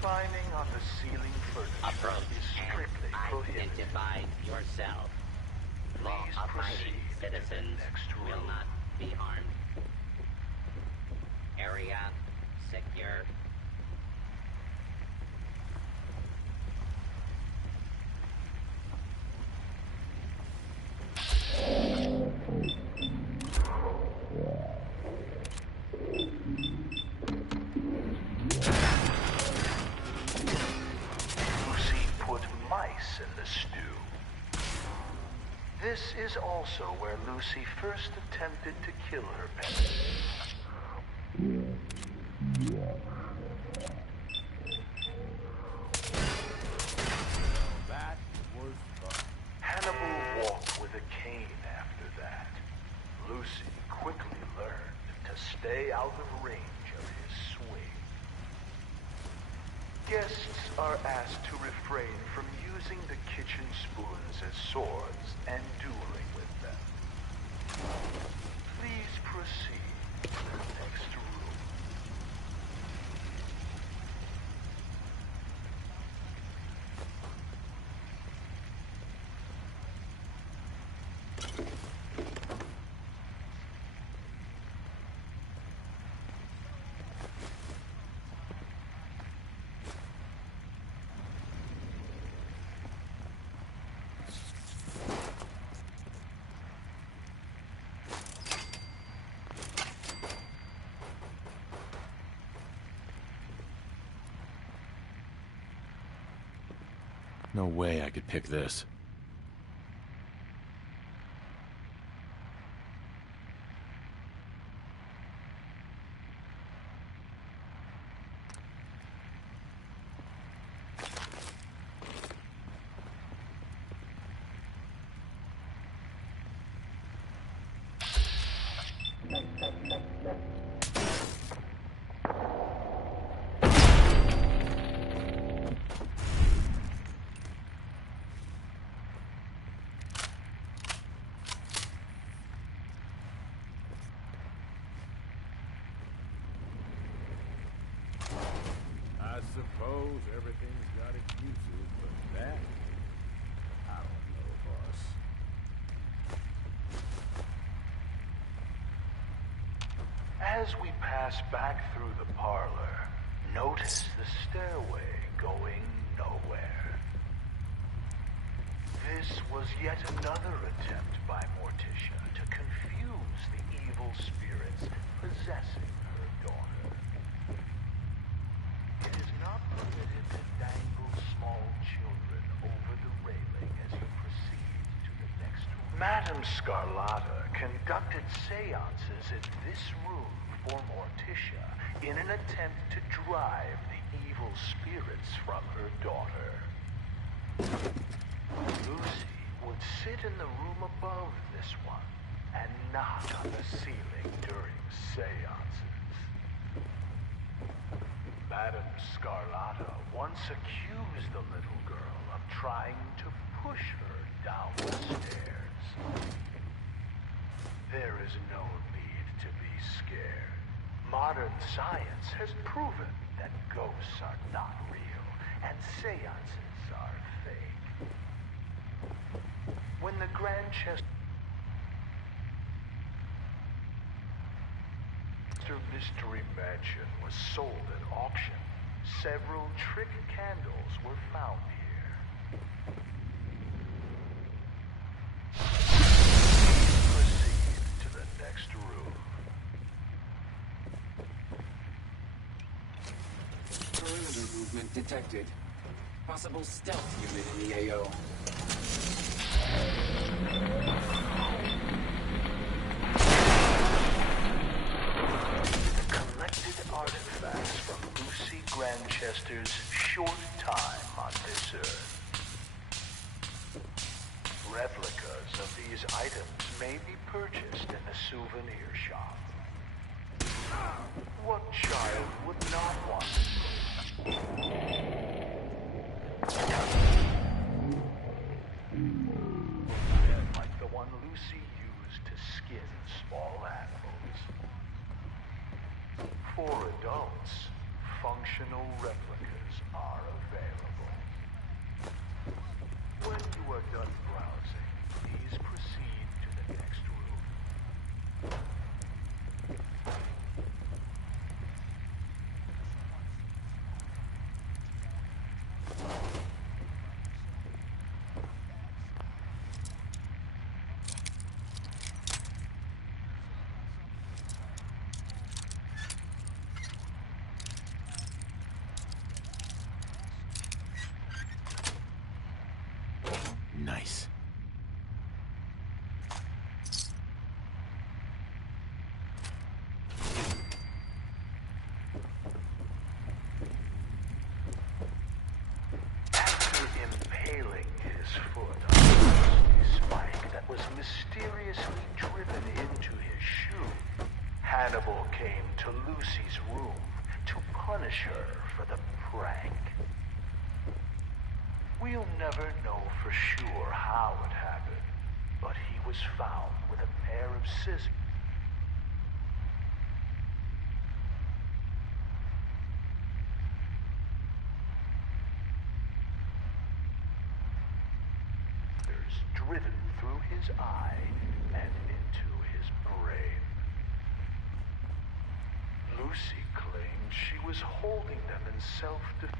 Climbing on the ceiling furniture Approach is strictly and prohibited. identify yourself. Law-abiding citizens will not be harmed. Area secure. Lucy put mice in the stew. This is also where Lucy first attempted to kill her pet. That was fun. Hannibal walked with a cane after that. Lucy quickly learned to stay out of range of his swing. Guests are asked to refrain from using the kitchen spoons as swords and dueling with them. Please proceed to the next room. No way I could pick this. As we pass back through the parlor, notice the stairway going nowhere. This was yet another attempt by Morticia to confuse the evil spirits possessing her daughter. It is not permitted to dangle small children over the railing as you proceed to the next room. Madame Scarlata conducted seances in this room for Morticia in an attempt to drive the evil spirits from her daughter. Lucy would sit in the room above this one and knock on the ceiling during seances. Madame Scarlata once accused the little girl of trying to push her down the stairs. There is no need to be scared. Modern science has proven that ghosts are not real and seances are fake. When the Grandchester Mystery Mansion was sold at auction, several trick candles were found here. Proceed to the next room. Perimeter movement detected. Possible stealth unit in the AO. Artifacts from Lucy Grandchester's short time on this earth. Replicas of these items may be purchased in a souvenir shop. What child would not want like the one Lucy used to skin small animals? For adults, functional replicas are available. When you are done browsing, please proceed to the next room. Nice. After impaling his foot on a spike that was mysteriously driven into his shoe, Hannibal came to Lucy's room to punish her for the prank. We'll never know for sure how it happened, but he was found with a pair of scissors driven through his eye and into his brain. Lucy claimed she was holding them in self-defense.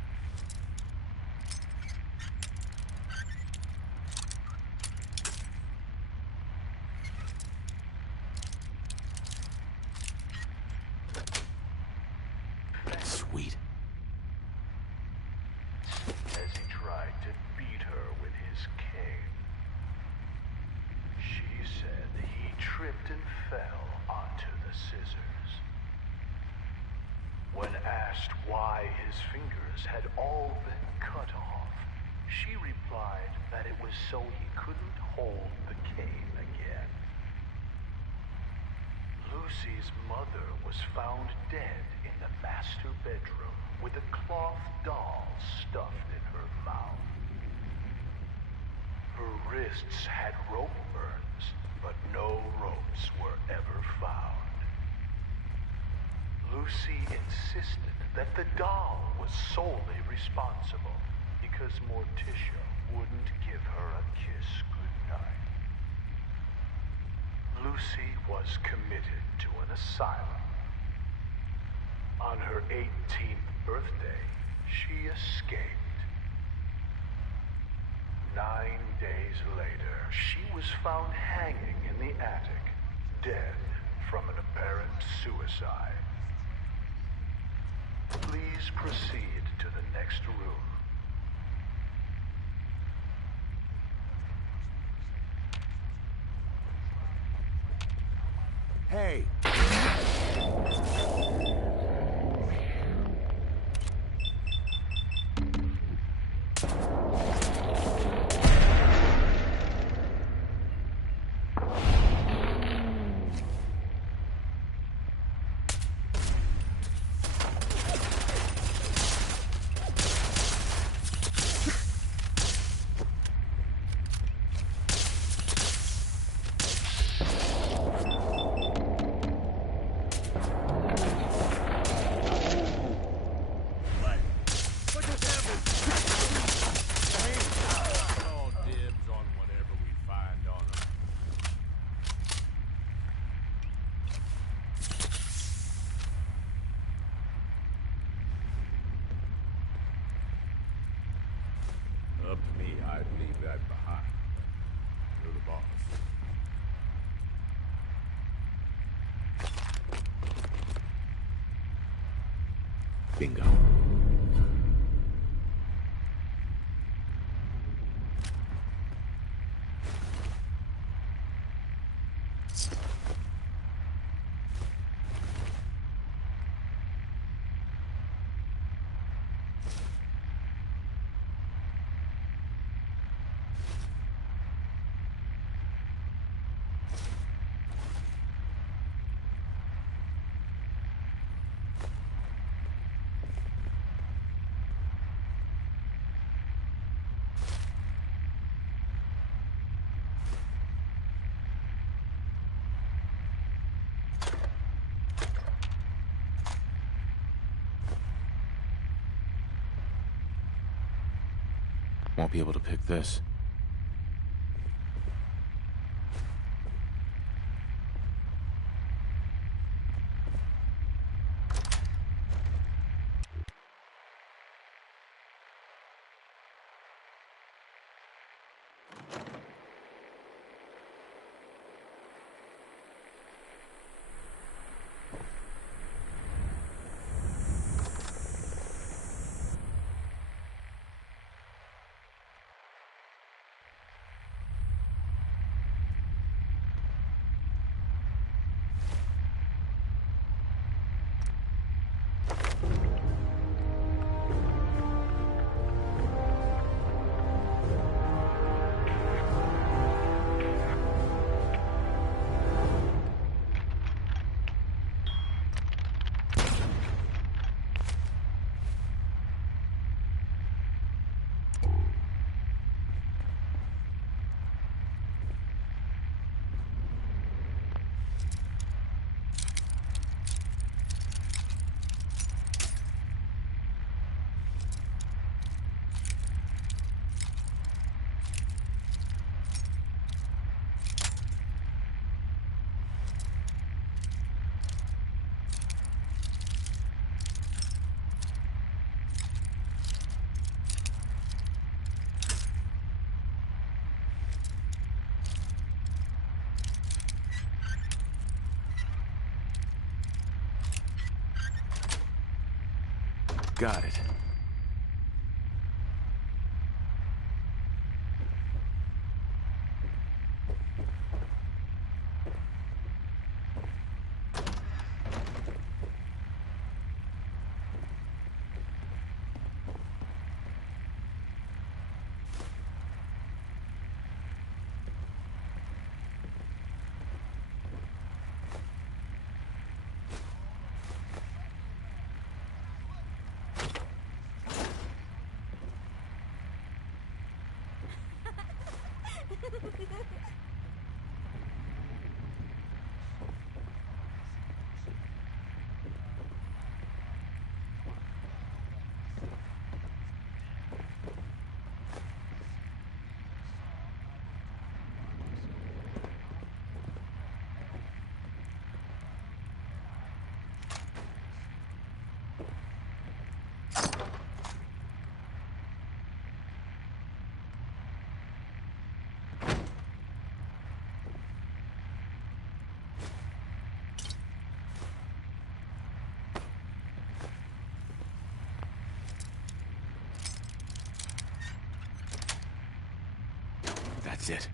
Sweet. As he tried to beat her with his cane. She said he tripped and fell onto the scissors. When asked why his fingers had all been cut off, she replied that it was so he couldn't hold the cane again. Lucy's mother was found dead in the master bedroom with a cloth doll stuffed in her mouth. Her wrists had rope burns, but no ropes were ever found. Lucy insisted that the doll was solely responsible because Morticia wouldn't give her a kiss goodnight. Lucy was committed to an asylum, On her 18th birthday, she escaped. 9 days later, she was found hanging in the attic, dead from an apparent suicide. Please proceed to the next room. Hey! Up to me, I'd leave that behind. You're the boss. Bingo. Won't be able to pick this. Got it. That's it.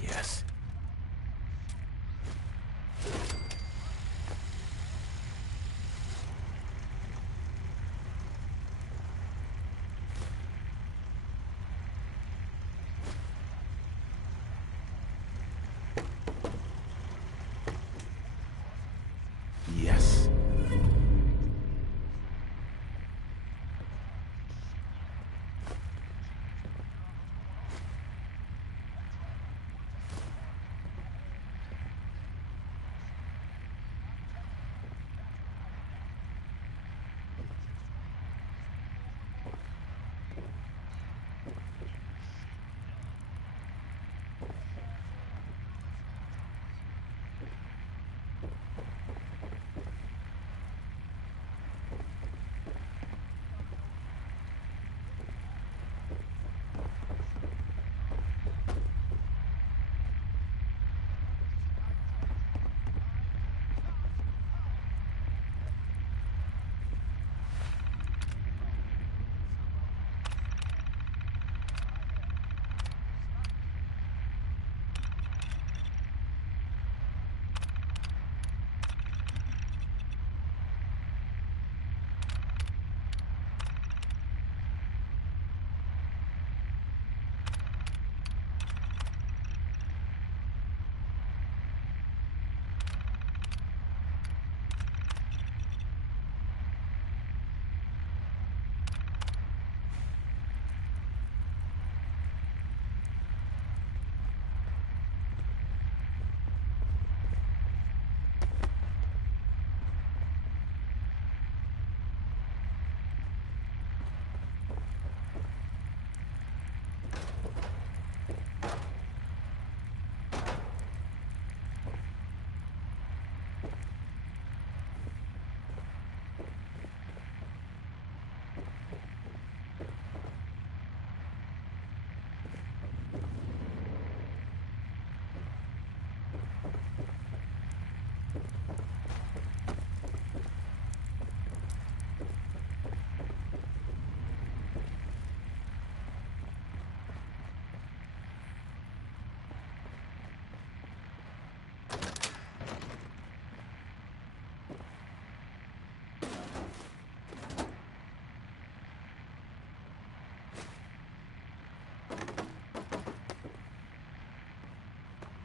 Yes. Yes.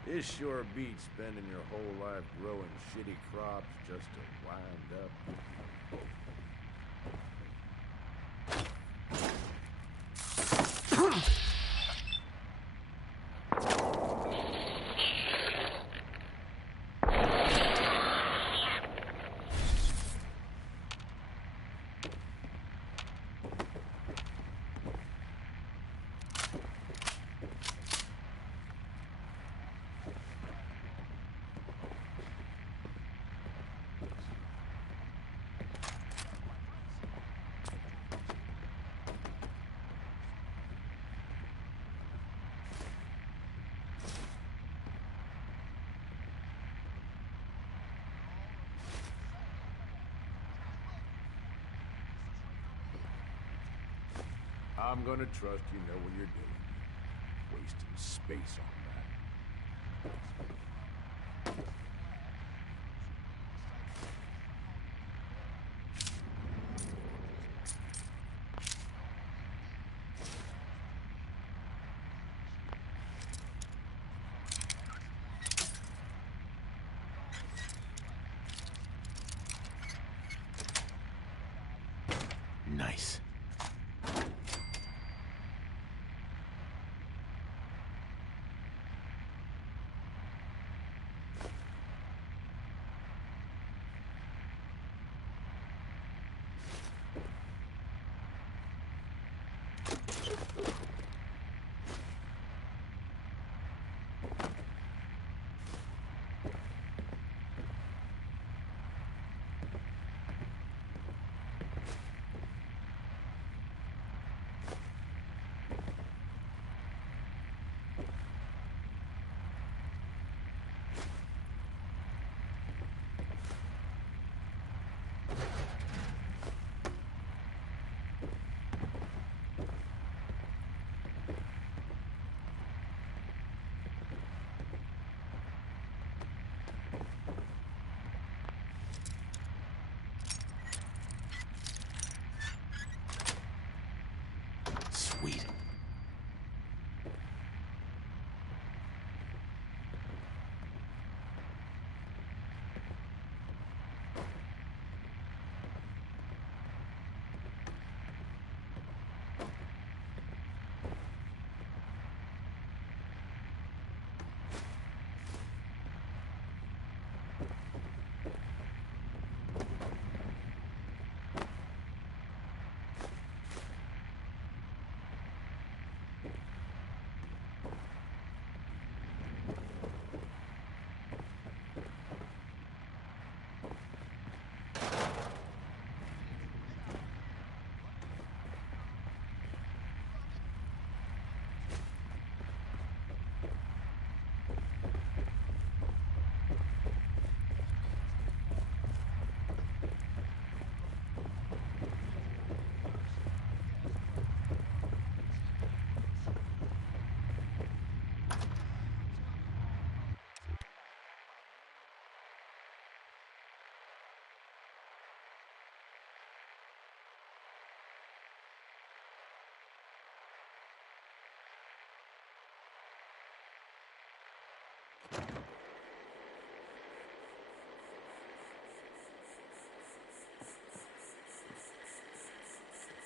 This sure beats spending your whole life growing shitty crops just to wind up I'm gonna trust you know what you're doing. Wasting space on that. Nice. Sweet.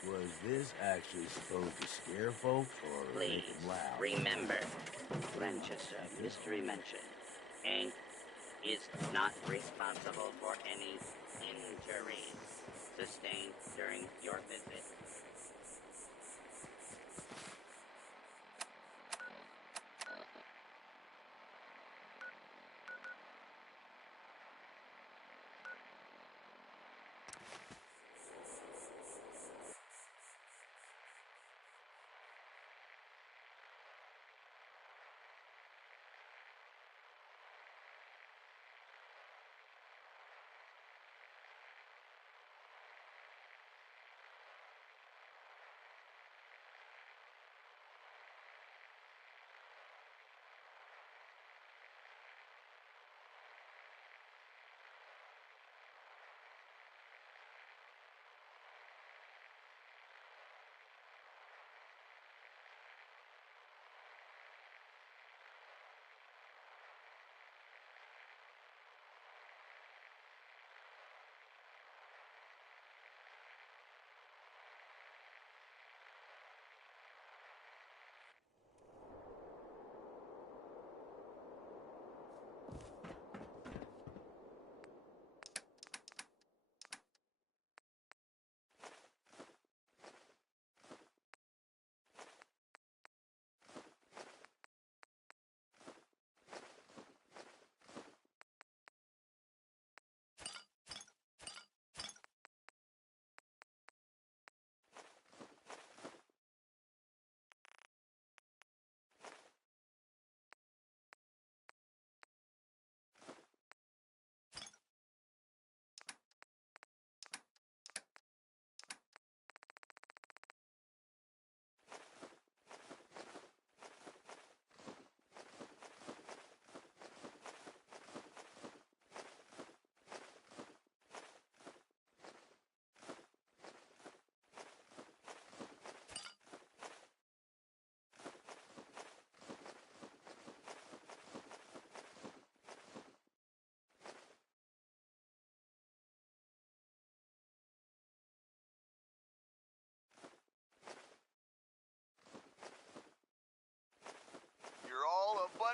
Was this actually supposed to scare folks or make Please, them laugh? remember, Manchester Mystery Mansion, Inc. is not responsible for any injuries sustained during your visit.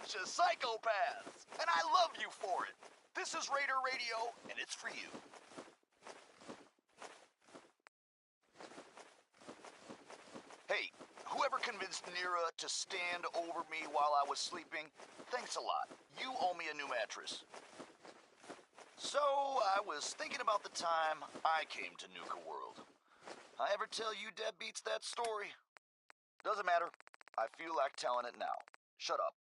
bunch of psychopaths, and I love you for it. This is Raider Radio, and it's for you. Hey, whoever convinced Nira to stand over me while I was sleeping, thanks a lot. You owe me a new mattress. So, I was thinking about the time I came to Nuka World. I ever tell you deadbeats that story? Doesn't matter. I feel like telling it now. Shut up.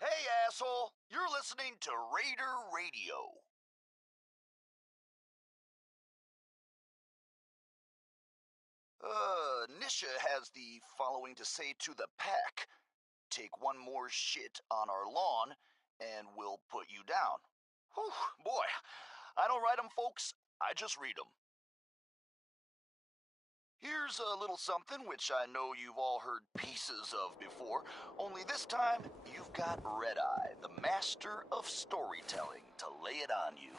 Hey, asshole! You're listening to Raider Radio. Nisha has the following to say to the pack. Take one more shit on our lawn, and we'll put you down. Whew, boy, I don't write 'em, folks. I just read 'em. Here's a little something which I know you've all heard pieces of before, only this time you've got Red Eye, the master of storytelling, to lay it on you.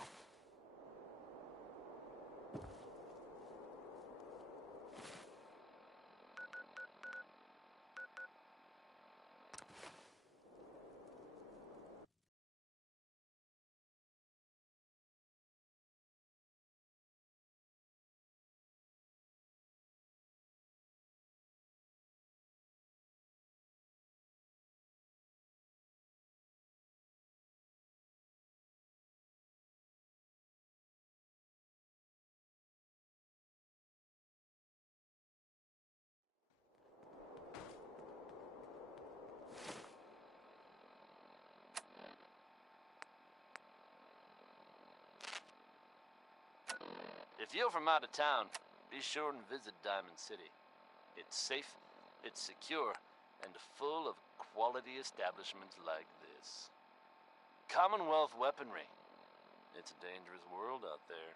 If you're from out of town, be sure and visit Diamond City. It's safe, it's secure, and full of quality establishments like this. Commonwealth weaponry. It's a dangerous world out there.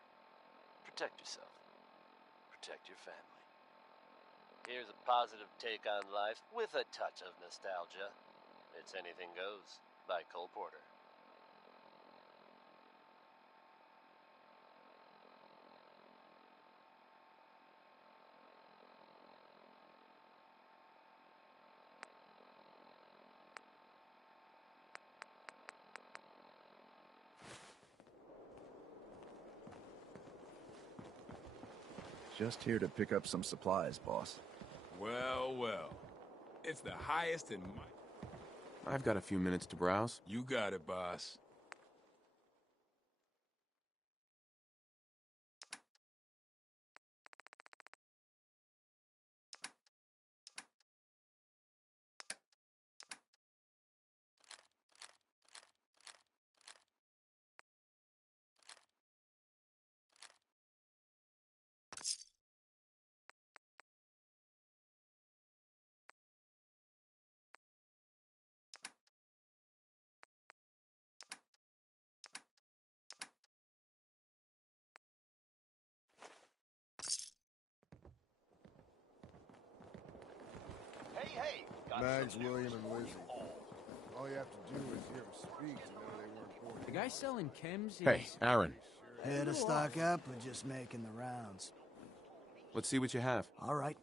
Protect yourself. Protect your family. Here's a positive take on life with a touch of nostalgia. It's Anything Goes by Cole Porter. Just here to pick up some supplies, boss. Well, well. It's the highest in my... I've got a few minutes to browse. You got it, boss. Mags, William, and Lizzie. All you have to do is hear them speak to know they weren't born. The guy selling chems is... Hey, Aaron. Here to stock up or just making the rounds? Let's see what you have. All right.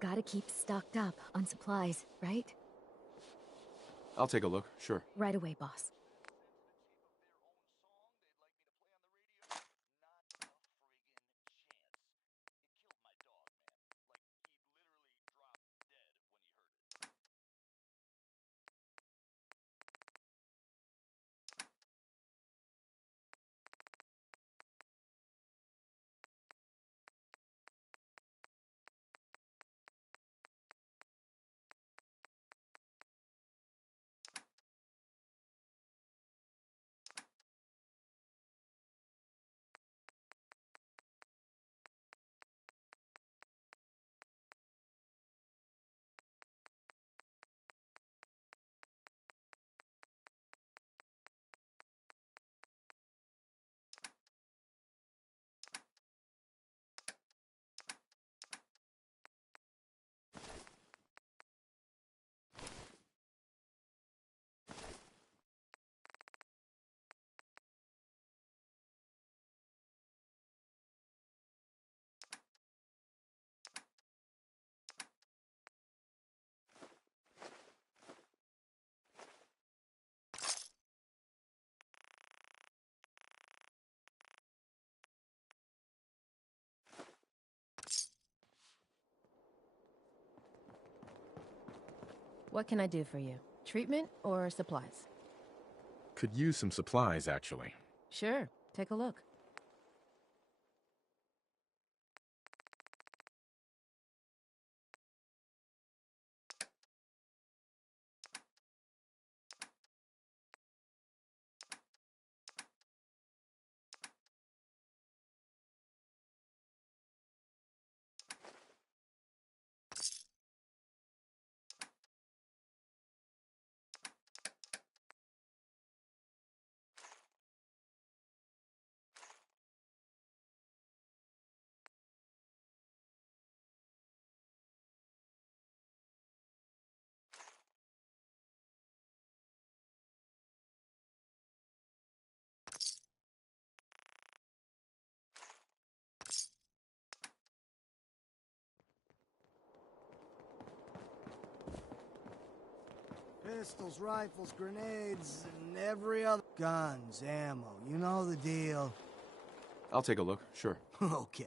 Gotta keep stocked up on supplies, right? I'll take a look, sure. Right away, boss. What can I do for you? Treatment or supplies? Could use some supplies, actually. Sure, take a look. Pistols, rifles, grenades, and every other... Guns, ammo, you know the deal. I'll take a look, sure. Okay.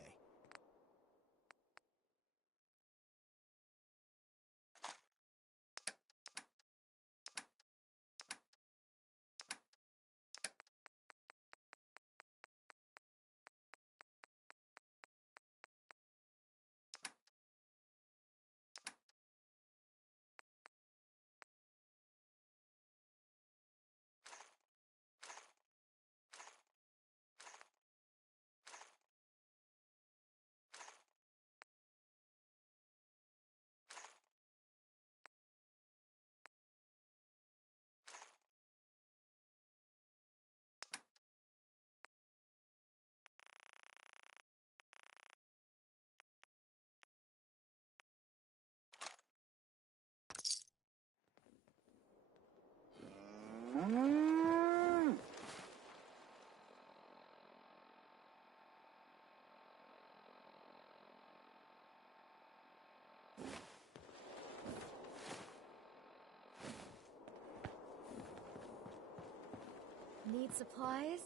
Need supplies?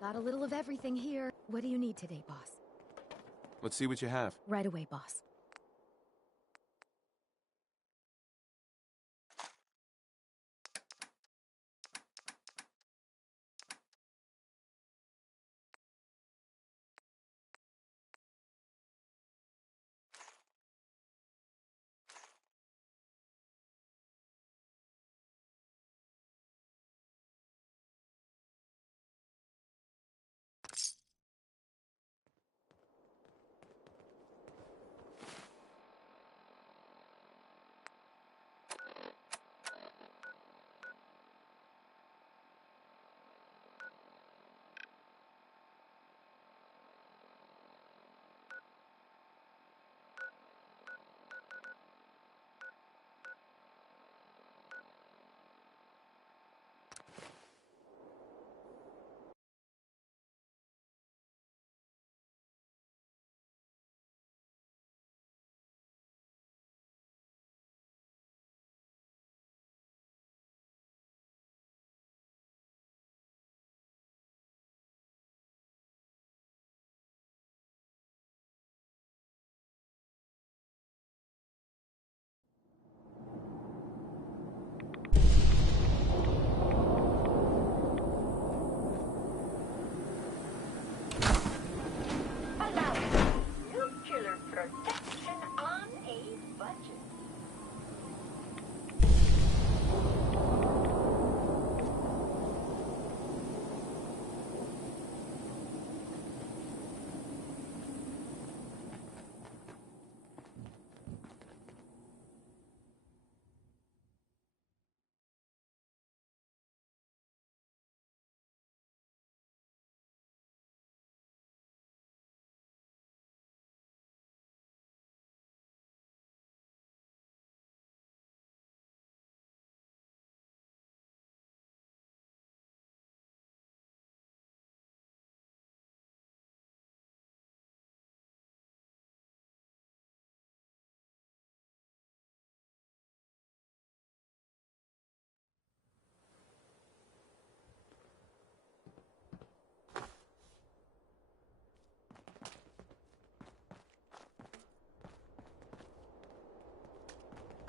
Got a little of everything here. What do you need today, boss? Let's see what you have. Right away, boss. Nuclear protection on a budget.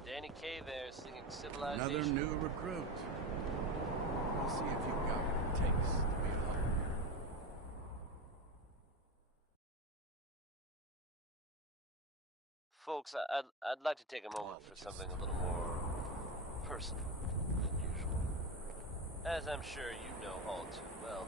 Danny Kaye there singing Civilization. Another new recruit. We'll see if you've got what it takes to be a hunter. Folks, I'd like to take a moment for something a little more personal than usual. As I'm sure you know all too well,